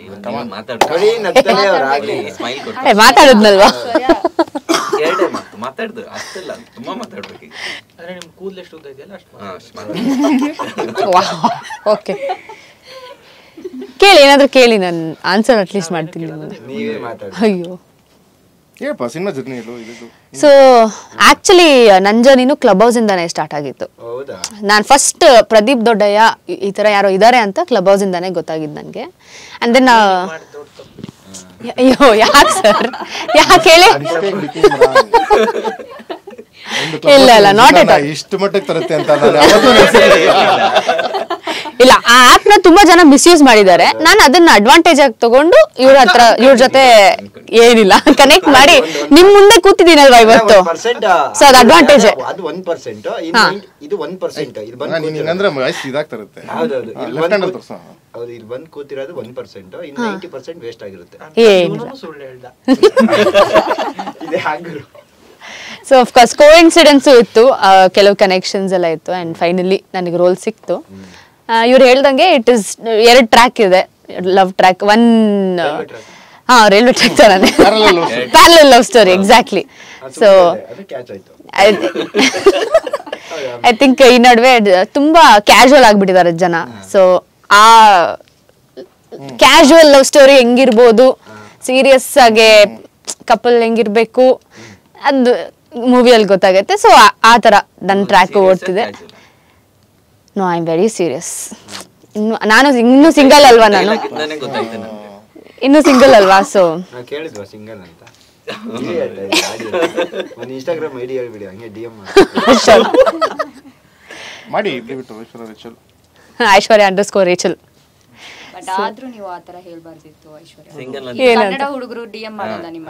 ಮಾತಾಡಿದ್ನಲ್ವಾ? ಎರಡೇ ಮಾತಾಡಿದ್ರು ಅಷ್ಟೆಲ್ಲ, ತುಂಬಾ ಮಾತಾಡ್ಬೇಕು. ಅಂದ್ರೆ ನಿಮ್ ಕೂದಲು ಎಷ್ಟು ಉದ್ದ ಇದೆಯಲ್ಲ ಅಷ್ಟು. ಓಕೆ, ಕೇಳಿ, ಏನಾದ್ರೂ ಕೇಳಿ, ನಾನು ಆನ್ಸರ್ ಅಟ್ಲೀಸ್ಟ್ ಮಾಡ್ತೀನಿ. ಅಯ್ಯೋ ಏಪ್ಪ ಸಿನಿಮಾ ಜರ್ನಿ ಇದು. ಸೊ ಆಕ್ಚುಲಿ ನನ್ನ ಜರ್ನಿನು ಕ್ಲಬ್ ಹೌಸ್ ಇಂದಾನೆ ಸ್ಟಾರ್ಟ್ ಆಗಿತ್ತು. ನಾನು ಫಸ್ಟ್ ಪ್ರದೀಪ್ ದೊಡ್ಡಯ್ಯ ಈ ತರ ಯಾರೋ ಇದಾರೆ ಅಂತ ಕ್ಲಬ್ ಹೌಸ್ ಇಂದಾನೆ ಗೊತ್ತಾಗಿದ್ದು ನನಗೆ. ಅಂಡ್ ದೆನ್ ಅಯ್ಯೋ ಯಾಕೆ ಸರ್, ಯಾಕೆ ಹೇಳಿ? ಇಲ್ಲ ಇಲ್ಲ, ನಾಟ್ ಎಟ್ ಆಲ್. ಇಷ್ಟು ಮಟ್ಟಿಗೆ ತರುತ್ತೆ ಅಂತ ಇಲ್ಲ, ಆ ಆಪ್ ನ ತುಂಬಾ ಜನ ಮಿಸ್ಯೂಸ್ ಮಾಡಿದ್ದಾರೆ. ನಾನು ಅದನ್ನ ಅಡ್ವಾಂಟೇಜ್ ಆಗಿ ತಗೊಂಡು ಇವ್ರ ಜೊತೆ ಏನಿಲ್ಲ ಕನೆಕ್ಟ್ ಮಾಡಿ ನಿಮ್ ಮುಂದೆ ಕೂತಿದ್ದೀನಲ್ವಾ ಇವತ್ತು. ಸೊ ಅದು ಅಡ್ವಾಂಟೇಜ್. ಅದು 1%, ಇದು 1%. ಇದು ಬಂದ್ರೆ ವಾಯ್ಸ್ ಇದಾಗ್ತಿರುತ್ತೆ. ಹೌದೌದು, ಇಲ್ಲಿ ಬಂದು ಕೂತಿರೋದು 1%, ಇನ್ನು 90% ವೇಸ್ಟ್ ಆಗಿರುತ್ತೆ. ಸುಳ್ಳು ಹೇಳ್ದ. ಇದೆ ಹಾಗೆ. ಸೊ ಅಫ್ಕೋರ್ಸ್ ಕೋ ಇನ್ಸಿಡೆನ್ಸು ಇತ್ತು, ಕೆಲವು ಕನೆಕ್ಷನ್ಸ್ ಎಲ್ಲ ಇತ್ತು, ಆ್ಯಂಡ್ ಫೈನಲಿ ನನಗೆ ರೋಲ್ ಸಿಕ್ತು. ಇವ್ರು ಹೇಳ್ದಂಗೆ ಇಟ್ ಇಸ್ 2 ಟ್ರ್ಯಾಕ್ ಇದೆ, ಲವ್ ಟ್ರ್ಯಾಕ್, 1 ರೈಲ್ವೆ ಟ್ರ್ಯಾಕ್ ತರಾನೆ, parallel love story. Exactly. So I think ಈ ನಡುವೆ ತುಂಬಾ ಕ್ಯಾಶುವಲ್ ಆಗ್ಬಿಟ್ಟಿದ್ದಾರೆ ಜನ. ಸೊ ಆ ಕ್ಯಾಶುವಲ್ ಲವ್ ಸ್ಟೋರಿ ಹೆಂಗಿರ್ಬೋದು, ಸೀರಿಯಸ್ ಆಗಿ ಕಪಲ್ ಹೆಂಗಿರ್ಬೇಕು, ಅದು ಮೂವಿಯಲ್ಲಿ ಗೊತ್ತಾಗುತ್ತೆ. ಸೊ ಆ ತರ ನನ್ನ ಟ್ರ್ಯಾಕ್ ಓಡ್ತಿದೆ. No, I am very serious. ನಾನು ಇನ್ನೂ ಸಿಂಗಲ್ ಅಲ್ವಾ, ನಾನು ಇನ್ನೂ ಸಿಂಗಲ್ ಅಲ್ವಾ. ಸೊ ಕೇಳಿದ್ವಾ ಸಿಂಗಲ್ ಅಂತ? ಒಂದು ಇನ್ಸ್ಟಾಗ್ರಾಮ್ ಐಡಿ ಹೇಳ್ಬಿಡಿ, ಹಂಗೆ DM ಮಾಡಿ. ಐಶ್ವರ್ಯ _ರೇಚಲ್. ಬಟ್ ಆದ್ರೂ ನೀವು ಆತರ ಹೇಳ್ಬಾರ್ದಿತ್ತು ಐಶ್ವರ್ಯ. ಸಿಂಗಲ್ ಕನ್ನಡ ಹುಡುಗರು DM ಮಾಡಲ್ಲ ನಿಮ್ಮ.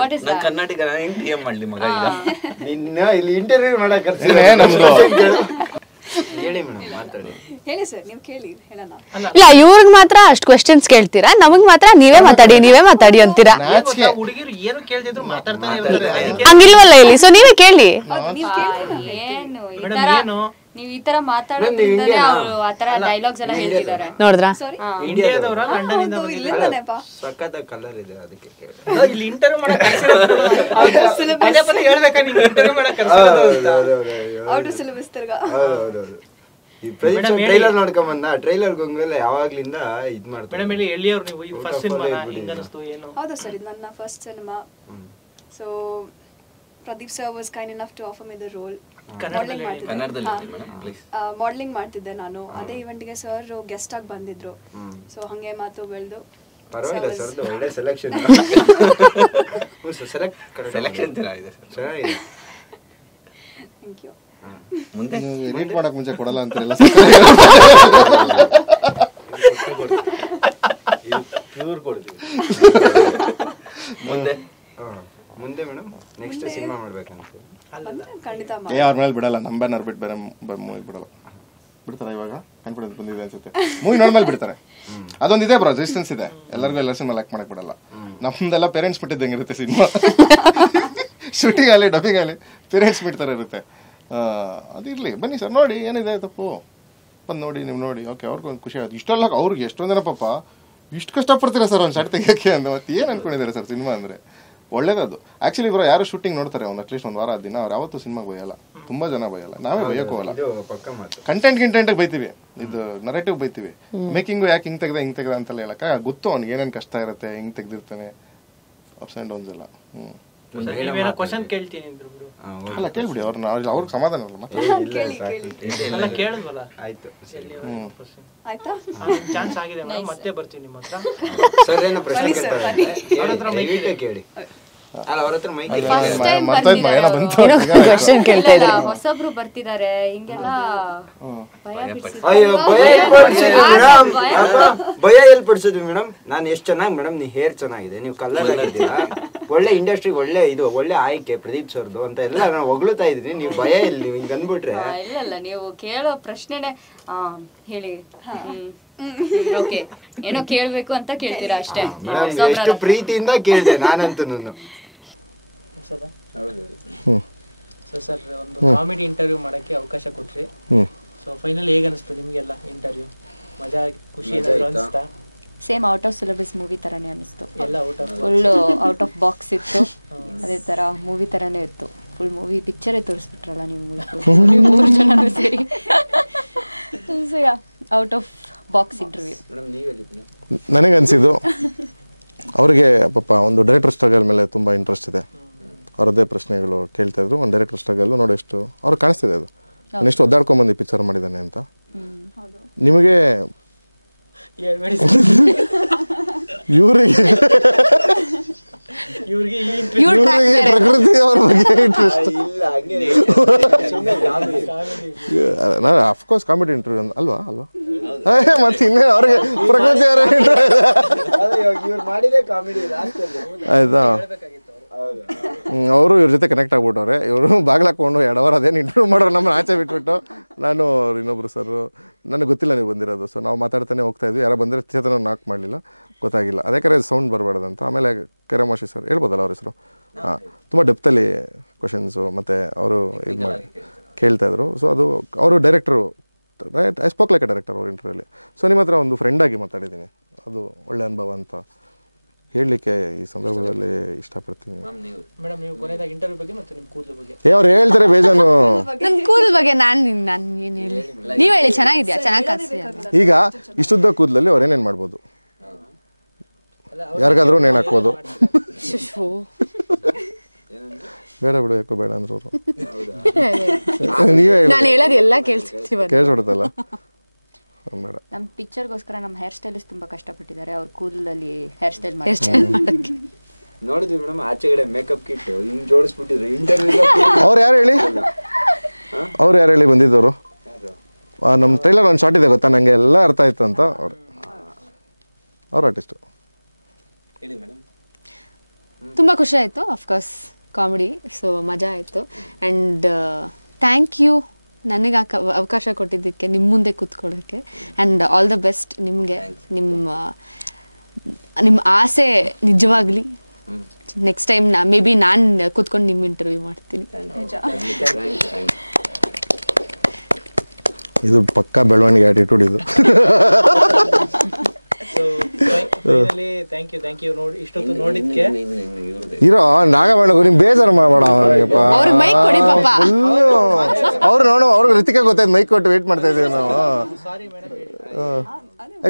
What is that? ಕನ್ನಡಿಗ ಹೆಂಗ್ DM ಮಾಡ್ಲಿ ಮಗ? ಈಗ ನಿನ್ನ ಇಲ್ಲಿ ಇಂಟರ್ವ್ಯೂ ಮಾಡಕ್ ಹೇಳಿ ಮೇಡಮ್, ಮಾತಾಡಿ. ಹೇಳಿ ಸರ್, ನೀವು ಕೇಳಿ, ಹೇಳೋಣ. ಇಲ್ಲ, ಇವ್ರಿಗೆ ಮಾತ್ರ ಅಷ್ಟು ಕ್ವೆಶ್ಚನ್ಸ್ ಕೇಳ್ತೀರಾ, ನಮಗ್ ಮಾತ್ರ ನೀವೇ ಮಾತಾಡಿ ಅಂತೀರಾ. ಹುಡುಗಿರು ಏನು ಕೇಳ್ತಿದ್ರು ಮಾತಾಡ್ತಾನೆ ಇರ್ತಾರೆ. ಹಂಗಿಲ್ವಲ್ಲ ಇಲ್ಲಿ, ಸೊ ನೀವೇ ಕೇಳಿ. ಏನು ನೀವ್ ಈ ತರ ಮಾತಾಡೋದ್ರಿಂದಲೇ ಅವರು ಆತರ ಡೈಲಾಗ್ಸ್ ಎಲ್ಲ ಹೇಳ್ತಿದ್ದಾರೆ. ನೋಡಿದ್ರಾ? ಇಂಡಿಯಾದವರ ಲಂಡನ್ ಇಂದ ಇಲ್ಲಿಂದನೇಪಾ ಸಕ್ಕತ್ತ ಕಲರ್ ಇದೆ, ಅದಕ್ಕೆ ಕೇಳಿ. ಇಲ್ಲಿ ಇಂಟರ್ವ್ಯೂ ಮಾಡಕ್ ಪದೇ ಪದೇ ಹೇಳ್ಬೇಕಾ ನೀವು ಇಂಟರ್ವ್ಯೂ ಮಾಡಕ್ ಔಟ್ ಆಫ್ ಸಿಲೆಬಸ್ ತಿರ್ಗಾ. ಹೌದೌದು. ಈ ಟ್ರೈಲರ್ ನೋಡ್ಕೊಂಡ್ ಬಂದ, ಟ್ರೈಲರ್ ಹೋಗಲ್ಲ ಯಾವಾಗ್ಲಿಂದ ಇದ್ ಮಾಡ್ತಾರೆ. ಮೇಡಮ್ ಹೇಳಿ, ಎಲ್ಲಿಯವ್ರು ನೀವು ಈ ಫಸ್ಟ್ ಸಿನಿಮಾ ಹೆಂಗ್ ಅನಿಸ್ತು, ಏನು? ಹೌದು ಸರ್, ಇದು ನನ್ನ first cinema. So Pradeep sir was kind enough to offer me the role. Modelling ಮಾಡ್ತಿದ್ದೆ ನಾನು. ಅದೇ ಇವೆಂಟ್ಗೆ ಸರ್ ಗೆಸ್ಟ್ ಆಗಿ ಬಂದಿದ್ರು. ಸೊ ಹಂಗೆ ಮಾತು ಬೆಳೆದು ಪರವಾಗಿಲ್ಲ ಸರ್, ಒಳ್ಳೆ ಸೆಲೆಕ್ಷನ್. ಸೆಲೆಕ್ಷನ್ ಚೆನ್ನಾಗಿದೆ. Thank you. ಮುಂದೆ ಎಡಿಟ್ ಮಾಡಕ್ ಮುಂಚೆ ಕೊಡಲ್ಲ ಅಂತಾರಲ್ಲ. ಮುಂದೆ ಮೇಡಮ್ ನೆಕ್ಸ್ಟ್ ಸಿನಿಮಾ ಮಾಡ್ಬೇಕಂತ ಖಂಡಿತ ಅವ್ರ ಮೇಲೆ ಬಿಡಲ್ಲ, ನಮ್ಮ ಬ್ಯಾನರ್ ಬಿಟ್ಟು ಬೇರೆ ಮೂವಿ ಬಿಡಲ್ಲ. ಬಿಡ್ತಾರೆ ಇವಾಗ, ಕಾನ್ಫಿಡೆನ್ಸ್ ಬಂದಿದೆ ಅನ್ಸುತ್ತೆ. ಮೂವಿ ನೋಡ್ಮೇಲೆ ಬಿಡ್ತಾರೆ. ಅದೊಂದಿದೆ ಬ್ರೋ, ರೆಸಿಸ್ಟೆನ್ಸ್ ಇದೆ ಎಲ್ಲರಿಗೂ. ಎಲ್ಲ ಸಿನಿಮಾ ಲಾಕ್ ಮಾಡಕ್ ಬಿಡಲ್ಲ. ನಮ್ದೆಲ್ಲ ಪೇರೆಂಟ್ಸ್ ಬಿಟ್ಟಿದ್ದಂಗೆ ಇರುತ್ತೆ ಸಿನಿಮಾ. ಶೂಟಿಂಗ್ ಆಗಲಿ ಡಬ್ಬಿಂಗ್ ಆಗಲಿ ಪೇರೆಂಟ್ಸ್ ಬಿಡ್ತಾರೆ ಇರುತ್ತೆ. ಅದಿರಲಿ, ಬನ್ನಿ ಸರ್ ನೋಡಿ ಏನಿದೆ ತಪ್ಪು ಬಂದು ನೋಡಿ, ನೀವು ನೋಡಿ, ಓಕೆ ಅವ್ರಿಗೊಂದು ಖುಷಿ ಆಗುತ್ತೆ. ಇಷ್ಟೆಲ್ಲ ಅವ್ರಿಗೆ ಎಷ್ಟೊಂದು ಜನ ಪಾಪ ಇಷ್ಟು ಕಷ್ಟಪಡ್ತೀರಾ ಸರ್ ಒಂದು ಶಾರ್ಟ್ ತೆಗಿಯೋಕ್ಕೆ ಅಂತ. ಮತ್ತೆ ಏನು ಅನ್ಕೊಂಡಿದ್ದಾರೆ ಸರ್ ಸಿನಿಮಾ ಅಂದರೆ ಒಳ್ಳೇದದು. ಆ್ಯಕ್ಚುಲಿ ಇವರು ಯಾರು ಶೂಟಿಂಗ್ ನೋಡ್ತಾರೆ ಒಂದು ಅಟ್ಲೀಸ್ಟ್ ಒಂದು ವಾರ ದಿನ, ಅವ್ರು ಯಾವತ್ತೂ ಸಿನಿಮಾಗೆ ಬೈಯಲ್ಲ, ತುಂಬ ಜನ ಬೈಯಲ್ಲ, ನಾವೇ ಬೈಯೋಕೆ ಹೋಗಲ್ಲ. ಕಂಟೆಂಟ್ ಬೈತೀವಿ, ಇದು ನರೇಟಿವ್ ಬೈತೀವಿ, ಮೇಕಿಂಗು ಯಾಕೆ ಹಿಂಗೆ ತೆಗ್ದ ಅಂತೆಲ್ಲ ಹೇಳಕ್ಕೆ ಗೊತ್ತು ಅವ್ನಿಗೆ ಏನೇನು ಕಷ್ಟ ಇರುತ್ತೆ, ಹಿಂಗೆ ತೆಗ್ದಿರ್ತಾನೆ, ಅಪ್ಸ್ ಆ್ಯಂಡ್ ಡೌನ್ಸ್ ಎಲ್ಲ. ಕ್ವಶನ್ ಕೇಳ್ತೀನಿ ಅಲ್ಲ ಕೇಳ್ಬಿಡಿ ಅವ್ರನ್ನ, ಅವ್ರಿಗೆ ಸಮಾಧಾನ ಅಲ್ಲ ಮತ್ತೆ. ಕೇಳಿದ್ವಲ್ಲ ಆಯ್ತು ಚಾನ್ಸ್ ಆಗಿದೆ ಮೇಡಮ್, ಮತ್ತೆ ಬರ್ತೀನಿ ನಿಮ್ಮ ಹತ್ರ. ಸರ್ ಏನೋ ಪ್ರಶ್ನೆ ಕೇಳ್ತಾರೆ ಕೇಳಿ. ಅಲ್ಲ ಅವ್ರ ಹತ್ರ ಮೈಕ್ ಕ್ವಶನ್ ಕೇಳ್ತಾ ಇದ್ದಾರೆ. ಹೊಸಬ್ರು ಬರ್ತಿದ್ದಾರೆ ಹಿಂಗೆಲ್ಲ ಅಯ್ಯೋ ಭಯ ಎಲ್ಲಿ ಪಡಿಸಿದ್ವಿ ಮೇಡಮ್. ನಾನು ಎಷ್ಟು ಚೆನ್ನಾಗಿ ಮೇಡಮ್, ನೀವು ಹೇರ್ ಚೆನ್ನಾಗಿದೆ, ನೀವು ಕಲರ್ ಆಗಿದ್ದೀರಾ, ಒಳ್ಳೆ ಇಂಡಸ್ಟ್ರಿಗೆ ಒಳ್ಳೆ ಇದು ಒಳ್ಳೆ ಆಯ್ಕೆ ಪ್ರದೀಪ್ ಸರ್ದು ಅಂತ ಎಲ್ಲ ನಾನು ಹೊಗಳುತ್ತಾ ಇದ್ದೀನಿ. ನೀವು ಭಯ ಇಲ್ಲಿ ನೀವು ಹಿಂಗೆ ಅಂದ್ಬಿಟ್ರೆ. ಇಲ್ಲ ನೀವು ಕೇಳೋ ಪ್ರಶ್ನೆನೆ ಹೇಳಿ ಓಕೆ ಏನೋ ಕೇಳ್ಬೇಕು ಅಂತ ಕೇಳ್ತೀರಾ ಅಷ್ಟೇ. ಎಷ್ಟು ಪ್ರೀತಿಯಿಂದ ಕೇಳಿದೆ ನಾನಂತೂ. ಸರ್ ಒಂದು ಕಾಮಿಡಿ ಇಂಟರ್ವ್ಯೂ ಮಾಡಕ್ಕೆ ಅವಕಾಶ ಕೊಟ್ರಿ. ಸೊ ಫೈನಲ್ ಹೇಗೆ ಅನಿಸ್ತು ನಿಮ್ಗೆಲ್ಲ ಇಂಟರ್ವ್ಯೂ? ಮಜಾ ಖುಷಿ ಏನಾದ್ರು ಅನಿಸ್ತಾ? Same out of syllabus movie ತರಾನೇ ಅನಿಸ್ತು. ಎಲ್ಲ ಫುಲ್ ಔಟ್ ಆಫ್ ಬಾಕ್ಸ್ ಇತ್ತು, ಅದೇ ತರ ಮೂವಿ ತರಾನೇ ಇತ್ತು. ಫುಲ್ ಮೂವಿ ಪಿಕ್ಚರೇ ತೋರಿಸ್ಬಿಟ್ರಲ್ಲ ನೀವು 3 ಜನರು ಸೇರಿ. So yeah out of box interview. ನನಗನ್ಸಿದ್ದು ಅವ್ರಿಗೆ ಪಾಪ ಒಂದು ಡೈರೆಕ್ಟರ್ ಸ್ಟ್ರಗಲ್ ಮೇಲೆ ತುಂಬ ಇಂಟ್ರೆಸ್ಟ್ ಇದೆ. ಅವರದ್ದೇ ಪ್ರಶ್ನೆಗಳು ಕೇಳ್ತಾ ಇದ್ರು. ಒಂದು ಡೈರೆಕ್ಟರ್ ಸ್ಟ್ರಗಲ್ ನೋಡಿ ಎಷ್ಟು ಅವ್ರಿಗೆ ಕಾಣಿಸ್ತಿದೆ, ಅದು ಎಷ್ಟು ಒದ್ದಾಡ್ಕೊಂಡ್ಬಂದು ಪಿಕ್ಚರ್ ಮಾಡಿದ್ದಾನೆ ಅಂತ. ನಿಮಗೆ ಇವರಿಗೆ ಪ್ರಕೃತಿ ಅವ್ರ ಬಗ್ಗೆ ಇಂಟ್ರೆಸ್ಟ್. ನಾನು ಅಫ್ಕೋರ್ಸ್ ಕಾಮಿಡಿ ಇಂಟರ್ವ್ಯೂ ಅಲ್ವಾ ಮತ್ತೆ ಇನ್ನೇ ಅವ್ರಿಗೆ ಪ್ರಕೃತಿ ಅವರ ಆಯ್ತಾ. ಅವರು ಇವ್ರ ಜೊತೆ ಕನೆಕ್ಟ್ ಆಗ್ಬಿಟ್ಟವ್ರೆ. ಇವರು ಬಾಗ್ಲಾಕೊಂಡು 2 ಅವರ್ ಅದೇನು ಇಂಟರ್ವ್ಯೂ ಮಾಡೋರು, ನಮ್ಮನ್ನ ಆಚೆ ಬಿಟ್ಬಿಟ್ಟು. ನಾನು ಇನ್ನೊಬ್ರು ಸರ್ ನನಗೆ ಗೊತ್ತಿಲ್ಲ ನೀವು ಬಂದಿರೋದು, ಸೊ ನಾವು ಮಾತಾಡ್ತಾನೆ ಹೋಗ್ತಾ ಇದ್ವಿ. ಯಾರೋ ಬಂದರೆ ಚೇತನ ನಾಕ್ ಮಾಡಲಿಲ್ಲ, ಗೊತ್ತಾಗಿಲ್ಲ. ಅದೇ ಕರೆ ಸೌಂಡ್ ಬರಬಾರ್ದಂತ. ಆಮೇಲೆ ಕರೆಮಾಶಿ ಸರ್ ಹೇಳ್ಬೋದಲ್ಲ ಅವ್ರ ಹೆಸರು, ತುಂಬ ಡೆಪ್ತಲ್ಲಿ ಕ್ವಶನ್ಸು ಮತ್ತು ಅವರು ಇದು ಮಾಡಿ ಕೇಳ್ತಾಯಿದ್ರು. ಸೊ ಅದು ಅವರು ಡೈರೆಕ್ಟ್ರು, I spoke like a director ಅವ್ರ ಇಂಟರ್ವ್ಯೂಲಿ. ಸೊ ನಿಮ್ಮ ಹತ್ರ ಒಂದು ಫ್ರೆಂಡಾಗಿ ಮಾತಾಡಿದ್ದೀನಿ, ಅದು ಒಳ್ಳೆ ಅನುಭವ ಅಂತ ಹೇಳಲಿಕ್ಕೆ ಈ ಸಂದರ್ಭದಲ್ಲಿ ಇಷ್ಟಪಡ್ತೀನಿ. ಮೇಡಮ್ ನೀವು ಕೊನೆಯದಾಗಿ ಇಂಟರ್ವ್ಯೂ ಬಗ್ಗೆ ಮತ್ತು ನಿಮ್ಮ ಕೂದಲು ಬಗ್ಗೆ ಅವ್ರು ಹೇಳ್ತಾರೆ ಬೇಜಾನು. ನನ್ನ ಕೂದಲು ಬಗ್ಗೆ ನಾನು ಏನು ಹೇಳಿ, ನೀವು ಹೇಳಿ. ಚೆನ್ನಾಗಿದೆಯಾ? ಚೆನ್ನಾಗಿ ಕಾಣಿಸ್ತೀಯಾ? ಈಗ ಇಷ್ಟುದ್ದ ಕೂದಲಲ್ಲಿ ಅವ್ರು ಏನೇನು ಮಾಡ್ಬೋದು? ಯಾರಿಗಾದ್ರೂ ನೇಣು ಹಾಕ್ಬೋದು. ಬೇಡ ಬಿಡು, ಯಾಕೋ ಬೇಡ ಅಂದ್ರು ಅವರು. ನೀವೇ ನಾನು ಹೇಳೋದು ಎಲ್ಲ ಕೇಳಿಸ್ಬಿಡ್ತಲ್ಲ. ಬೇಡ. ನಮ್ಮ ಪಿಕ್ಚರ್ಗೋಸ್ಕರ ನಮ್ಮ ಹೇರ್ ಸ್ಟೈಲಿಸ್ಟ್ ತುಂಬಾ ಕಷ್ಟಪಟ್ಟಿದ್ದಾರೆ. ಅವ್ರ ಕೂದಲಲ್ಲಿ ಹೇರ್ ಸ್ಟೈಲ್ ಮಾಡಿ ನೋಡಿದ್ವಿ ಮೇಡಮ್. ಆಚೆಗಡೆ ಮೇಕಪ್ ಕಿಟ್ ಹಿಂಗ್ ಜೋಡಿಸ್ಬಿಟ್ಟಿದ್ರು ಇಂಟರ್ವ್ಯೂ. ಅವ್ರು ಯಾರು ಹೇಳಿ ಬಂದಿದ್ದವರು? ನಮ್ಮ ಟ್ರೈಲರ್ ಒಂದು ಶಾರ್ಟ್ ಇದೆ ಗೊತ್ತಾ, ನನಗೆ ಎಲ್ಲ ಅರ್ಥ ಆಯ್ತು ಅಂತ. ಅವ್ರು ಆರ್ಟಿಸ್ಟು. ತುಂಬ ಖುಷಿ ಆಯಿತು. ಅಫ್ಕೋರ್ಸ್ ಕಾಮಿಡಿ, ಸೊ ಮಜಾ ಆಯಿತು. ಆ್ಯಂಡ್ ಥ್ಯಾಂಕ್ ಯು ನನಗೆ ಅವಕಾಶ ಕೊಟ್ಟಿದ್ದಕ್ಕೆ, ನಿಮ್ಮ ಮುಂದೆ ಕೂತ್ಕೊಳ್ಳೋಕ್ಕೆ. ಆ್ಯಂಡ್ ಆಲ್ ದ ಬೆಸ್ಟ್ ನಿಮಗೆ. ನಿಮ್ಮ ಆಸೆ ನಿಜವಾಗಲಿ. ನೆಕ್ಸ್ಟ್ ಟೈಮ್ ಮೇ ಬಿ ನಾನು ಕೂತ್ಕೊಂಡು ನಿಮ್ಮ ಇಂಟರ್ವ್ಯೂ ಮಾಡ್ತೀನಿ. ಇದು ಪಕ್ಕಾ ಬೆಳವಣಿಗೆ ಆಟಿಟ್ಯೂಡ್ ಇದು. ಥ್ಯಾಂಕ್ ಯು ನೋಡಿ ಇಷ್ಟೊತ್ತು ನೋಡಿದ್ಕೆ. ಇರೋ ನಾಗಬೇಡ, ನಿಮ್ ಬೇಜಾರು ಮಾಡಬೇಡ ಅವರಿಗಪ್ಪ. ಅವ್ರು ನೋಡು, ಅವ್ರಿಗೆ ರಿತಿಕ ಗೊತ್ತಾಯ್ತು, ಮೈಕ್ ಕೊಟ್ಟು ವೇಟ್ ಮಾಡ್ತಾ ಇದೀವಿ ನಾವು.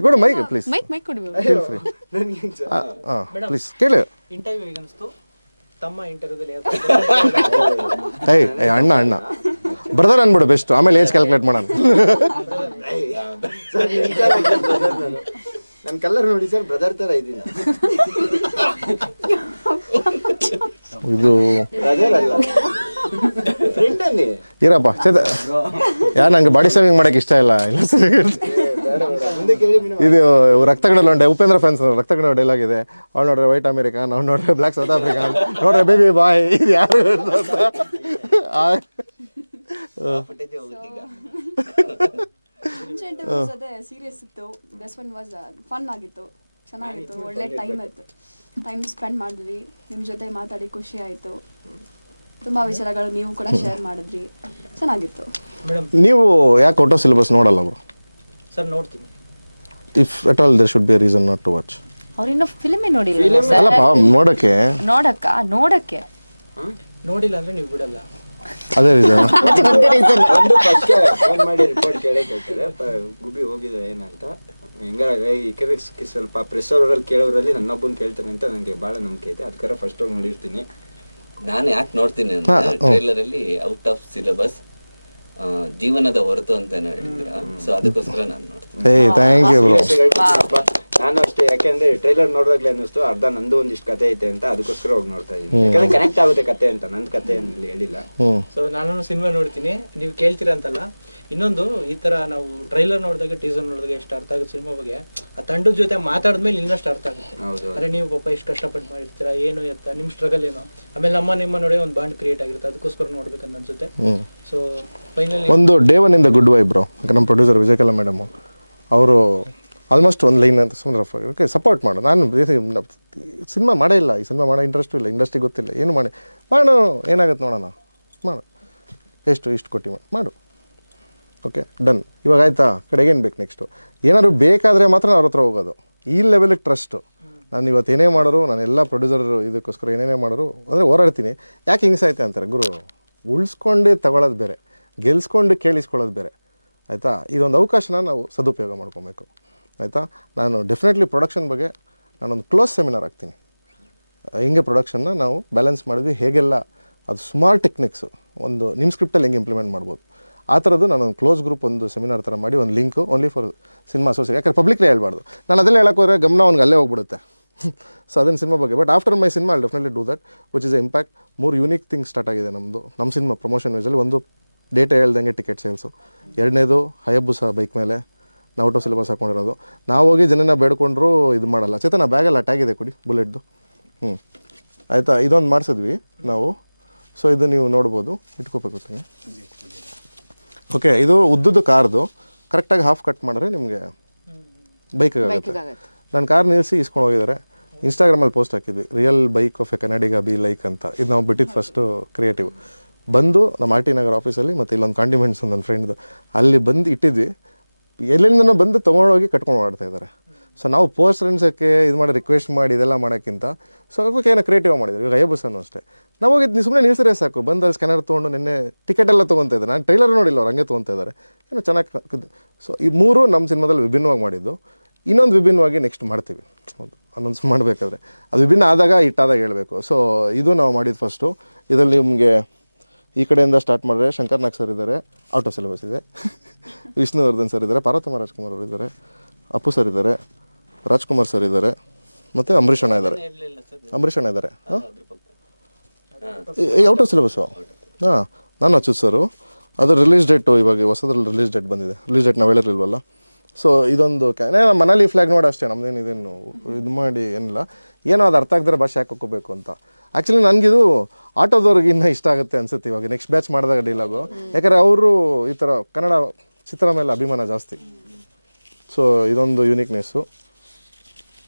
ಕೊಡು ಮೈಕ್ ಪ್ಲೀಸ್. ಮೈಕ್ ಕೊಡಿ ಪ್ಲೀಸ್. ಕೇಳಿ ಇಂಟರ್ವ್ಯೂ ಹೇಗೆ ಅನಿಸ್ತು? ತಮ್ಮ ಇಂಟರ್ವ್ಯೂದಲ್ಲಿ ಅಣ್ಣ ಬ್ರದರ್ ಅನ್ಬಿಡು ಬೆಸ್ಟ್, ಆಮೇಲೆ ಏಜ್ ಕ್ಯಾಲ್ಕುಲೇಟ್ ಮಾಡೋಣ. ನನ್ನ ಕಲರ್ ನೋಡಿ ಸರ್, ಬ್ರದರ್ ತರ ಇದ್ದೀನಿ. ಇದು ಬ್ರದರ್ ಅಲ್ಲ, ಫ್ರೆಂಡ್ ಅನ್ನಿ. ಇರಪ್ಪ ಯಾರು ನಂಗೆ ಬಾಡಿ ಸೇವಿಂಗ್ ಮಾಡಕ್ಕೆ ಇಷ್ಟ ಇಲ್ಲ. ಇದು ರಕ್ತಗಡಲ್ ಒಂಡೆ ಉಪೇಂದ್ರ ಫ್ಯಾನ್ಸ್ ರಕ್ತಗಡ ಡೈಲಾಗ್ ಇದೆ. ಅವ್ನು ನೋಡ್ರೆ ವೈಟ್ ಅಮೇರಿಕನ್, ಅವ್ನು ನೋಡ್ರೆ ಬ್ಲ್ಯಾಕ್ ಸೌತ್ ಆಫ್ರಿಕನ್, ನೋಡ್ರೆ ಬೇಬಿ ಬಾಯ್. ಇದು ಯಾರು ಅದೇ ಸೀರಿಯಸ್ ಇತ್ತು. ದಿಸ್ ಒನ್ ವಾಸ್ ಫನ್ ಆಗಿತ್ತು. ಚೆನ್ನಾಗಿತ್ತು, ಒಳ್ಳೆ ಟೈಮ್ ಆಯಿತು, ಟೈಮ್ ಸ್ಪೆಂಡ್ ಮಾಡಿದ್ವಿ, ನಿಮ್ಮ ಜೊತೆ ಮಾತಾಡಿ ಖುಷಿ ಆಯಿತು, ತುಂಬ ವಿಚಾರಗಳು ನೀವು ಕೂಡ ಶೇರ್ ಮಾಡಿದ್ರಿ, ಚೆನ್ನಾಗಿತ್ತು. ಮೇಡಮ್ ನೀವು ಯಾಕೆ ಔಟ್ ಆಫ್ ಸಿಲೆಬಸ್ ನೋಡಲ್ಲ ಅವರು? ಸರ್ ನೋಡ್ತೀನಿ. If at all there should be a reason not to watch. ಅವ್ರಿನ್ನೂ ಫಿಲ್ಮೇ ನೋಡಿಲ್ಲ ಅಲ್ಲಪ್ಪ, ನೋಡಕ್ಕೆ ನೋಡಕ್ಕೆ ನೋಡಿಲ್ಲ ಅಂದರೆ ನೀವು ಬಿಡಲ್ಲ. ಅದೇ ರೀಸನ್. ಒಂದು ಫಸ್ಟ್ಗೆ ಫೋನ್ ಮಾಡಿ ರಿಪೋರ್ಟ್ ಕೇಳೇ ಕೇಳ್ತಾರೆ ಗುಬ್ಬಿ ಹೋಗಿದೆ ಏನಂತ. ಹಿಂಗಾಗಿ ಈ ಸ್ವಲ್ಪ ಪ್ರೆಸ್ ಅವರಲ್ಲಿ ಕೇಳೋರಲ್ಲಿ ನನ್ನೊಬ್ಬನ ಕೇಳ್ತಾನೆ ಅಂತ ನನಗೆ ಭಾಳ ನಂಬಿಕೆ ಐತೆ. ಅದಕ್ಕಾರ ಫಸ್ಟ್ ಹೋಗಿ ನೋಡಿರ್ತೀನಿ. ನಾನು ಯಾಕೆ ನೋಡ್ತೀನಿ ಅಂದ್ರೆ ಟ್ರೈಲರ್ ಅಲ್ಲಿ ಔಟ್ ಆಫ್ ಸಿಲೆಬಸ್ ಜೀವನದ ಹೊರತು ಅಂತ ಹೇಳಿದ್ರ, ಸೊ ಅದಕ್ಕೋಸ್ಕರ ನಾನು ನೋಡ್ತೀನಿ. Thank you bro. ನಾನು ಅಷ್ಟೇ, ಯಾಕೆಂದ್ರೆ ಟ್ರೈಲರ್ ನೋಡಿದಾಗ್ಲೇ ಅನ್ನಿಸ್ತು ಅರ್ಧ ನಂದು ಒಂದಿಷ್ಟು ಕತೆ ಐತೆ ಅಂತ, ಅದಕ್ಕೋಸ್ಕರ ಹೋಗಿ ನೋಡ್ತಾ ಇದ್ದೀನಿ. ಯಾಕಂದ್ರೆ ಕನೆಕ್ಟ್ ಆಗುತ್ತೆ ಕತೆ ಅಂತ, ನಂದು ಕತೆ ಇಲ್ಲಿ ಹೇಳಿಲ್ಲ. ಸೊ ನಾನು ಸಿನಿಮಾ ನೋಡ್ತೀನಿ, ನೀವು ಕೇಳ್ತೀರಂತಲ್ಲ. ಇನ್ನೊಂದು, ಈ ತರ ನಾವು ಟ್ರೈಲರ್ ನೋಡಿದಾಗ ಟೀಸರ್ ನೋಡಿದಾಗ ಎಷ್ಟು ಅರ್ಥ ಆಗುತ್ತೆ ಸಿನಿಮಾ ಬಗ್ಗೆ, ಆ ತಂಡದ ಜೊತೆ ಮಾತಾಡಿದ್ಮೇಲೆ ಇನ್ನಷ್ಟು ಅರ್ಥ ಆಗುತ್ತೆ. ಅರೆ ನೀವು ಪಾಪ ಎಷ್ಟು ಕಷ್ಟಪಟ್ಟು ಮಾಡಿರ್ತೀರಾ, ಏನು ಎತ್ತ ನಿಮ್ಮ ಸ್ಟ್ರಗಲ್ ಏನೋ, ಆಮೇಲೆ ನಿಮ್ಮ ನೋಡಿ ಒಂದು ಬಾಂಡ್ ಕ್ರಿಯೇಟ್ ಆಗಿರುತ್ತೆ, ಅದಕ್ಕೋಸ್ಕರ ನೋಡ್ಬೇಕಂತ ಅನ್ಸುತ್ತೆ. ಸೊ ಫೈನಲಿ ಒಂದು ಡೇ ಒನ್ ಇಂದ ಗುಡ್ ವೈ ಬ್ರೋ. ನಮ್ಮ ಪ್ರೊಡ್ಯೂಸರ್ ವಿಜಯಕಲಾ ಮೇಡಮ್ ಅವರು ಆಲ್ಮೋಸ್ಟ್ ಒಂದು ಲೈನ್ ಅಂತ ಸುಮ್ಮನೆ ಓಕೆ ಸಪೋರ್ಟ್ ಮಾಡು. ನಾನು ಸಿನಿಮಾ ಮಾಡೇ ಇಲ್ಲ, ಈ ಸಿನಿಮಾ ಮಾಡೋ ಇಂಟ್ರೆಸ್ಟು ಇಲ್ಲ, ಇಂಡಸ್ಟ್ರಿ ಗೊತ್ತಿಲ್ಲ, ಏನು ಮಾಡು ಏನಾಗುತ್ತೆ ನೋಡೋಣ, ಮಾಡು, ಇಷ್ಟು ಕೊಟ್ಟು ಮಾಡು, ಓಕೆ ಡನ್. ಇವಾಗ ಆಯಿತಾ, ಕಡೆಗೇನು ಬೇಕು ನೆಕ್ಸ್ಟು? ಏನಾದ್ರು ಬೇಕಾದರೆ ಮಾತ್ರ ಅವ್ರ ಹತ್ರ ಹೋಗೋದು. ಈ ಲೆವೆಲಿಗೆ ಟ್ರಸ್ಟು. ನಾನು ಇವತ್ತು ಏನೇ ಮಾಡೋರು, ನಾನು ಎಲ್ಲ ಪ್ರೊಡ್ಯೂಸರ್ ಇದಕ್ಕೋಸ್ಕರ ಏನೇನೇ ಮಾಡೋರು ಅಂದರೆ ಹೋರಾಡ್ತೀನಿ. ಯಾಕೆ ಹಿಂಗ್ಸಾಯ್ತೆ ಅಂತಾರೆ ಗುರು, ಉಳಿಸ್ಕೊಂಡು ತಗೊಳ್ಳೋದು ಬೇರೆ, ಗೆಲ್ಸ್ಕೊಂಡು ಕೇಳಿಸ್ಕೊಳ್ಳೋದು ಬೇರೆ, ಆಯಿತಾ? ಇದೊಂದು ಅವಕಾಶನ ನಾವು ಸದುಪಯೋಗ ಮಾಡ್ಕೊಬೇಕು, ಆಯಿತಾ? ನಾನು ಡೆಫಿನೆಟ್ಲಿ ಪ್ರೊಡಕ್ಷನ್ ಬಗ್ಗೆ ನಾನೊಂದು ಕ್ಲೋಸ್ ಸೆಮಿನಾರ್ ಆಗ್ತೀನಿ. ಹಿಂಗೆ ಪ್ರೊಡಕ್ಷನ್ನ ನಾವು ಬ್ಯಾಲೆನ್ಸ್ ಮಾಡಿದ್ವಿ, ಹೇಗೆಲ್ಲ ಅದು ಸುಮಾರು ಟೆಕ್ನಿಕ್ಸು ಒಂದು ನಿಮ್ಮ ಸ್ಕ್ರಿಪ್ಟಲ್ಲಿ ಹೆಂಗೆ ಇಂಪ್ಲಿಮೆಂಟ್ ಮಾಡ್ಬೋದು, ಆ ಥರದ್ದು ನಾನೊಂದು ಕ್ಲೋಸ್ ಗ್ರೂಪ್ ಒಂದು ಸೆಮಿನಾರ್ ಥರ ಮಾಡಿ ಒಂದು link only for cinema associate. ಯಾಕಂದ್ರೆ ಪಬ್ಲಿಕ್ಲೇ ಹೇಳ್ಬಾರ್ದು, ನಾನು ಅದೆಲ್ಲ ಹೇಳೋಕ್ಕೋದ್ರೆ ಗಮನ ಅವ್ನಿಗೆ ಅಲ್ಲೇ ಹೋಗ್ಬಿಡುತ್ತೆ. ಸೊ ಅದನ್ನು ಸಿನಿಮಾ ಬಗ್ಗೆ. But after my cinema I'll definitely do that which is A impact. 3 unique things start ಆಗಿದೆ ನಮ್ಮ ಸಿನಿಮಾ ಪ್ರಮೋಷನ್ ವೈಸಲ್ಲಿ. ಒಂದು ಡೇಟಾ ಹೇಳ್ದಂಗೆ ಟಿಕೆಟ್ ಸೇಲ್ಸು, ಎರಡನೇದು ಹಯಬುಸ ಬೈಕ್ ಮೇಲೆ ನಾವು ಔಟ್ ಆಫ್ ಸಿಲೆಬಸ್ ಹಾಕೊಂಡಿರೋದು. ನಾವು ಹೋಗಿ ಜನನ ಬೇಡ್ಕೊಂಡ್ರು ಇದು ಮಾಡಲ್ಲ. ಚೇತನ ಬ್ಯಾಗಲ್ಲಿ ಟ್ಯಾಗ್ ಇದೆ ಕೊಡಿ ಬುಲೆಟ್ದು. ಆಯಿತಾ, ಇದೊಂದು ಮಾಡಿಸಿದ್ವಿ ನಾವು. ಸೊ ಇದು ನೀವು ನೋಡ್ಬೋದು, ಇಟ್ಕೋಬೇಕು. ಓಕೆ, ಇದು ಉದ್ದದ್ದು ಕಾರ್ದು ಕರೆಕ್ಟಾಗಿ ಹಾಫ್ ಕಟ್ ಮಾಡಿದ್ರೆ ನಿಮಗೆ ಬೈಕಾಗುತ್ತೆ. ನಾನು ಕಾರ್ ನಿಲ್ಲಿಸಿ ಇಸ್ಕೊಂಡು ಹೋಗಿದ್ದಾರೆ. ಇನ್ಸ್ಟಾಗ್ರಾಮಲ್ಲಿ ಪೋಸ್ಟ್ ಹಾಕಿದ್ವಿ, real bike of A Kannadiga be like ಅಂತ. ಇದು ನಾವು ಬಿಟ್ಟಿದ್ದು ಫಸ್ಟು ಕ್ರಿಯೇಟಿವ್. ಬಂದು ನಮ್ಮ ಆರ್ ಟಿ ನಗರ್ ಆಫೀಸಲ್ಲಿ ಮತ್ತು ಇಲ್ಲೊಂದು ಕಾಂಡಿಮೆಂಟ್ಸ್ ನನ್ನ ಫ್ರೆಂಡ್ದು ಅಲ್ಲಿ ಬಂದು ಇಟ್ಟಿದ್ವಿ. ಎಲ್ಲಿಂದನೋ ಬಂದು ತೊಗೊಂಡೋಗಿ ಕಟ್ಕೊಂಡು ಮಾಡ್ತಾಯಿದ್ದಾರೆ. ಸೊ ನಾವು ಪೋಸ್ಟರ್ ಅನ್ಸೋಕ್ಕೆ ಇದು ಮಾಡಿ ರಿಕ್ವೆಸ್ಟ್ ಮಾಡಿ ಇದೆಲ್ಲ ಮಾಡೋಕ್ಕಿಂತ ಸೊ ಅದಕ್ಕೆ ಏನೋ ಕ್ರಿಯೇಟಿವ್ ಮಾಡಿದ್ರು. ಈಗ ಹಯಬುಸನು ಅಷ್ಟೇ, ನಾವು ಹೋಗಿ ಸುಮ್ಮನೆ ನಿಲ್ಸಿದ್ರೆ ಸಾಕು, ಬಂದು ಅಲ್ಲಿ ಸ್ಕ್ಯಾನರ್ ತೊಗೊಂಡು ನಿನ್ನೆ ಟಿಕೆಟ್ ಎಲ್ಲ ತೊಗೊತಾ ಇದ್ದಾರೆ. ನಾನು ಟ್ರೈಲರ್ ನೋಡಿಲ್ಲ, ಅವ್ರು ಹಂಗೆ ತೊಗೊತಾ ಇದ್ದಾರೆ, ಏನೋ ಚೆನ್ನಾಗಿ. ಸೊ ಈ 3 ನಮ್ಮ ಸಿನಿಮಾದಲ್ಲಿ ವಿಭಿನ್ನವಾಗಿ ಮಾಡಿದ್ದು. ಇನ್ನೊಂದು ವಿಭಿನ್ನವಾಗಿ ನೆಕ್ಸ್ಟ್ ಮಾಡ್ತೀವಿ, ಅನೌನ್ಸ್ ಮಾಡಬೇಕಾದ್ರೆ ಅದು ವಿಭಿನ್ನ ಆದಾಗ ಇಟ್ಟಾದಾಗ ಹೇಳಬೇಕು. ಸೊ ಇದು ನಾವು ಮಾಡಿದ್ದು ಫಸ್ಟು. ಇದರಲ್ಲಿ ನಿಮಗೆ ಈ ಕಡೆಯಿಂದ ಸ್ಟಾರ್ಟ್ ಮಾಡಿದ್ರೆ ಶಂಕರ್ನಾಗ್ ಸರ್ ಇದ್ದಾರೆ, ಔಟ್ ಆಫ್ ಸಿಲೆಬಸ್ ಇದೆ. ವಿಷ್ಣುವರ್ಧನ್ ಸರ್ ಇದ್ದಾರೆ, ಪಾರ್ವತಮ್ಮ ರಾಜ್ಕುಮಾರ್ ಅವರು ಇದ್ದಾರೆ, ಅಪ್ಪು ಸರ್ ಇದ್ದಾರೆ, ರಾಜ್ಕುಮಾರ್ ಸರ್ ಇದ್ದಾರೆ, ಮತ್ತು ಅಂಬರೀಷ್ ಅಣ್ಣ ಇದ್ದಾರೆ. Out of syllabus. ನಾನು ಅಚ್ಯುತ್ ಸರು. ಅದು ರಿಲೀಸ್ ಡೇಟು ಇವಾಗ ಹೊಸದ್ರಲ್ಲಿ ರಿಲೀಸ್ ಡೇಟ್ ಬಂದಿದೆ. ರಿಲೀಸ್ ಡೇಟ್ ನಾವು ಹೇಳಿರಲಿಲ್ವಲ್ಲ. ಸೊ ಇದೊಂದು ಮನೇಲಿ ಫ್ಲ್ಯಾಗ್ ನೋಡಿ ಅಷ್ಟೇ, ನಮ್ಮದೇನು ಇದೇನು ಇದು ಮಾಡಿ ಏನಿಲ್ಲ. ಏನೋ ಅದು ಅರ್ಥ ಆಗದ್ರೆ ಭಾಷೆ ಯಾಕೆ ಹಾಕೋಬೇಕು ಅಂತ. ಆ್ಯಕ್ಚುಲಿ ನನಗಿದು ಆಟೋದವ್ರಿಗೆ ಇನ್ನೂ ಇಷ್ಟ ಆಗುತ್ತೆ ಅನ್ಸುತ್ತೆ ಇವಾಗ ನೆಕ್ಸ್ಟ್ ಬ್ಯಾಚ್ ಮಾಡಿದಾಗ ಡೈಲಾಗು. ಯಾಕಂದರೆ ಅವರು ಈ ಥರ ಕನ್ನಡ ಚಿತ್ರ ಮೇಲೆ ಅಭಿಮಾನ ಜಾಸ್ತಿ. ಸೊ ಇದೊಂದು ಯೂನಿಕ್ನೆಸ್ಸು.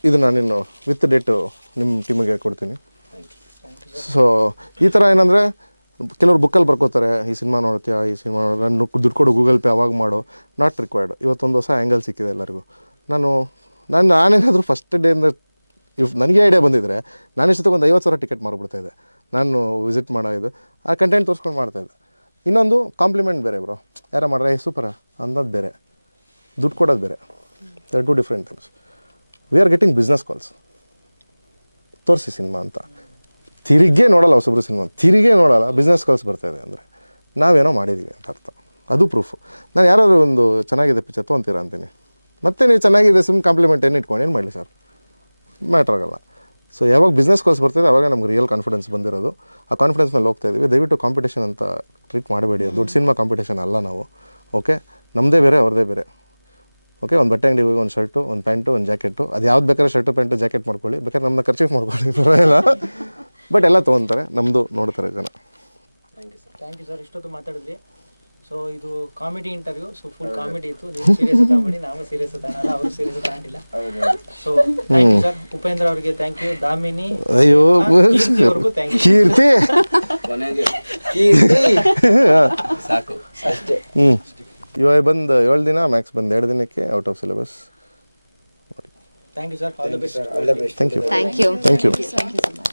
ಇದು ನಾನಿನ್ನು ವಿತ್ ಡೇಟು ನಿಮ್ಮ ಟೀಮಿಗೆ ಕೊಡ್ತೀನಿ. ಸೊ ಈ ಥರ ಏನಂದರೆ ಕೆಲವ್ರು ಬುಕ್ಕಲ್ಲಿ ಬರ್ಕೋತಾರೆ, ಈ ಸಿನಿಮಾ ನೋಡ್ತೀಯಾ, ಈ ಸಿನಿಮಾ ನಾನು ದುಡ್ಡು ಕೊಡು ಗೂಗಲ್ ಪೇ ಅವಾಗ ಮಾಡು. Not required. ಇವತ್ತೊಂದು ಹೊಸ ಆ್ಯಂಗಲ್ ಸಿಕ್ಕಿದೆ ಎಲ್ಲರಿಗೂ. ನಾನೇನಾದರೂ ಫಸ್ಟ್ ಡೇಯಿಂದ ನನಗೆ ಐಡಿಯಾ ಬಂದಿದ್ದರೆ ನಾನು ಇಷ್ಟೊತ್ತಿಗೆ ಒಂದು 50,000 ಟಿಕೆಟ್ ಮಾರ್ಬಿಡ್ತಾಯಿದ್ದೆ. ನಾನು ವಿಸಿಟ್ ಮಾಡೋದು ಆ ಕಂಟೆಂಟ್ ತೋರಿಸ್ಕೊಂಡು ಮಾಡ್ತಾಯಿದ್ದೆ. ಇನ್ನೊಂದು ಕಾಂಪ್ಲಿಮೆಂಟ್ ಬೇರೆ ಬ್ರೋ, ಯಾರೋ ಮಾಡ್ರೆ ಸೂಪರ ಅನ್ನೋದು ಬೇರೆ, ದುಡ್ಡು ಕೊಡೋದು ಬೇರೆ. They are 2 different things. We are getting business calls, ತೋರಿಸಿ ಸಿನಿಮಾ ಅಂತ. ತಿರುಗೇ ನೋಡಲ್ಲ ಹೊಸಬ್ರು ಸಿನಿಮಾ, ತಿರುಗೇ ನೋಡಲ್ಲ, ಬಿಸ್ನೆಸ್ ಕಾಲ್ಸ್ ಬರ್ತಾಯಿದೆ ಅಂದರೆ ನಾವೇನೋ ಮಾಡಿದ್ದೀವಿ ಅಂತ ಅರ್ಥ. ಅದು ಪ್ರೂಫು. ನಾನು ಯಾರಾದರೂ ಒಂದು ಚೆನ್ನಾಗಿದೆ ಪಿಕ್ಚರ್ ತೊಗೊತೀರಾ ಅಂತೀನಿ, ಮತ್ತೆ ನೀವು ಚೆನ್ನಾಗಿದೆ ಸುಮ್ಮನೆ ಕಾಂಪ್ಲಿಮೆಂಟ್ ಏನು ಇಟ್ಕೊಂಡು ಏನು ಮಾಡಲಿ ಸರ್, ಮ್ಯಾಟ್ರ್ ಆಗೋಲ್ಲ. ಸೊ ಯಾವಾಗ ಬಿಸ್ನೆಸ್ ಕಾಲ್ಸ್ ಬರ್ತಾಯಿದೆ ಆವಾಗ ನಮ್ಗೆ ರಿಯಲ್ ಕಾನ್ಫಿಡೆನ್ಸ್ ಬಂದಿರೋದು. ಆ ಕಾನ್ಫಿಡೆನ್ಸ್ ಮೇಲೆ ಹೋಗ್ತಾ ಇದ್ದೀವಿ. ದಯವಿಟ್ಟು ಕಾಂಪಿಟೇಷನ್ ಅಂತ ಟ್ರೀಟ್ ಮಾಡಬೇಡಿ. ದೊಡ್ಡ ಸಿನಿಮಾ ಕಾಂಪಿಟೇಷನ್ ಅಲ್ಲ ನಾವು. ಓಕೆ, ನಮ್ಮದೇ ಬೇರೆ ಅವ್ರದ್ದೇ ಬೇರೆ. ಓಕೆ, ಒಂದು ಬಟ್ಟೆ ಅಂಗಡಿಗೆ ಹೋಗಿ ಒಂದು ಶರ್ಟು, ಒಂದು ಪ್ಯಾಂಟು, ಒಂದು ಜಾಕೆಟು, ಅದು ಯಾವ್ದು ಬೇಕಾದ್ರೆ ಶರ್ಟು ಪ್ಯಾಂಟು ಜಾಕೆಟ್ ಮಾಡ್ಕೊಳ್ಳಿ, ಬೇಕಾದ್ರೆ ನಮ್ಮನ್ನ ಖರ್ಚು ಮಾಡ್ಕೊಳ್ಳಿ, ಪರವಾಗಿಲ್ಲ. ಬಟ್ ಎಲ್ಲ ತೊಗೊತಾರೆ, ನಮ್ಮದು ನೋಡ್ತಾರೆ ಜನ. ಥ್ಯಾಂಕ್ ಯು ಸರ್, ಇಷ್ಟೊತ್ತು ಮಾತಾಡಿದ್ವಿ. ಸೊ ಇದು comedy interview, so full comedy ಇತ್ತು. ನೀವು ಸೀರಿಯಸ್ ತಗೊಂಬಿಡಿ, ನಾವು ಸೀರಿಯಸ್ ತಗೊಳಲ್ಲ, ಅವರು ಸೀರಿಯಸ್ ತಗೊಂಡಿಲ್ಲ. So thank you sir. Upendra ಅವ್ರಿಗೆ ಥ್ಯಾಂಕ್ ಯು, ದಾಮಿನಿ, ಅಯ್ಯೋ ಅವ್ರಿಗೂ ಥ್ಯಾಂಕ್ ಯು. ಕೀರ್ತಿ ಕೊನೆಗೆ ಸಾಕು ಅಷ್ಟೇ. ಇವಾಗ ಬಂದು 7 ದಿನ, ಮ್ಯಾಕ್ಸ್ ಬಂದು 2 ದಿನಕ್ಕೆ out of syllabus. Thank you sir, all the best. All the best. Thank you. Thank you. Thank you so much.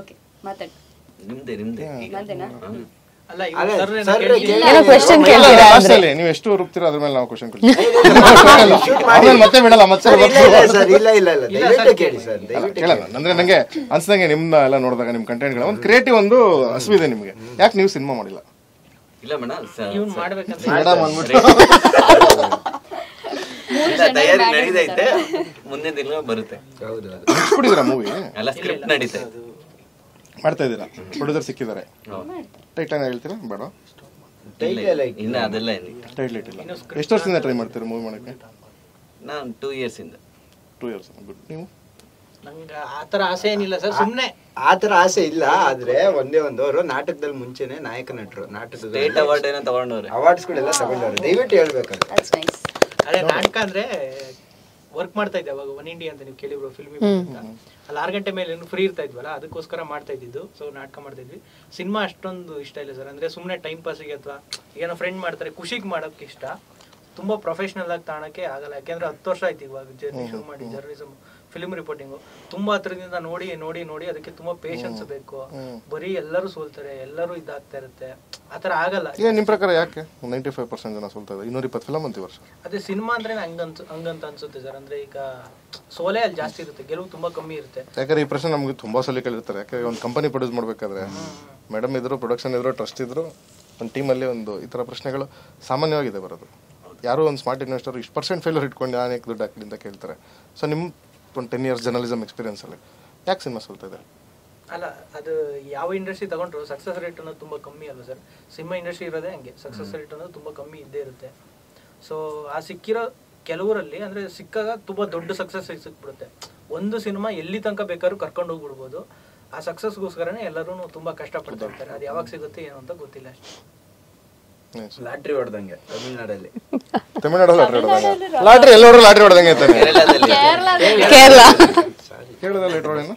Okay ಮಾತಾಡಿ. ನಿಮ್ದೆ ಈಗ ನಂದೇನಾ? ಅಲ್ಲ ಅಲ್ಲ, ಇವಾಗ sir sir ಏನೋ ಕ್ವೆಶ್ಚನ್ ಕೇಳ್ತೀರಾ ಅಂದ್ರೆ ಲಾಸ್ಟಲ್ಲಿ ನೀವು ಎಷ್ಟು ರುಬ್ತೀರೋ ಅದ್ರ ಮೇಲೆ ನಾವು ಕ್ವಶನ್ ಆಮೇಲೆ ಮತ್ತೆ ಬಿಡಲ್ಲ ಮತ್ತೆ ಸರ್ ಇಲ್ಲ ಇಲ್ಲ ಇಲ್ಲ ದಯವಿಟ್ಟು ಕೇಳಿ ಸರ್ ದಯವಿಟ್ಟು ಕೇಳಲ್ಲ. ಅಂದ್ರೆ ನಂಗೆ ಅನ್ಸ್ದಂಗೆ ನಿಮ್ನ ಎಲ್ಲ ನೋಡಿದಾಗ ನಿಮ್ ಕಂಟೆಂಟ್ಗಳ ಒಂದು ಕ್ರಿಯೇಟಿವ್ ಒಂದು ಹಸುವಿದೆ ನಿಮ್ಗೆ. ಯಾಕೆ ನೀವು ಸಿನಿಮಾ ಮಾಡಿಲ್ಲ? ಇಲ್ಲ ಮೇಡಮ್ ಇವ್ನ್ ಮಾಡ್ಬೇಕಂತ ಮೇಡಮ್ ಅಂದ್ಬಿಟ್ಟು ತಯಾರಿ ನಡೀತೈತೆ, ಮುಂದಿನ ದಿನ ಬರುತ್ತೆ. ಹೌದು ಹೌದು ಮುಗಿಸ್ಬಿಟ್ಟಿದ್ದೀರಾ ಮೂವಿ? ಎಲ್ಲ ಸ್ಕ್ರಿಪ್ಟ್ ನಡೀತಾ ಇದೆ. ಮಾಡ್ತಾ ಇದ್ದೀರಾ? ಪ್ರೊಡ್ಯೂಸರ್ ಸಿಕ್ಕಿದ್ದಾರೆ. ಟೈಟ್ಲ್ ಹೇಳ್ತೀರಾ ಬೇಡ? ಟೈಟಲ್ ಇನ್ನ ಅದೆಲ್ಲ ಏನಿಲ್ಲ. ಟೈಟ್ಲ್ ಇಟ್ಟಿಲ್ಲ. ಎಷ್ಟು ವರ್ಷದಿಂದ ಟ್ರೈ ಮಾಡ್ತೀರಾ ಮೂವಿ ಮಾಡಕ್ಕೆ? ನಾನು 2 years ಇಂದ. 2 years. ಗುಡ್. ನೀವು? ನಂಗೆ ಆತರ ಆಸೆ ಏನಿಲ್ಲ ಸರ್, ಸುಮ್ನೆ ಆತರ ಆಸೆ ಇಲ್ಲ. ಆದ್ರೆ ಒಂದೇ ಒಂದು ಅವರು ನಾಟಕದಲ್ಲಿ ಮುಂಚೆನೆ ನಾಯಕ ನಟರು ನಾಟಕದ ಸ್ಟೇಟ್ ಅವಾರ್ಡ್ ಏನೋ ತಗೊಂಡವ್ರೆ. ಅವಾರ್ಡ್ಸ್ ಗಳೆಲ್ಲ ತಗೊಂಡವ್ರು. ದಯವಿಟ್ಟು ಹೇಳ್ಬೇಕಂತ. That's nice. ಅದೇ ನಾಟಕ ಅಂದ್ರೆ ವರ್ಕ್ ಮಾಡ್ತಾ ಇದ್ದೆ ಅವಾಗ ಒನ್ ಇಂಡಿಯಾ ಅಂತ ನೀವು ಕೇಳಿಬ್ರು ಫಿಲ್ಮ್ ಅಂತ. ಅಲ್ಲಿ 6 ಗಂಟೆ ಮೇಲೆ ಫ್ರೀ ಇರ್ತಾ ಇದ್ವಲ್ಲ, ಅದಕ್ಕೋಸ್ಕರ ಮಾಡ್ತಾ ಇದ್ದಿದ್ದು. ಸೊ ನಾಟಕ ಮಾಡ್ತಾ ಇದ್ವಿ. ಸಿನಿಮಾ ಅಷ್ಟೊಂದು ಇಷ್ಟ ಇಲ್ಲ ಸರ್. ಅಂದ್ರೆ ಸುಮ್ಮನೆ ಟೈಮ್ ಪಾಸಿಗೆ ಅಥವಾ ಏನೋ ಫ್ರೆಂಡ್ ಮಾಡ್ತಾರೆ ಖುಷಿಗೆ ಮಾಡೋಕೆ ಇಷ್ಟ. ತುಂಬಾ ಪ್ರೊಫೆಷನಲ್ ಆಗಿ ತಾಣಕ್ಕೆ ಆಗಲ್ಲ. ಯಾಕೆಂದ್ರೆ 10 ವರ್ಷ ಆಯ್ತು ಇವಾಗ ಜರ್ನಿ ಶುರು ಮಾಡಿ. ಜರ್ನಲಿಸಮ್, ಫಿಲ್ಮ್ ರಿಪೋರ್ಟಿಂಗು ತುಂಬಾ ಹತ್ರದಿಂದ ನೋಡಿ ನೋಡಿ ನೋಡಿ ಅದಕ್ಕೆ ತುಂಬಾ ಪೇಷನ್ಸ್ ಬೇಕು. ಬರೀ ಎಲ್ಲರೂ ಸೋಲ್ತಾರೆ, ಎಲ್ಲರೂ ಇದಾಗ್ತಾ ಇರುತ್ತೆ. ಆತರ ಆಗಲ್ಲ. ಈಗ ನಿಮ್ ಪ್ರಕಾರ ಯಾಕೆ 95% ಜನ ಸೋಲ್ತಾ ಇದೆ? 220 ಫಿಲಮ್ ಅಂತೀವಿ ವರ್ಷ. ಅದೇ ಸಿನಿಮಾ ಅಂದ್ರೆ ಹಂಗಂತ ಅನ್ಸುತ್ತೆ ಸರ್. ಅಂದ್ರೆ ಈಗ ಸೋಲೆ ಅಲ್ಲಿ ಜಾಸ್ತಿ ಇರುತ್ತೆ, ಗೆಲುವು ತುಂಬಾ ಕಮ್ಮಿ ಇರುತ್ತೆ. ಯಾಕಂದ್ರೆ ಈ ಪ್ರಶ್ನೆ ನಮ್ಗೆ ತುಂಬಾ ಸಲ ಕೇಳಿರ್ತಾರೆ. ಯಾಕಂದ್ರೆ ಒಂದು ಕಂಪನಿ ಪ್ರೊಡ್ಯೂಸ್ ಮಾಡ್ಬೇಕಾದ್ರೆ ಮೇಡಮ್ ಇದ್ರು, ಪ್ರೊಡಕ್ಷನ್ ಇದ್ರು, ಟ್ರಸ್ಟ್ ಇದ್ರು, ಒಂದು ಟೀಮಲ್ಲಿ ಒಂದು ಈ ಥರ ಪ್ರಶ್ನೆಗಳು ಸಾಮಾನ್ಯವಾಗಿದೆ ಬರೋದು. ಯಾರೋ ಒಂದು ಸ್ಮಾರ್ಟ್ ಇನ್ವೆಸ್ಟರ್ ಇಷ್ಟು % ಫೇಲ್ಯೂರ್ ಇಟ್ಕೊಂಡು ನಾನು ಯಾಕೆ ದುಡ್ಡು ಹಾಕಲಿ ಅಂತ ಕೇಳ್ತಾರೆ. ಸೊ ನಿಮ್ಮ 10 years ಜರ್ನಲಿಸಮ್ ಎಕ್ಸ್ಪೀರಿಯನ್ಸಲ್ಲಿ ಯಾಕೆ ಸಿನಿಮಾ ಸೋಲ್ತಾ ಇದೆ? ಅಲ್ಲ, ಅದು ಯಾವ ಇಂಡಸ್ಟ್ರಿ ತಗೊಂಡ್ರು ಸಕ್ಸಸ್ ರೇಟ್ ಅನ್ನೋದು ತುಂಬಾ ಕಮ್ಮಿ ಅಲ್ವಾ ಸರ್? ಸಿನಿಮಾ ಇಂಡಸ್ಟ್ರಿ ಇರೋದೇ ಹಂಗೆ, ಸಕ್ಸಸ್ ರೇಟ್ ಅನ್ನೋದು ತುಂಬಾ ಕಮ್ಮಿ ಇದ್ದೇ ಇರುತ್ತೆ. ಸೊ ಆ ಸಿಕ್ಕಿರೋ ಕೆಲವರಲ್ಲಿ ಅಂದ್ರೆ ಸಿಕ್ಕಾಗ ತುಂಬಾ ದೊಡ್ಡ ಸಕ್ಸಸ್ ಸಿಕ್ಬಿಡುತ್ತೆ. ಒಂದು ಸಿನಿಮಾ ಎಲ್ಲಿ ತನಕ ಬೇಕಾದ್ರೂ ಕರ್ಕೊಂಡು ಹೋಗ್ಬಿಡ್ಬೋದು. ಆ ಸಕ್ಸಸ್ಗೋಸ್ಕರನೇ ಎಲ್ಲರೂ ತುಂಬಾ ಕಷ್ಟಪಡ್ತಾ ಇರ್ತಾರೆ. ಅದು ಯಾವಾಗ ಸಿಗುತ್ತೆ ಏನು ಅಂತ ಗೊತ್ತಿಲ್ಲ ಅಷ್ಟೇ. ಲಾಟ್ರಿ ಹೊಡೆದಂಗೆ ತಮಿಳ್ನಾಡಲ್ಲಿ. ತಮಿಳ್ನಾಡಲ್ಲಿ ಲಾಟ್ರಿ ಎಲ್ಲರೂ ಲಾಟ್ರಿ ಹೊಡೆದಂಗೆ ಅಂತಾನೆ. ಕೇರಳ ಕೇರಳದಲ್ಲಿ ಲಾಟ್ರಿ ಹೊಡೆಯೋಣ?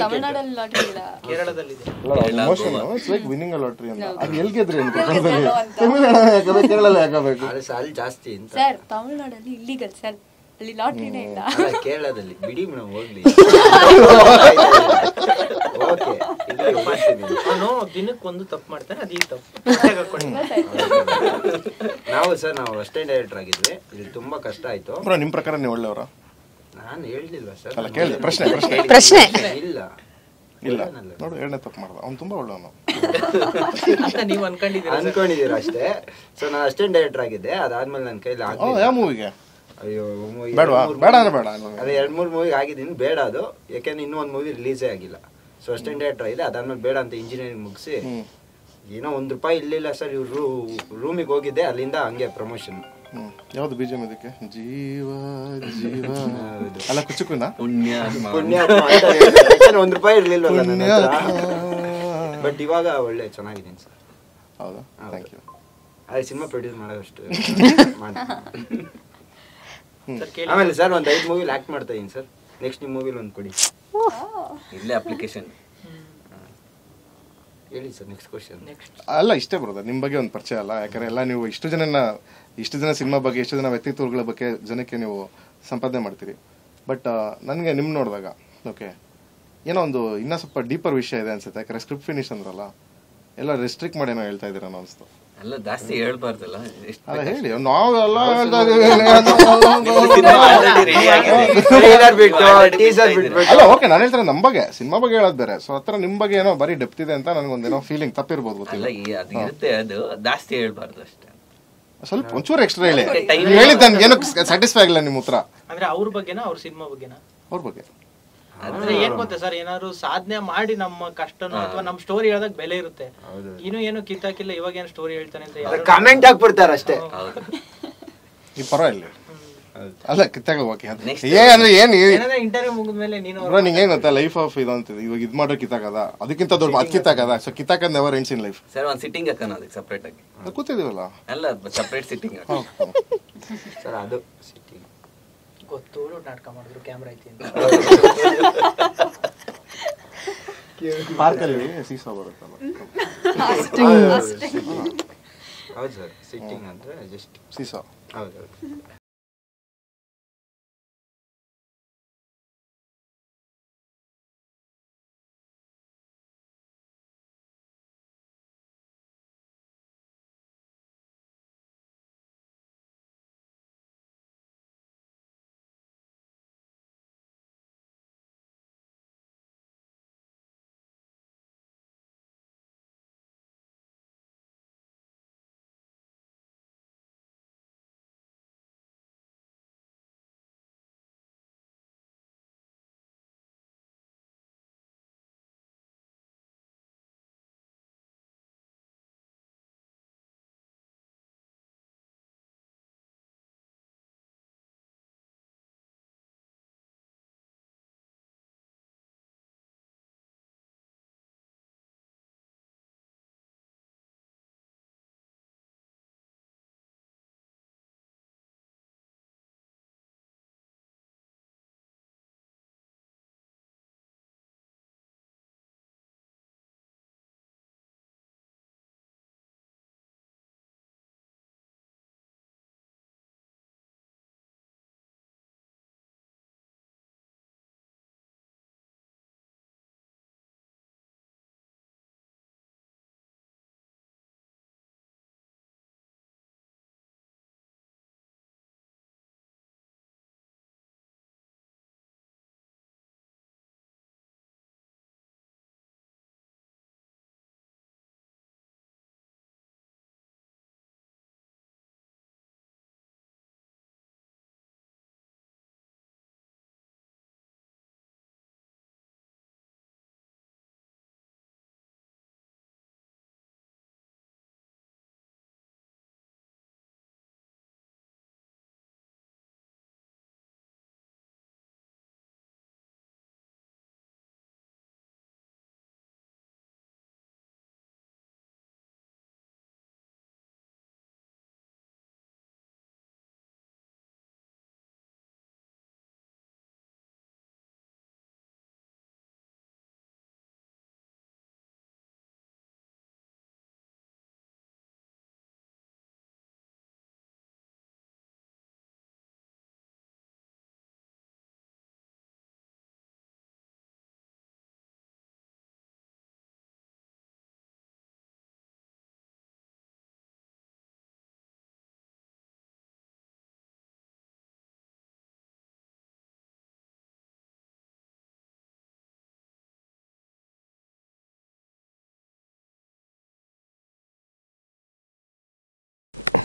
ತಮಿಳ್ನಾಡಲ್ಲಿ ಲಾಟ್ರಿ ಇಲ್ಲ, ಕೇರಳದಲ್ಲಿದೆ. It's like winning a lottery ಅಂತ. ಅದು ಎಲ್ಲಿ ಗೆದ್ರಿ ಅಂತ ತಮಿಳ್ನಾಡಲ್ಲಿ ಯಾಕಬೇಕು, ಕೇರಳದಲ್ಲಿ ಯಾಕಬೇಕು? ಅದೇ ಸಾಲ ಜಾಸ್ತಿ ಅಂತ. ಸರ್ ತಮಿಳ್ನಾಡಲ್ಲಿ ಇಲ್ಲಿಗಲ್ ಸರ್, ಅಲ್ಲಿ ಲಾಟ್ರಿನೇ ಇಲ್ಲ. ಅಲ್ಲ, ಕೇರಳದಲ್ಲಿ ಬಿಡಿ ಮೇಡಮ್ ಹೋಗ್ಲಿ. ಓಕೆ, ಅವನು ದಿನಕ್ಕೊಂದು ತಪ್ಪು ಮಾಡ್ತಾನೆ, ಅದೀಗ ತಪ್ಪು. ನಾವು ಅಸಿಸ್ಟೆಂಟ್ ಡೈರೆಕ್ಟರ್ ಆಗಿದ್ವಿ. ಇಲ್ಲಿ ತುಂಬಾ ಕಷ್ಟ ಆಯ್ತು. ನಿಮ್ ಪ್ರಕಾರ ನೀವು ಒಳ್ಳೆಯವರ? ನಾನು ಹೇಳಿಲ್ವಾ ಸರ್? ಅಲ್ಲ, ಕೇಳಿದೆ ಪ್ರಶ್ನೆ. ಇಲ್ಲ ಇಲ್ಲ ನೋಡು, 2ನೇ ತಪ್ಪು ಮಾಡ್ದ. ಅವ್ನು ತುಂಬಾ ಒಳ್ಳೆಯವನು ಅಂತ ನೀವು ಅನ್ಕೊಂಡಿದ್ದೀರಾ ಅಷ್ಟೇ. ಸೊ ನಾನು ಅಸಿಸ್ಟೆಂಟ್ ಡೈರೆಕ್ಟರ್ ಆಗಿದ್ದೆ. ಅದಾದ್ಮೇಲೆ ನನ್ನ ಕೈಲಿ ಯಾವ ಮೂವಿಗೆ? ಅಯ್ಯೋ, ಬೇಡವಾ? ಬೇಡ ಅಂದ್ರೆ ಬೇಡ. ಅದೇ 2-3 ಮೂವಿಗೆ ಆಗಿದ್ದೀನಿ. ಬೇಡ ಅದು, ಯಾಕೆಂದ್ರೆ ಇನ್ನೂ ಒಂದು ಮೂವಿ ರಿಲೀಸೇ ಆಗಿಲ್ಲ. ಸೊ ಅಸಿಸ್ಟೆಂಟ್ ಡೈರೆಕ್ಟರ್ ಆಗಿದೆ. ಅದಾದ್ಮೇಲೆ ಬೇಡ ಅಂತ ಇಂಜಿನಿಯರಿಂಗ್ ಮುಗಿಸಿ ಏನೋ ₹1 ಇರ್ಲಿಲ್ಲ ಸರ್. ಇವ್ರು ರೂಮಿಗೆ ಹೋಗಿದ್ದೆ, ಅಲ್ಲಿಂದ ಹಂಗೆ ಪ್ರಮೋಷನ್. ಯಾವ್ದು BGM ಇದಕ್ಕೆ? ಜೀವ ಜೀವ ಅಲ್ಲ, ಕುಚುಕುನ ಪುಣ್ಯ ₹1 ಇರ್ಲಿಲ್ವಲ್ಲ ನನ್ನ ಹತ್ರ. ಬಟ್ ಇವಾಗ ಒಳ್ಳೆ ಚೆನ್ನಾಗಿದ್ದೀನಿ ಸರ್. ಹೌದಾ? Thank you. ಅದೇ ಸಿನಿಮಾ ಪ್ರೊಡ್ಯೂಸ್ ಮಾಡೋಷ್ಟು ಆಮೇಲೆ ಸರ್ ಒಂದು 5 ಮೂವಿಲಿ ಆಕ್ಟ್ ಮಾಡ್ತಾ ಇದೀನಿ ಸರ್. ನೆಕ್ಸ್ಟ್ ನಿಮ್ಮ ಮೂವಿಲಿ ಒಂದು ಕೊಡಿ. ಇಲ್ಲೇ ಅಪ್ಲಿಕೇಶನ್ ಹೇಳಿ ಸರ್. Next question. ಅಲ್ಲ, ಇಷ್ಟೇ ಬರೋದು ನಿಮ್ಮ ಬಗ್ಗೆ ಒಂದು ಪರಿಚಯ ಅಲ್ಲ. ಯಾಕಂದ್ರೆ ಎಲ್ಲ ನೀವು ಇಷ್ಟು ಜನ ಸಿನಿಮಾ ಬಗ್ಗೆ, ಇಷ್ಟು ಜನ ವ್ಯಕ್ತಿತ್ವಗಳ ಬಗ್ಗೆ ಜನಕ್ಕೆ ನೀವು ಸಂಪಾದನೆ ಮಾಡ್ತೀರಿ. ಬಟ್ ನನಗೆ ನಿಮ್ಮ ನೋಡಿದಾಗ ಓಕೆ ಏನೋ ಒಂದು ಇನ್ನೂ ಸ್ವಲ್ಪ ಡೀಪರ್ ವಿಷಯ ಇದೆ ಅನ್ಸುತ್ತೆ. ಯಾಕಂದ್ರೆ ಸ್ಕ್ರಿಪ್ಟ್ ಫಿನಿಶ್ ಅಂದ್ರಲ್ಲ, ಎಲ್ಲ ರೆಸ್ಟ್ರಿಕ್ಟ್ ಮಾಡಿ ಏನೋ ಹೇಳ್ತಾ ಇದ್ದೀರ ಅನಿಸ್ತು. ಅಲ್ಲ, ಜಾಸ್ತಿ ಹೇಳ್ಬಾರ್ದಲ್ಲ. ಅಲ್ಲ ಹೇಳಿ, ನಾವೆಲ್ಲ ಹೇಳ್ತಾ ಅಲ್ಲ ಓಕೆ. ನಾನು ಹೇಳ್ತಾರೆ ನಮ್ಮ ಬಗ್ಗೆ, ಸಿನಿಮಾ ಬಗ್ಗೆ ಹೇಳೋದು ಬೇರೆ. ಸೊ ಹತ್ರ ನಿಮ್ಮ ಬಗ್ಗೆ ಏನೋ ಬರೀ ಡೆಪ್ತ್ ಇದೆ ಅಂತ ನನಗೊಂದೇನೋ ಫೀಲಿಂಗ್ ತಪ್ಪಿರ್ಬೋದು, ಗೊತ್ತಿಲ್ಲ. ಅದು ಇರುತ್ತೆ, ಅದು ಜಾಸ್ತಿ ಹೇಳ್ಬಾರ್ದು ಅಷ್ಟೇ. ಸ್ವಲ್ಪ ಒಂಚೂರು ಎಕ್ಸ್ಟ್ರಾ ಹೇಳಿ. ಹೇಳಿದ್ದು ನನ್ಗೆ ಏನೋ ಸ್ಯಾಟಿಸ್ಫೈ ಆಗಿಲ್ಲ ನಿಮ್ಮ ಉತ್ತರ. ಅಂದ್ರೆ ಅವ್ರ ಬಗ್ಗೆನಾ, ಅವ್ರ ಸಿನಿಮಾ ಬಗ್ಗೆನಾ? ಅವ್ರ ಬಗ್ಗೆ. ಅಂದ್ರೆ ಏನ್ ಗೊತ್ತಾ ಸರ್, ಏನಾದ್ರು ಸಾಧನೆ ಮಾಡಿ ನಮ್ಮ ಕಷ್ಟನೋ ಅಥವಾ ನಮ್ಮ ಸ್ಟೋರಿ ಹೇಳೋದಕ್ ಬೆಲೆ ಇರುತ್ತೆ. ಏನು ಕಿತ್ತಾಕಿಲ್ಲ, ಇವಾಗ ಏನು ಸ್ಟೋರಿ ಹೇಳ್ತಾನೆ ಅಂತ ಕಾಮೆಂಟ್ ಹಾಕ್ಬಿಡ್ತಾರ ಅಷ್ಟೇ. ಈ ಪರವಾಗಿಲ್ಲ. ಅಲ್ಲ, ಕಿತ್ತಾಗ ಓಕೆ ಅಂದ್ರೆ ಏನ್ ಇಂಟರ್ವ್ಯೂ ಮುಗಿದ್ಮೇಲೆ ನೀನು ನಿಂಗೆ ಏನ್ ಗೊತ್ತಾ, ಲೈಫ್ ಆಫ್ ಇದು ಅಂತ ಇವಾಗ ಇದು ಮಾಡೋ ಕಿತ್ತಾಕದ, ಅದಕ್ಕಿಂತ ದೊಡ್ಡ ಅದ್ ಕಿತ್ತಾಕದ. ಸೊ ಕಿತ್ತಾಕದ್ never ends in life. Sir ಒಂದು ಸಿಟ್ಟಿಂಗ್ ಹಾಕೋಣ ಅದಕ್ಕೆ ಸಪ್ರೇಟ್ ಆಗಿ. ಕೂತಿದೀವಲ್ಲ, ಅಲ್ಲ ಸಪ್ರೇಟ್ ಸಿಟ್ಟಿಂಗ್ ಸರ್. ಅದು ಸಿಟ್ಟಿಂಗ್ ಗೊತ್ತು, ನಾಟಕ ಮಾಡಿದ್ರು ಕ್ಯಾಮ್ರಾ ಐತಿ ಅಂತ. ಪಾರ್ಕಲ್ಲಿ ಸೀಸಾ ಬರುತ್ತಲ್ಲ. ಹೌದು ಸರ್, ಸಿಟ್ಟಿಂಗ್ ಅಂದ್ರೆ ಜಸ್ಟ್ ಸೀಸಾ. ಹೌದು.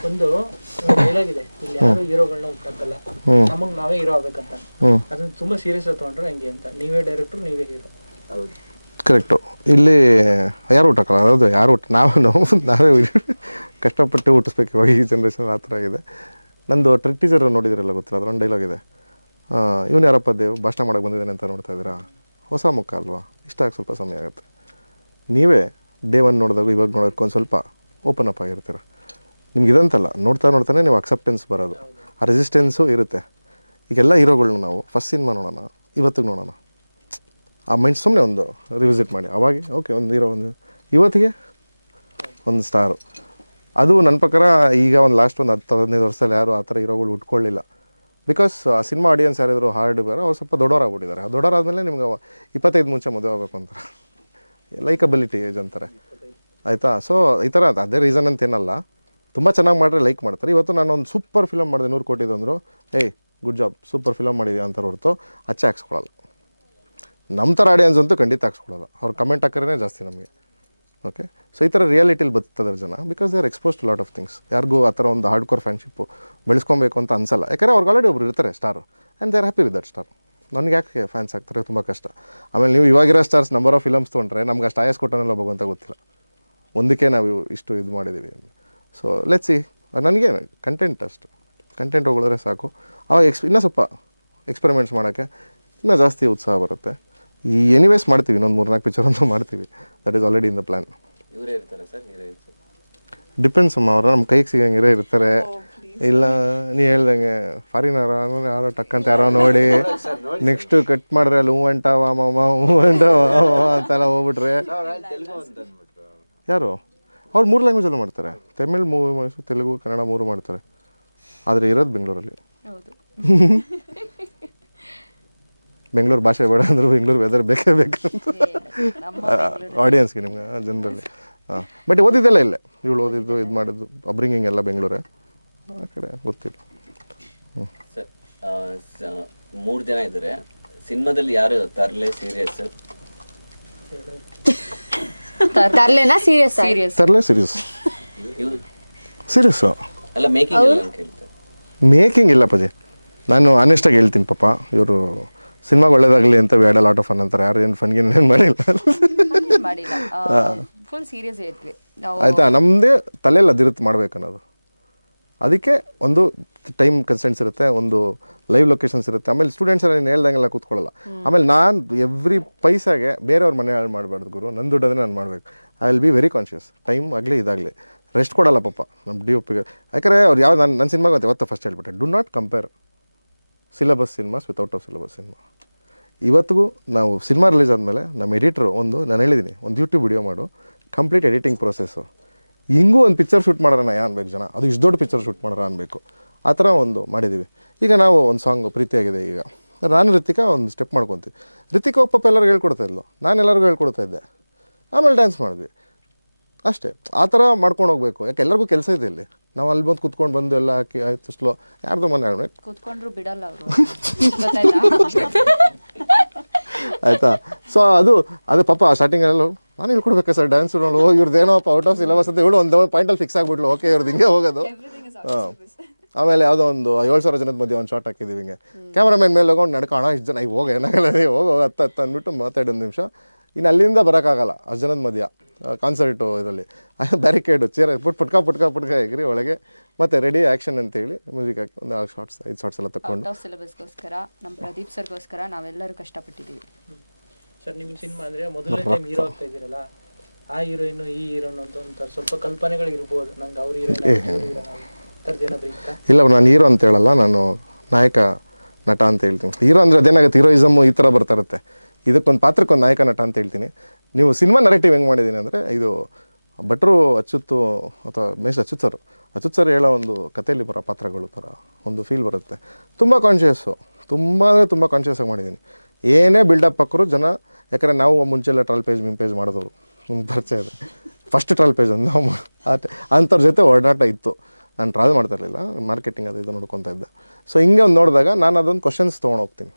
ಒಂದು ಡೈಲಾಗ್ ಇದೆ, ಇಲ್ಲಿ ಯಾರು ಹೀರೋಗಳನ್ನ ಹುಟ್ಟಾಕಲ್ಲ, ನಮಗ್ ನಾವೇ ಹೀರೋ ಆಗ್ಬೇಕಂತ. ಅದನ್ನ ತುಂಬಾ ಸೀರಿಯಸ್ ಆಗಿ ತಗೊಂಡ್ರೆ ಹೆಂಗೆ ಅಂತ, ನೀವೇ ಡೈರೆಕ್ಟರ್ ನೀವೇ ಹೀರೋ. ಹೌದು, ಕರೆಕ್ಟು. ಇಲ್ಲಿ ಯಾರು ಹುಟ್ಟಕ್ಕಲ್ಲ, ಹೌದು, ಯಾರು ನಾವೇ ಕಷ್ಟಪಟ್ಟು ಹುಟ್ಟಿಸ್ಬೇಕು ಇವಾಗ ಈ ಜನ್ರೇಷನ್ ಆ ಥರ ಇದೆ. ನಂದು ಟ್ರಿಕ್ ಟೀಚರ್ ನೋಡಿದಿರಲ್ಲ, ಗೊತ್ತಿಲ್ಲ, ಅದರೊಂದು ಡೈಲಾಗ್ ಇದೆ, ಇವನು ಯಾರಪ್ಪ ದೇವ್ ಭಾಷಣ ಮಾಡೋಕೆ ಬಂದಿದ್ದಾನೆ ಅಂತ ನೋಡ್ತಾ ಇದ್ದೀರಾ, ಹೊಸ ಮುಖ ಅಲ್ವಾ, ಇಷ್ಟ ಆಗಿ ಸ್ವಲ್ಪ ಸಮಯ ಆಗುತ್ತೆ. ನೀವೇ ಡೇ 1 ನೋಡಿದಾಗ ಇವಾಗ ನೋಡೋಕೆ ಒಂದು ಸ್ವಲ್ಪ ಓಪನ್ ಅಪ್ ಆಗಿರ್ತೀರ. ನಿಮ್ಗೆ ಇದಂತಲ್ಲ, ನೋಡ್ತಾನೆ ನೀವು ಅಕ್ಸೆಪ್ಟೆನ್ಸ್ ಬರೋದು, ಆ ರೆಸಿಸ್ಟೆನ್ಸು ಇರುತ್ತೆ. ಈಗೆಲ್ಲ ಹೀರೋಗಳ್ನ ನಾವು ಫಸ್ಟ್ ಸಿನಿಮಾ ನೋಡೋಣ, ಇವತ್ತಿಗೆ ನೋಡೋಣ, ಆ ಮೈಂಡ್ ಸುಮ್ಮನೆ ಒಂದು ರಿವಿಸಿಟ್ ಮಾಡಿ, ಅವಾಗೆ ಓಕೆ ಒಂದು ಹೀರೋ, ಒಂದು ಇವತ್ತಿಗೆ ಒಂದು ಸ್ಟಾರು. ಅದು ನನ್ನ ಪ್ರಕಾರ ಈಗ ಒಂದು ಲಾಸ್ಟ್ ಒಂದು 10-15 ವರ್ಷದಲ್ಲಿ ಯಾರು ಆ ಥರ ಹೀರೋಗಳು ಉಟ್ಕೊಳ್ಳಿಲ್ಲ. ಬಿಕಾಸ್ ಆ ಸಿನಿಮಾ ಆಡಿಯನ್ಸ್ ಯಾರಿದ್ರು ಹಾರ್ಡ್ ಬೇರೆ, ಅವ್ರು ಸ್ವಲ್ಪ ದೊಡ್ಡವರಾಗ್ಬಿಟ್ಟಿದ್ದಾರೆ. ಆ ದೊಡ್ಡವರಾದ್ಮೇಲೆ ನಿಮ್ಗೆ 25 ಮುಂಚೆ ಮದುವೆ ಆಗಬೇಕು ಅಂತಾರೆ, ಲೈಕಬಿಲಿಟಿ ಏಜ್ ಅಂತಾರೆ, ಆಯಿತಾ. ಸೊ ಈ ಥರ ಅದೇ ರೀಸನ್ ಅಂತೇನಲ್ಲ, ತುಂಬ ಚೆನ್ನಾಗಿ ಮಾಡಿದ್ರೆ ಲೈಕ್ ಮಾಡ್ತಾರೆ. ಇವತ್ತು ನಾನು ಒಂದು ಸೂಪರ್ ಫಿಲಮ್ ಮಾಡಿದೆ 100 ಕೋಟಿ ಅಂದರು, ಏಯ್ ಗುಡ್ ಜಾಬ್, ಸೂಪರ್ ಫಿಲಮ್ ಮಾಡಿದ್ಯಾ ಅಂತ ಹೊರತು ಅಚ್ಚೆ ಹಾಕ್ಸ್ಕೊಳ್ಳಲ್ಲ. ನಮ್ಮ ಥರ ಆಡಿಯನ್ಸ್ ಅಂತೂ ಖಂಡಿತ ಹಾಕ್ಸ್ಕೊಳ್ಳಲ್ಲ, ಅವ್ರು ಕಮೆಂಟ್ ಹಾಕೋರೇ ಜಾಸ್ತಿ ನಮಗೆ. ಓಕೆ, ಸೊ ಈ ಥರ ರಿಯಾಲಿಟಿಲಿ ಬರ್ತದರ ಜನ, because they are expose to lot of things. ಯಾರಿಗೂ ಆ ಥರ ಒಂದು ಹಾರ್ಡ್ ಕೋರ್ ಫ್ರೆಂಡ್ಶಿಪ್ಪು ಬೆಳೆಸ್ಕೊಬೇಕು ಅಂತ ಅನ್ಸಲ್ಲ, ಯಾಕಂದರೆ ಅವ್ರಿಗೆ ಆಲ್ರೆಡಿ ಒಬ್ರು ಇರ್ತಾರೆ star, and they are happy with that star. ನನಗೆ ಯಾಕೆ ಫ್ಯಾನ್ಸ್ ಆಗ್ತಾರೆ, ತುಂಬ ಕಷ್ಟ. ಆಮೇಲೆ ನೀವು ಇವಾಗಿರೋ ಸ್ಟಾರ್ಸ್ ನಂಬರ್ ಆಫ್ ಫಿಲಮ್ಸ್ ತೊಗೊಂಡ್ರೆ ನಮ್ಗೆ ಅಷ್ಟು ಆಯಸ್ ಕೊಟ್ಟನಲ್ಲ ಹೋಗುವಂತ ಗೊತ್ತಿಲ್ಲ, ಒಂದಕ್ಕೆ ನಾವು ಇಷ್ಟು ಇದು ಮಾಡಿದ್ದೀವಿ. ಸೊ ಲೆಟ್ಸ್ ಸಿ, ನನಗೆ ಕಂಟೆಂಟ್ ಅಷ್ಟು ಕಂಟೆಂಟ್ ಹೋಗಿದ್ರೆ ಸಾಕು. ಅವಾಗ ಇನ್ನೂ ಸ್ವಲ್ಪ ಎಕ್ಸ್ಪೆರಿಮೆಂಟ್ಸ್ ಮಾಡೋಕ್ಕೆ ಇನ್ನೂ ಜಾಸ್ತಿ ಉತ್ಸಾಹ ಬರುತ್ತೆ. ಈ ಎನಿವೇಸ್ ಮಾಡ್ತೀವಿ, ಇನ್ನೊಂದು 3-4 ಪಿಕ್ಚರ್ ಅಂತೂ ಮಾಡ್ತೀವಿ, that is already in the plan. ಇವರೇ ಇರ್ತಾರೆ ಸರ್ ಹೀರೋಯಿನ್ಸ್? ಡಿಪೆಂಡ್ಸ್ ಅಮ್ಮ, ಅವರು ನಮ್ಮ ಕೈಗೆ ಸಿಗಂಗಿರೇ ಇರ್ತಾರೆ, ಇಲ್ಲ ನೀ ಹೇಳ್ದಂಗೆ ಫಾರಿನರ ಯಾರೋ ಟಕ್ಕಂತ ಯಾರೋ ನೋಡಿ ನೆಕ್ಸ್ಟ್ ಕಟ್ ಮಾಡಿದ್ರೆ ಅಲ್ಲಿ ಹೂವಂಟವ ಅಂತೆಲ್ಲ ಹೋಗ್ಬಿಟ್ರೆ. ಯಾರು ಅವ್ರು 3 ಲ್ಯಾಂಗ್ವೇಜಲ್ಲೂ ಮಾಡ್ತಾರೆ, ತಮಿಳ್ ಮೂವಿ, ತೆಲುಗು, ಕನ್ನಡ 3 ಮಾಡ್ತಾರೆ. ಆದರೆ ಇರೋದು ಬೆಂಗಳೂರಲ್ಲಿ. ಬೆಂಗಳೂರು ಭಾಷೆ ಬೇಡ ಅಂದರು, ಬೆಂಗಳೂರು ವೆದರ್ ಬೇಕೇ ಬೇಕಂತ ಆಡಿಯನ್ಸ್ಗೆ, ನಿಮ್ಗೆ ಜನರಲ್ಲಿ. ಹಾಂ, ಬಟ್ ಓದಿದ್ದೆಲ್ಲ ಇಲ್ಲೇ, ಇವಳು ಓದಿದ್ದು ಇದು ಮಾಡಿದ್ದು ಅಬ್ರಿಂಗಿಂಗ್ ಎಲ್ಲ ಬೆಂಗಳೂರೇ, ಆ ಕಡೆ ಗೊತ್ತಿಲ್ಲ. ಸರ್ 3 ಜನ ಇದ್ದಾರೆ ಸಿನಿಮಾದಲ್ಲಿ, ಯಾರು ತರ್ಲೆ ಸೀರಿಯಸ್? ತರ್ಲೆನಾ ಸೀರಿಯಸ್? ತರ್ಲೆ ಸೀರಿಯಸ್, ಸೀರಿಯಸ್ಸು ಅಲ್ಲ, ಮೇಕಿಂಗ್ ಎಲ್ಲ ಅಂತ ಹೇಳ್ತಾರೆ. ಮೇಕಿಂಗ್ ಇಲ್ಲ ಪಜೆ, ನಾನು ಆನೆಸ್ಟಾಗಿ ಹೇಳ್ತೀನಿ ಪಾಪ, ಇವರು ಸಿನಿಮಾಗೆ ಒಳ್ಳೇದಾಗಲಿ ಅಂತ we had a lot of fun ಅಂತಾರೆ, ಯಾರು ಏನು ಫನ್ಗೆ ಏನು ಮಾಡಿಲ್ಲ, ಫುಲ್ ಸೀರಿಯಸ್ ಇದ್ವಿ ಆಯಿತಾ. ನಮ್ಮದೇ ತಲೆಯಲ್ಲಿ ಅದಿರುತ್ತೆ ಮಾಡ್ಬೇಕನ್ನೋದು, ಅದಕ್ಕೆ ಒಂದು ಟೈಮ್ ಕನ್ಸ್ಟೆಂಟ್ಸ್ ಇರುತ್ತೆ, ಒಂದು ಲೈವ್ ಲೊಕೇಶನ್ಸ್ ಇರುತ್ತೆ. ಆಮೇಲೆ ಸ್ಟೂಡೆಂಟ್ಸ್ ಎಲ್ಲ ನೀನು ಹೇಳ್ದಂಗೆಲ್ಲ ಕೂತ್ಕೊಳ್ಳಲ್ಲ. ಆಮೇಲೆ ನಾನು ಎವ್ರಿ ಪೈಸಾಗೆ ಬೇರೆಯವ್ರ ಮನೆ ಹಾಳು ಮಾಡಬಾರ್ದು ಗುರು, ನನ್ನ ದುಡ್ಡನ್ನೇ ನಾನು ಮಾಡಬೇಕು. I will be very conscious, time ಆಗಲಿ ಇದಾಗಲಿ ರೆಸ್ಟ್ ಕೊಡಲ್ಲ ಪಾಪ ನಮ್ಮ DOPಗೆ. ಯಾಕಂದರೆ ಅವ್ರು ಯಾವ ನನ್ನ ಸಿನಿಮಾಗೆ ಅಂತ ಯಾವತ್ತೂ ಫಸ್ಟ್ ಹೇಳ್ಬಿಟ್ಟೆ, do not compare syllabus cinemas without of syllabus cinema. ಇವತ್ತಿಗೂ ನಾವು ಸಿನಿಮಾ ರಿಲೀಸ್ ಆದಮೇಲೆ ನಮ್ಮ ಎಡಿಟ್ರು ನಾನು ಹೇಳಿದ್ದೀನಿ, ಒಂದು ಯೂಟ್ಯೂಬ್ ವಿಡಿಯೋ ಮಾಡು, ಕಂಪ್ಲೀಟ್ ಎಡಿಟಿಂಗ್ ಪ್ರೊಸೆಸ್ಸು, ಹಿಂಗೂ ಒಂದು ಪಿಕ್ಚರ್ ಶೂಟ್ ಮಾಡೋಣ ಅನ್ಬೇಕು ಜನ, ಅದು ಇಷ್ಟು ದೊಡ್ಡ ಪಿಕ್ಚರ್ ಶೂಟ್ ಮಾಡೋಣ ಅನ್ಬೇಕು, ಆ ಥರ ಒಂದು ಮಾಡಿದ್ದೀವಿ. ಈಗ ನಾವು ಒಂದು ಸಾಂಗ್ ಪ್ರೀತಿಯಾಗಿದೆ, ಈಗ ನಾನು ರಿತಿಕಾ ಒಂದು ಸ್ಟೆಪ್ ಮಾಡ್ಕೊತೀವಿ, ರಿತಿಕಾ ಪಾಪ ಎಲ್ಲರಿಗೂ ಹೇಳ್ಕೊಡ್ತಾ ಇದ್ಲು, ನಾನು ಎಲ್ಲರಿಗೂ ಹೇಳ್ಕೊಡ್ತಾ ಇದ್ದೆ, ಆಮೇಲೆ ಡ್ಯಾನ್ಸ್ ಮಾಡಿದ್ವಿ ಅಷ್ಟೇ. ಆ ಥರ ಮಾಡ್ಕೊಂಡು ಹೋಗ್ಬೇಕು, ಯಾಕೆ ಎಲ್ಲರಿಗೂ ಕೆಲಸ ಇದೆ ಇಲ್ಲಿ. ನಾವು ಅಲ್ಲಿ ಬಂದು ಕುತ್ಕೊಂಡು ಬಂದು ಎಲ್ಲ ಹಾಕಿ ಆಯಿತು ಸ್ಲೋ, ಯಾರ್ದು ಮನೆ ಹೇಳ್ಬೇಕು, ಕೂತ್ಕೊಂಡ್ರು ಬಿಡಲ್ಲ ಅವರು, ಆಯಿತಾ. ಸೊ ಅದು ಪಾಪ ಸ್ಟಾರ್ಟಿಂಗಲ್ಲಿ ನಾನು ಹೇಳ್ಕೊಡ್ಬೇಕಾ ಸರ್ ಡ್ಯಾನ್ಸ್ ನೋಡು, ಇವ್ರದ್ದೇನೋಪ್ಪ ಔಟ್ ಆಫ್ ಸಿಲೆಬಸ್ ಅಂತ ಇವಳು ಒಂದು ಪಾಯಿಂಟಲ್ಲಿ ಫಿಕ್ಸ್ ಆಗಿಬಿಟ್ಲು, ಓಕೆ ಇವ್ರದ್ದು ಹಿಂಗೆ ಹೋಗೋದು. ಹಾಂ, ಆಮೇಲೆ ಯಾವುದೋ ಒಂದು 7,000 ಜನದ ಮಧ್ಯೆ ಒಂದು ಶಾರ್ಟ್ ಹಾಕಿದ್ದೀವಿ, ಹಿಂಗೆ ಕ್ಯಾಮ್ರಾಮನ್ ಮೇಲೆ ಹೋಗೋಣ ನಡ್ಕೋಣ, ಇಷ್ಟು ಜನ ಈಗ ಹೋಗಿ ಏನಾಗಲ್ಲ, ಹೋಗೋ 10 ಅಂದ್ಬಿಟ್ಟು ಮಾತಾಡಿ 1 ನಿಮಿಷ, ಇನ್ನು ಅಲ್ಲಿಂದ ಬರೋಕ್ಕಾಗಲ್ಲ ಅಷ್ಟು ಜನದ ಮಧ್ಯ ಕಾನ್ಸರ್ಟು ಇದರಲ್ಲಿ ಬ್ಯಾರಿಕೇಡು ಚೇರ್ ಪುಟ್ಕ ಎಗ್ರಿ ಒಳಗೆ, ಮತ್ತೆ ರೆಡಿ ಆ್ಯಕ್ಷನ್ ಅಂತೇಳಿ ಮ್ಯೂಸಿಕ್ ಹಾಕಿ ಒಂದು 5 ಶಾರ್ಟ್ಸ್ ಎಲ್ಲ ತಗೊಂಡು ಔಟ್ ಆಫ್ ಸಿಲೆಬಸ್ಗೋಸ್ಕರ ನಮ್ಮ ಪ್ರದೀಪ್ ಸರ್ಗೋಸ್ಕರ ನಾವೆಲ್ಲರೂ ಕಷ್ಟಪಟ್ಟಿದ್ದೀವಿ. ಸರ್ ನಿಮ್ಮ ಸಿನಿಮಾ ಅಂದರೆ ಮೊದಲನೇ ಟೈಮ್ ಹೀರೋ ಆಗ್ತಾ ಇದ್ದೀರಲ್ಲ, ಆ ಹೀರೋಯಿನ್ ಈ ಹೀರೋನ್ ಅಂತ ಸ್ವಲ್ಪ ಕಲ್ಪನೆಗಳು ಇರ್ಬೋದು, ನಂಗೆ ಅವ್ರ ಹೀರೋಯಿನ್ ಥರದ್ದೇನಾದ್ರು ಇತ್ತಾ? ಇಲ್ಲ, ನಾನು ಹೀರೋ ಅಂತ ಹೇಳಲ್ಲ, ನಾನು ನಾಯಕ ನಟ ಅಂತ ಹೇಳ್ತೀನಿ. ಹೀರೋ ಅಂದರೆ ಅದೇನಾಗುತ್ತೆ, ಹೀರೋಯಿಸಮ್ಮು ಈ ಥರ ಬರ್ತಾ ಇರುತ್ತೆ, ಇದಕ್ಕೊಂದು ಪಾತ್ರಕ್ಕೊಂದು ನಾಯಕ ನಟ ಅಂತ ಹೇಳ್ತೀನಿ. ನೀವು ಸಿನಿಮಾ ನರೇಟಿವ್ ಹೆಂಗೆ ಮಾಡಿದ್ದೀನಿ ಅಂದರೆ, ಇದು ಭಟ್ರು ಅಚ್ಯುತ್ ಅಥವಾ ಅಚ್ಯುತ್ ಸರ್ ಹೇಳೋ ಒಂದು ಕಥೆಯಲ್ಲಿ ಬರೋ ಪಾತ್ರಗಳು ಥರ ಒಂದು ಫೀಲ್ ಬರುತ್ತೆ. ತುಂಬ ಕಾನ್ಷಿಯಸ್ಸು, ತುಂಬ ಕಾನ್ಷಿಯಸ್ಸಾಗಿ ಮಾಡಿದ್ದೀನಿ. ಏನೇ ಬಿಲ್ಡಪ್ ಹಾಕೋರು ಜನ, ಯಾಕಂದರೆ ನಾವು ಮುಂಚೆಲ್ಲ ಟ್ರಾಲ್ ಪೇಜ್ ಮಿಮ್ ಪೇಜ್ ಮಾಡಿದವರು, ಪರಿಚಯ ಇದೆ, ಫಸ್ಟ್ ಟ್ರಾಲ್ ಪೇಜ್ ಅಂತ ನಾವು ಅಂಥವ್ರ ಜೊತೆ ಒಡನಾಟ ಇತ್ತು. ನಾನು ಟ್ರಾವೆಲ್ ಮಾಡ್ತಾ ಇರಲಿಲ್ಲ, ಮಾರ್ಕೆಟಿಂಗ್ ಅದು ಇದು ನೋಡ್ಕೊತಾ ಇದ್ದೆ. ಸೊ ಹಿಂಗೆ ಒಂದು ನೋಡಿದಾಗ ನಾನು ಅದೊಂದು ಕ್ವಶನ್ಸ್ ತೊಗೊಂಡು ಹೋಗ್ತೀನಿ,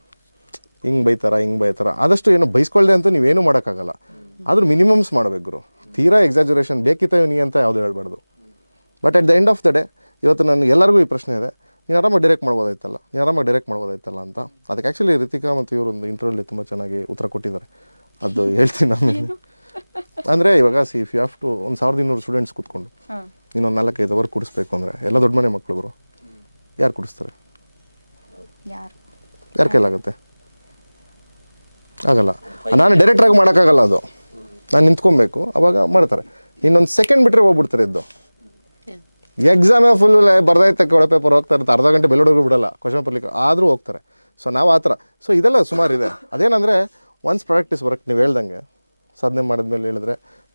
ಹಿಂಗೆ ಬೈತಾರ, ಆದಷ್ಟು ಏನು ಬೈಸ್ಕೊಳ್ಳದೆ ಅಂತೂ ನೀವೇನು ಮಾಡೋಕ್ಕಾಗಲ್ಲ, ಆದರೂ ಮಿನಿಮಮ್ಸ್ ಮಾಡಬೇಕು ಗುರು. ತೀರಾ ಎಕ್ಸಾಜುರೇಷನ್ ಬೇಕಿತ್ತ ಇವನಿಗೆ ಅಂತ ಯಾವುದೂ ಹೇಳ್ಬಾರ್ದು. But at the end of the day ಇವತ್ತು ನನಗೆ ಎಲ್ಲರಿಗೂ ಈ ಪ್ರಶ್ನೆ ಇದೆ, ನೀನು ಆರಾಮಾಗಿ ಡೈರೆಕ್ಟ್ ಮಾಡ್ಬೋದಾಯ್ತಲ್ಲ ಅಂತ. ಅದಕ್ಕೆ ಆ್ಯಕ್ಚುಲಿ ರಿತಿಕಾ ಮತ್ತು ಇವರು ಒಂದು ಇಂಟರ್ವ್ಯೂಲಿ ತುಂಬ ಚೆನ್ನಾಗಿ ಉತ್ತರ ಕೊಟ್ಟಿದ್ದಾರೆ. ಅದು ಹೇಳ್ತೀನಿ ನಾನು. ಅಂದರೆ ಇವಾಗ ಇಫ್ ಯು ಹ್ಯಾವ್ ಟು ಒಂದು 1200 ಸ್ಟೂಡೆಂಟ್ಸ್ ಕೂತ್ಕೊಂಡು ಇನ್ನೊಂದು 4-5 ಅವರ್ ಕುಡಿಸ್ಬೇಕು ಅಂದರೆ ಎಲ್ಲ ದೊಡ್ಡ ಮನೆ ಮಕ್ಕಳು ಯಾರು ಕುಡಿಸ್ತಾರೆ? ಯಾರ ಕೈಲಾಗುತ್ತೆ? ಆಗಲ್ಲ. ನಾನು ಡೈರೆಕ್ಟ್ರಾಗಿ ಮಾಡೋಕ್ಕಾಗಲ್ಲ, ಅದು ನಾನು ನಿಂತ್ಕೊಬೇಕು, ಅವಾಗ ಮಾಡ್ತಾರೆ. ಇನ್ನೊಂದು ಸೆಕೆಂಡ್ ಬಿಟ್ಟರೆ ಹೋಗ್ಬಿಡ್ತಾರೆ ಇದ್ದು. ಎಕ್ಸಾಮೇ ಫುಲ್ ಬರ್ದೈತೆ ಒಳ ಪೇಪರ್ ಹೋಗ್ತಾ ಇರ್ತಾರೆ, ಅರ್ಧ ಗಂಟೆ ಬೆಲ್ಲೋಡಿಗೂ ಬಿಡಲ್ಲ ಕ್ವಶನ್ ಬರ್ಲಿಕ್ಕೆ, ಆದರೂ ಹೋಗ್ತಾರೆ. ಸೊ ನಾವು ಆ ಥರ. ಸೊ ಇದೆಲ್ಲ ಸುಮಾರಿದೆ. ಅದೇನಂದರೆ ಒನ್ಸ್ ಪ್ರಾಕ್ಟೀಸ್ ವರ್ಕ್ ನೀವು ಹೇಳ್ದಂಗೆ ಸಾಧನೆ ಮಾಡಿದ್ಮೇಲೆ ಹೇಳಿದ್ರೆ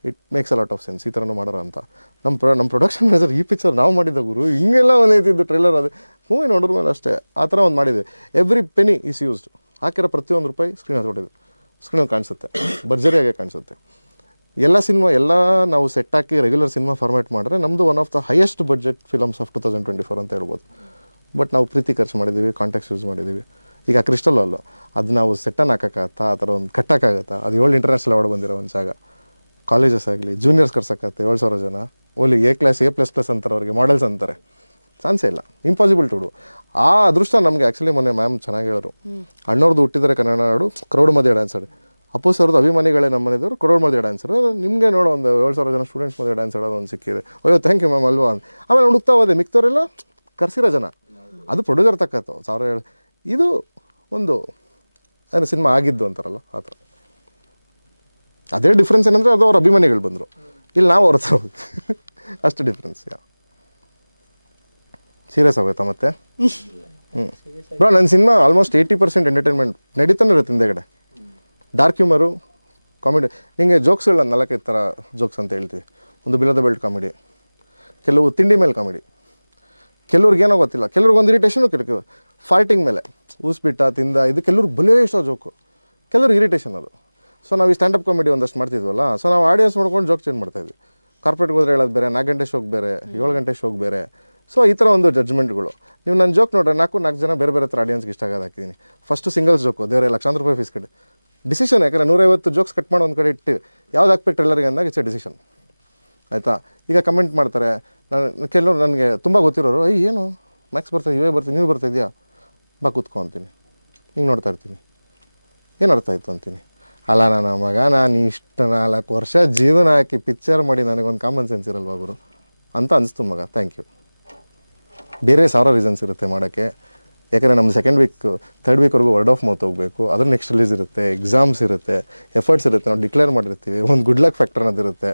it makes a lot of sense. ಈ ಥರನೂ ಮಾಡೋರು ಅಂತ. ನಮ್ಮ ಪ್ರೊಡಕ್ಷನ್ ಮ್ಯಾನೇಜರ್ ಈ ಪಿಕ್ಚರ್ ನಾವು ಮಾಡಿದ್ದ ಗುರು ಹಿಂಗೆಲ್ಲ ಒಂದೈತಿದ್ದು ಟ್ರೈಲರ್, ಅದು ಮೂವಿ ನೋಡಿದ್ರ ಮೇಲೆ ಅಷ್ಟೇ ಆ ಥರ ಒಂದು ಮಾಡಿದ್ವಿ. Every ಪೆನಿ is used. ಹಾಕಿರೋ ಪ್ರತಿಯೊಂದು ರೂಪಾಯಿ ಸ್ಕ್ರೀನ್ ಹತ್ಕೊಟ್ಟಿದ್ದು, ಸ್ಕ್ರೀನಲ್ಲಿ ಕಾಣಿಸುತ್ತೆ, ಭರ್ಜರಿಯಾಗೆ ಕಾಣಿಸುತ್ತೆ. ಎಲ್ಲ ಸಿನಿಮಾ ಎಲ್ಲ ನಾವು ಸೆಟ್ ಹಾಕಿ ರೆಗ್ಯುಲರ್ ಸಿನಿಮಾ ಫಾರ್ಮ್ಯಾಟ್ ಮಾಡಿದ್ರೆ ನಮ್ಮದು one of the highest budget films of 2024 ಅಂತ ಹೇಳ್ಬೋದು. ಬಟ್ ನಾವು ಪ್ರೀತಿ ಖರ್ಚು ಮಾಡಿದ್ದೀವಿ, ಕಾಂಟ್ಯಾಕ್ಟ್ಸ್ ಯೂಸ್ ಮಾಡಿದ್ದೀವಿ. ಈಗ ಕ್ರಿಸ್ಟಲ್ ಅಲ್ಲೋ ಅದು ನಾವು ಸೆಟ್ಟನ್ನು ಹಾಕೋಕ್ಕಾಗತ್ತಾ? ಆ ಥರ ಒಂದು ಕಟ್ಟೋಕ್ಕಾಗತ್ತಾ? ಅದು 7 ಇಂಟರ್ನ್ಯಾಷನಲ್ ಅವಾರ್ಡ್ ಬಂದಿರೋ ಒಂದು ಜಾಗ. ಕಾಲೇಜಸ್ ಆಗಲಿ ಜೂನಿಯರ್ಸ್ ಕರ್ಸೋಕ್ಕಾಗತ್ತೆ 7,000 ಜನ. ಓಲಿ A ಕ್ಲಾಸ್ A++ ಅಂತಾರೆ, ಅವ್ರಿಗೆ ಮಾಡೆಲ್ಸ್ ಅಂತಾರೆ. ಚಾನ್ಸೇ ಇಲ್ಲ, ಇಂಪಾಸಿಬಲ್ ಟು ಡು. ಆ ಅದೃಷ್ಟ ನಮಗೆ ಆ್ಯಕ್ಚುಲಿ ಮೊನ್ನೆ ಮ್ಯಾಮ್ ಚೆನ್ನಾಗಿ ಹೇಳೋರು. ಅಣ್ಣವ್ರದ್ದು ಹುಟ್ಟಿದರೆ ಕನ್ನಡ ನಾಡು, ಕ್ರೌಡ್ ಮಧ್ಯೆ ಡ್ಯಾನ್ಸ್ ಆಡಿ. ಅಪ್ಪು ಸರ್ದು ಅಭಿಮಾನಿಗಳೇ ನಮ್ಮ ಮನೆಯವರು, ಕ್ರೌಡ್ ಮಧ್ಯೆ ಡ್ಯಾನ್ಸರು. ನಿಮಗೆ ನೋಡೋ ಒಂದು 7,000 ಜನ ಸ್ಟೂಡೆಂಟ್ಸ್ ಮಧ್ಯೆ ಡ್ಯಾನ್ಸ್ ಆಡೋದು ಒಂದು ಸಿಕ್ಕಿದೆ. ಅಯ್ಯೋ ಥ್ಯಾಂಕ್ ಯು ಮ್ಯಾಮ್ ಅಲ್ವಾ. ಆಮೇಲೆ ಹುಡುಕ್ತಾ ಹೋದೆ, ಮಿಕ್ತವರೆಲ್ಲ ಕರ್ಸಿರೋ ಜನ. ಅದು ಪ್ರೊಡ್ಯೂಸರ್ ತಕ್ಕತ್ತು 1,000. ಇದು ಒಂದು ಏನು ಸಿನಿಮಾ ಆಗಿದ್ದು ಅಂತಾರಲ್ಲ ಆ ಥರ. ಅದೇ ಡಿಫ್ರೆನ್ಸ್ ಏನಂದರೆ ಅದು ಅವ್ರ ಅಭಿಮಾನಿಗಳು ಬಂದರು, ಇಲ್ಲಿ ನಾವು ಅವ್ರ ಹತ್ರ ಅಷ್ಟು ಡಿಫ್ರೆನ್ಸ್. ಸೀರಿಯಸ್ ಆಗೋಯ್ತಾ ಮತ್ತೆ? ಬ್ರೋ ನನ್ನ ಸಿನಿಮಾ ಆಲ್ಮೋಸ್ಟ್ 80% ಎಂಟರ್ಟೈನ್ಮೆಂಟ್ ನಡೀತಾನೆ ಇರುತ್ತೆ ಹಿಂದೆಗಡೆ. Dark humour, comedy. ಹಿಂಗೆ ಜೋಕ್ಸ್ಗಳನ್ನ 4-5 ಥರ ಜೋಕ್ಸ್ ಅಂತ ಹೇಳ್ತೀವಿ. ಒಂದು ಬಿಲೋ ದ ಬೆಲ್ಟ್ ಕಾಮಿಡಿ, ಕೆಲವು ತಿಂಡಿ ಮೇಲೆ ಕಾಮಿಡಿ, ಕೆಲವ್ರಿಗೆ ಏನೋ ಗೊತ್ತಿಲ್ಲ, ಕೆಲವ್ರಿಗೆ ಒಂದು ಇರಿಟೇಷನು, ಕೆಲವು ಫಾರ್ಟಿಂಗ್ ಮೇಲೆ ಊಸ್ಬಿಟ್ಟ ತಿಂದ ಇದು ಕೆಲವ್ರಿಗೆ ಬಲೇ ಇಷ್ಟ ಜೋಕು, ಕೆಲವ್ರಿಗೆ ಇರಿಟೇಷನ್ ಅದು. ಸೊ ನಾವು ಈ ಸ್ಟ್ಯಾಂಡಪ್ ಕಾಮಿಡಿ ಒಂದಷ್ಟು ಮಾಡ್ತಿದ್ವಲ್ಲ, ಸೊ ನಾವು ಆಡಿಯನ್ಸ್ ನೋಡ್ಕೊಂಡು ಜೋಕ್ ಚೇಂಜ್ ಮಾಡ್ತಾಯಿದ್ವಿ. ಕಾರ್ಪೊರೇಟ್ಗೆ ಹೋದ್ರೆ ಹೇಳೋದು ಬೇರೆ, 4 ಗಂಟೆ ಶೋಕ್ ಬೇರೆ, 7 ಗಂಟೆ ಶೋಕ್ ಬೇರೆ. ಸೊ ಈ ಥರ ಒಂದು ಜಡ್ಜ್ಮೆಂಟ್ಗಳು. ನೀವು ನನ್ನ ಜೋಕ್ ನೋಡ್ರೆ 4 ಜನ ಬೇರೆ ಬೇರೆ ಥರ ಆಡಿಯನ್ಸ್ಗೆ ಇಷ್ಟ ಆಗೋದು ಹಾಕಿದ್ದೀನಿ. ಫಸ್ಟು ಸಿಂಗಲ್ಸ್ ಜೋಕು, ದೇವರೇ ಲಕ್ಷಾಂತರ ರೂಪಾಯಿ ಫೀಸ್ ಕಟ್ಟಿ ಡಿಸಿಷನ್. ಯಾಕಂದರೆ 150 ಜೋಕ್ಸ್ ಕಟ್ ಮಾಡಿ ಒಂದು ಕಡೆ ಇಟ್ಟು ಯಾವ್ದು ಹಾಕ್ಬೇಕು ಟ್ರೈಲರ್ಗೆ ಅಂದಾಗ ಇಟ್ಸ್ ಎ ಡಿಸಿಷನ್. ಆಯಿತಾ? ಈಗ ಕಮೆಂಟ್ ಮಾಡ್ತಾರೆ, ನಾನು ಕೆಲವರು ನನಗೆ ತುಂಬ ಗೊತ್ತಿರೋರು, ಏನು ಮ್ಯಾಕ್ಸ್ ಬರ್ತಾಯಿದೆ, ಇವೇ ಬರ್ತೀನಿ, ನೀವು ಬರ್ತಾಯಿದ್ಯಾ, ಬಾ ಕೂತ್ಕೊ ಅಂತೀನಿ. ಹಿಂಗೆ ನೋಡ್ತಾ ಇರ್ತೀನಿ, ಏನು ಅರ್ಥ ಆಯಿತು ಅಂತೀನಿ. ಅಲ್ಲ ನನ್ನ ಮಗ, ನಾನು ಇಷ್ಟು 4 ವರ್ಷ ಜೀವನ ಹಾಕಿ ಪಿಕ್ಚರ್ ಮಾಡಿ ನನಗೊಂದು ಕಾಮನ್ ಸೆನ್ಸ್ ಇರಲ್ವಾ ಗುರು ಅಂತ ಅನಿಸ್ತು ಮಗ. Thank you. ಬೇರೆ 1000 ರೀಸನ್ಸ್ ಇರುತ್ತೆ ಮಾಡೋಕ್ಕೆ. ಯಾಕಂದರೆ ನಮ್ಮದು 2nd ವೀಕ್ 3rd ವೀಕ್ವರೆಗೂ ವರ್ಡ್ ಆಫ್ ಮೌತ್ ಹೋಗಬೇಕು. ಅದ್ರ ನೆಕ್ಸ್ಟ್ ರಿಲೀಸ್ ಇರುತ್ತೆ, ಎಕ್ಸಾಮ್ಸ್ ಇರುತ್ತೆ, ಎಫರ್ಟ್ಸ್ ಇರುತ್ತೆ. ನಾವು ಡಿಕ್ಲೇರ್ ಮಾಡಿರ್ತೀವಿ, ಒಂದು ಗುಡ್ ಲಕ್ ಫ್ಯಾಕ್ಟರ್ ಅನ್ನೋದಿರುತ್ತೆ.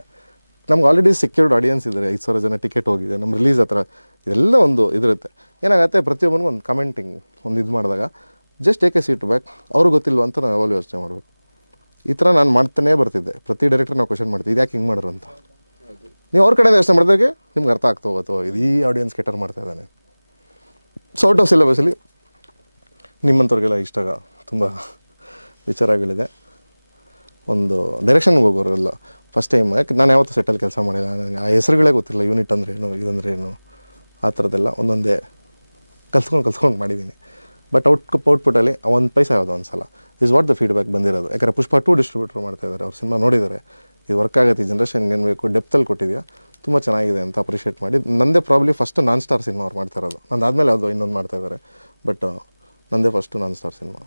ನಮ್ಗೆ ಆಲ್ರೆಡಿ ಸೆಕ್ಯೂರ್ಡ್ ಆಡಿಯನ್ಸ್ ಇದ್ದಾರೆ, 5,000 ಜನ ಟಿಕೆಟ್ ಹೋಗಿದೆ, ನಮ್ಮ ರಿಲೀಸ್ ಹತ್ರ ಇದೆಲ್ಲ ಒಂದು ಇದಿರುತ್ತೆ. ಏನಾಗುತ್ತೆ, ಪ್ರತಿಯೊಬ್ಬನಿಗೂ ಒಂದು ಕಮೆಂಟಿಂಗ್ ಒಂದು ಇದು ಮಾಡಿದಾಗ just take A seat back. ಅವ್ರಿಗೆ ಗೊತ್ತಿಲ್ವ ಅಂತ ನಾವು ಯಾವಾಗಲೂ ಯೋಚನೆ ಮಾಡಬೇಕು. ಈ ಥರ ನಾನು ಮಾಡ್ತಾನೇ ಬರ್ತಿದ್ದೆ. ಪ್ರತಿ ಡೈರೆಕ್ಟರ್ ನಾವು ಕ್ವಶನ್ ಮಾಡ್ತೀವಿ, ಇದು ಯಾಕೆ ಹಿಂಗೆ ಮಾಡೋರು ಅಂತ. ನೀವು ಅವ್ರ ಕಡೆಯಿಂದ ಯೋಚನೆ ಮಾಡಿದಾಗೆ ನಿಮ್ಗೆ ಅರ್ಥ ಆಗ್ತಾ ಹೋಗುತ್ತೋ ಇದು ಈ ಆಡಿಯನ್ಸ್ ಕೆಟರ್ ಮಾಡ್ತಾ ಇದ್ದಾನೆ. ಸೊ ಔಟ್ ಆಫ್ ಸಿಲೆಬಸಲ್ಲಿ ನಿಮ್ಮಂಥವ್ರಿಗೆಲ್ಲ ಇಷ್ಟ ತುಂಬ ವಿಚಾರಗಳಿದೆ. ಒಂದು ಡೈರೆಕ್ಷನ್ಗೆ ಹೋಗೋರೆಲ್ಲ ಫಸ್ಟ್ ಟೈಮ್, ಯಾಕೆ ನಾನು ಯಾವತ್ತೂ ಸೆಟ್ಟಲ್ಲಿ ಕೆಲಸ ಮಾಡಿಲ್ಲ, ನನಗೆ ಆ ಹೆಸರುಗಳೇ ಗೊತ್ತಿಲ್ಲ. ಯೂನಿಟ್ ಅಂದರೆ ಏನು, ಇದಂದರೆ ಏನು, ಆ ಥರದ್ದೆಲ್ಲ ಒಂದೊಂದೇ ಕಲ್ತ್ಕೊಂಡು ಮಾಡಿದ್ದೀನಿ. ಬಟ್ ಔಟ್ಪುಟ್ಟಲ್ಲಿ ಒಂದು ಪೈಸೆ ಯಾವುದೋ ಒಂದು ಸಲ ಇಸ್ ವಾಟ್ ದ ಫೀಡ್ಬ್ಯಾಕ್ ಬಂದಿರೋದು. ಯಾಕಂದರೆ ಪುಷ್ಪ 2 ಡಿಸ್ಟ್ರಿಬ್ಯೂಟರ್ ಮಾಡ್ತಾಯಿದ್ದಾರೆ, ಅವ್ರ ಸಿನಿಮಾ ನೋಡಿದ್ದಾರೆ, ಇದು ವರ್ಕ್ ಆಗುತ್ತೆ, ಈ ಜನ್ರೇಷನ್ಗೆ ಏನು ಬೇಕು, ಡೆಪ್ತಲ್ಲಿ ಕೊಟ್ಟಿದೆಯಾ, ತುಂಬ ಚೆನ್ನಾಗಿದೆ ಅಂತ ಅಪ್ರಿಷಿಯೇಟ್ ಮಾಡಿ. ನಂದೇ ಪ್ರಾಬ್ಲಿ ಫಸ್ಟ್ ನಾನ್ ಸ್ಟಾರ್ ಸಿನಿಮಾ ಅವ್ರು ಮಾಡ್ತಾ ಇರೋದು. ನಂದಾದಮೇಲೆ ಅದು ಇನ್ನೊಂದು ಮಾಡ್ತಾಯಿದ್ದಾರೆ, ಬಟ್ ನಂದೇ ಫಸ್ಟು ನಾನ್ ಸ್ಟಾರ್ ಸಿನಿಮಾ.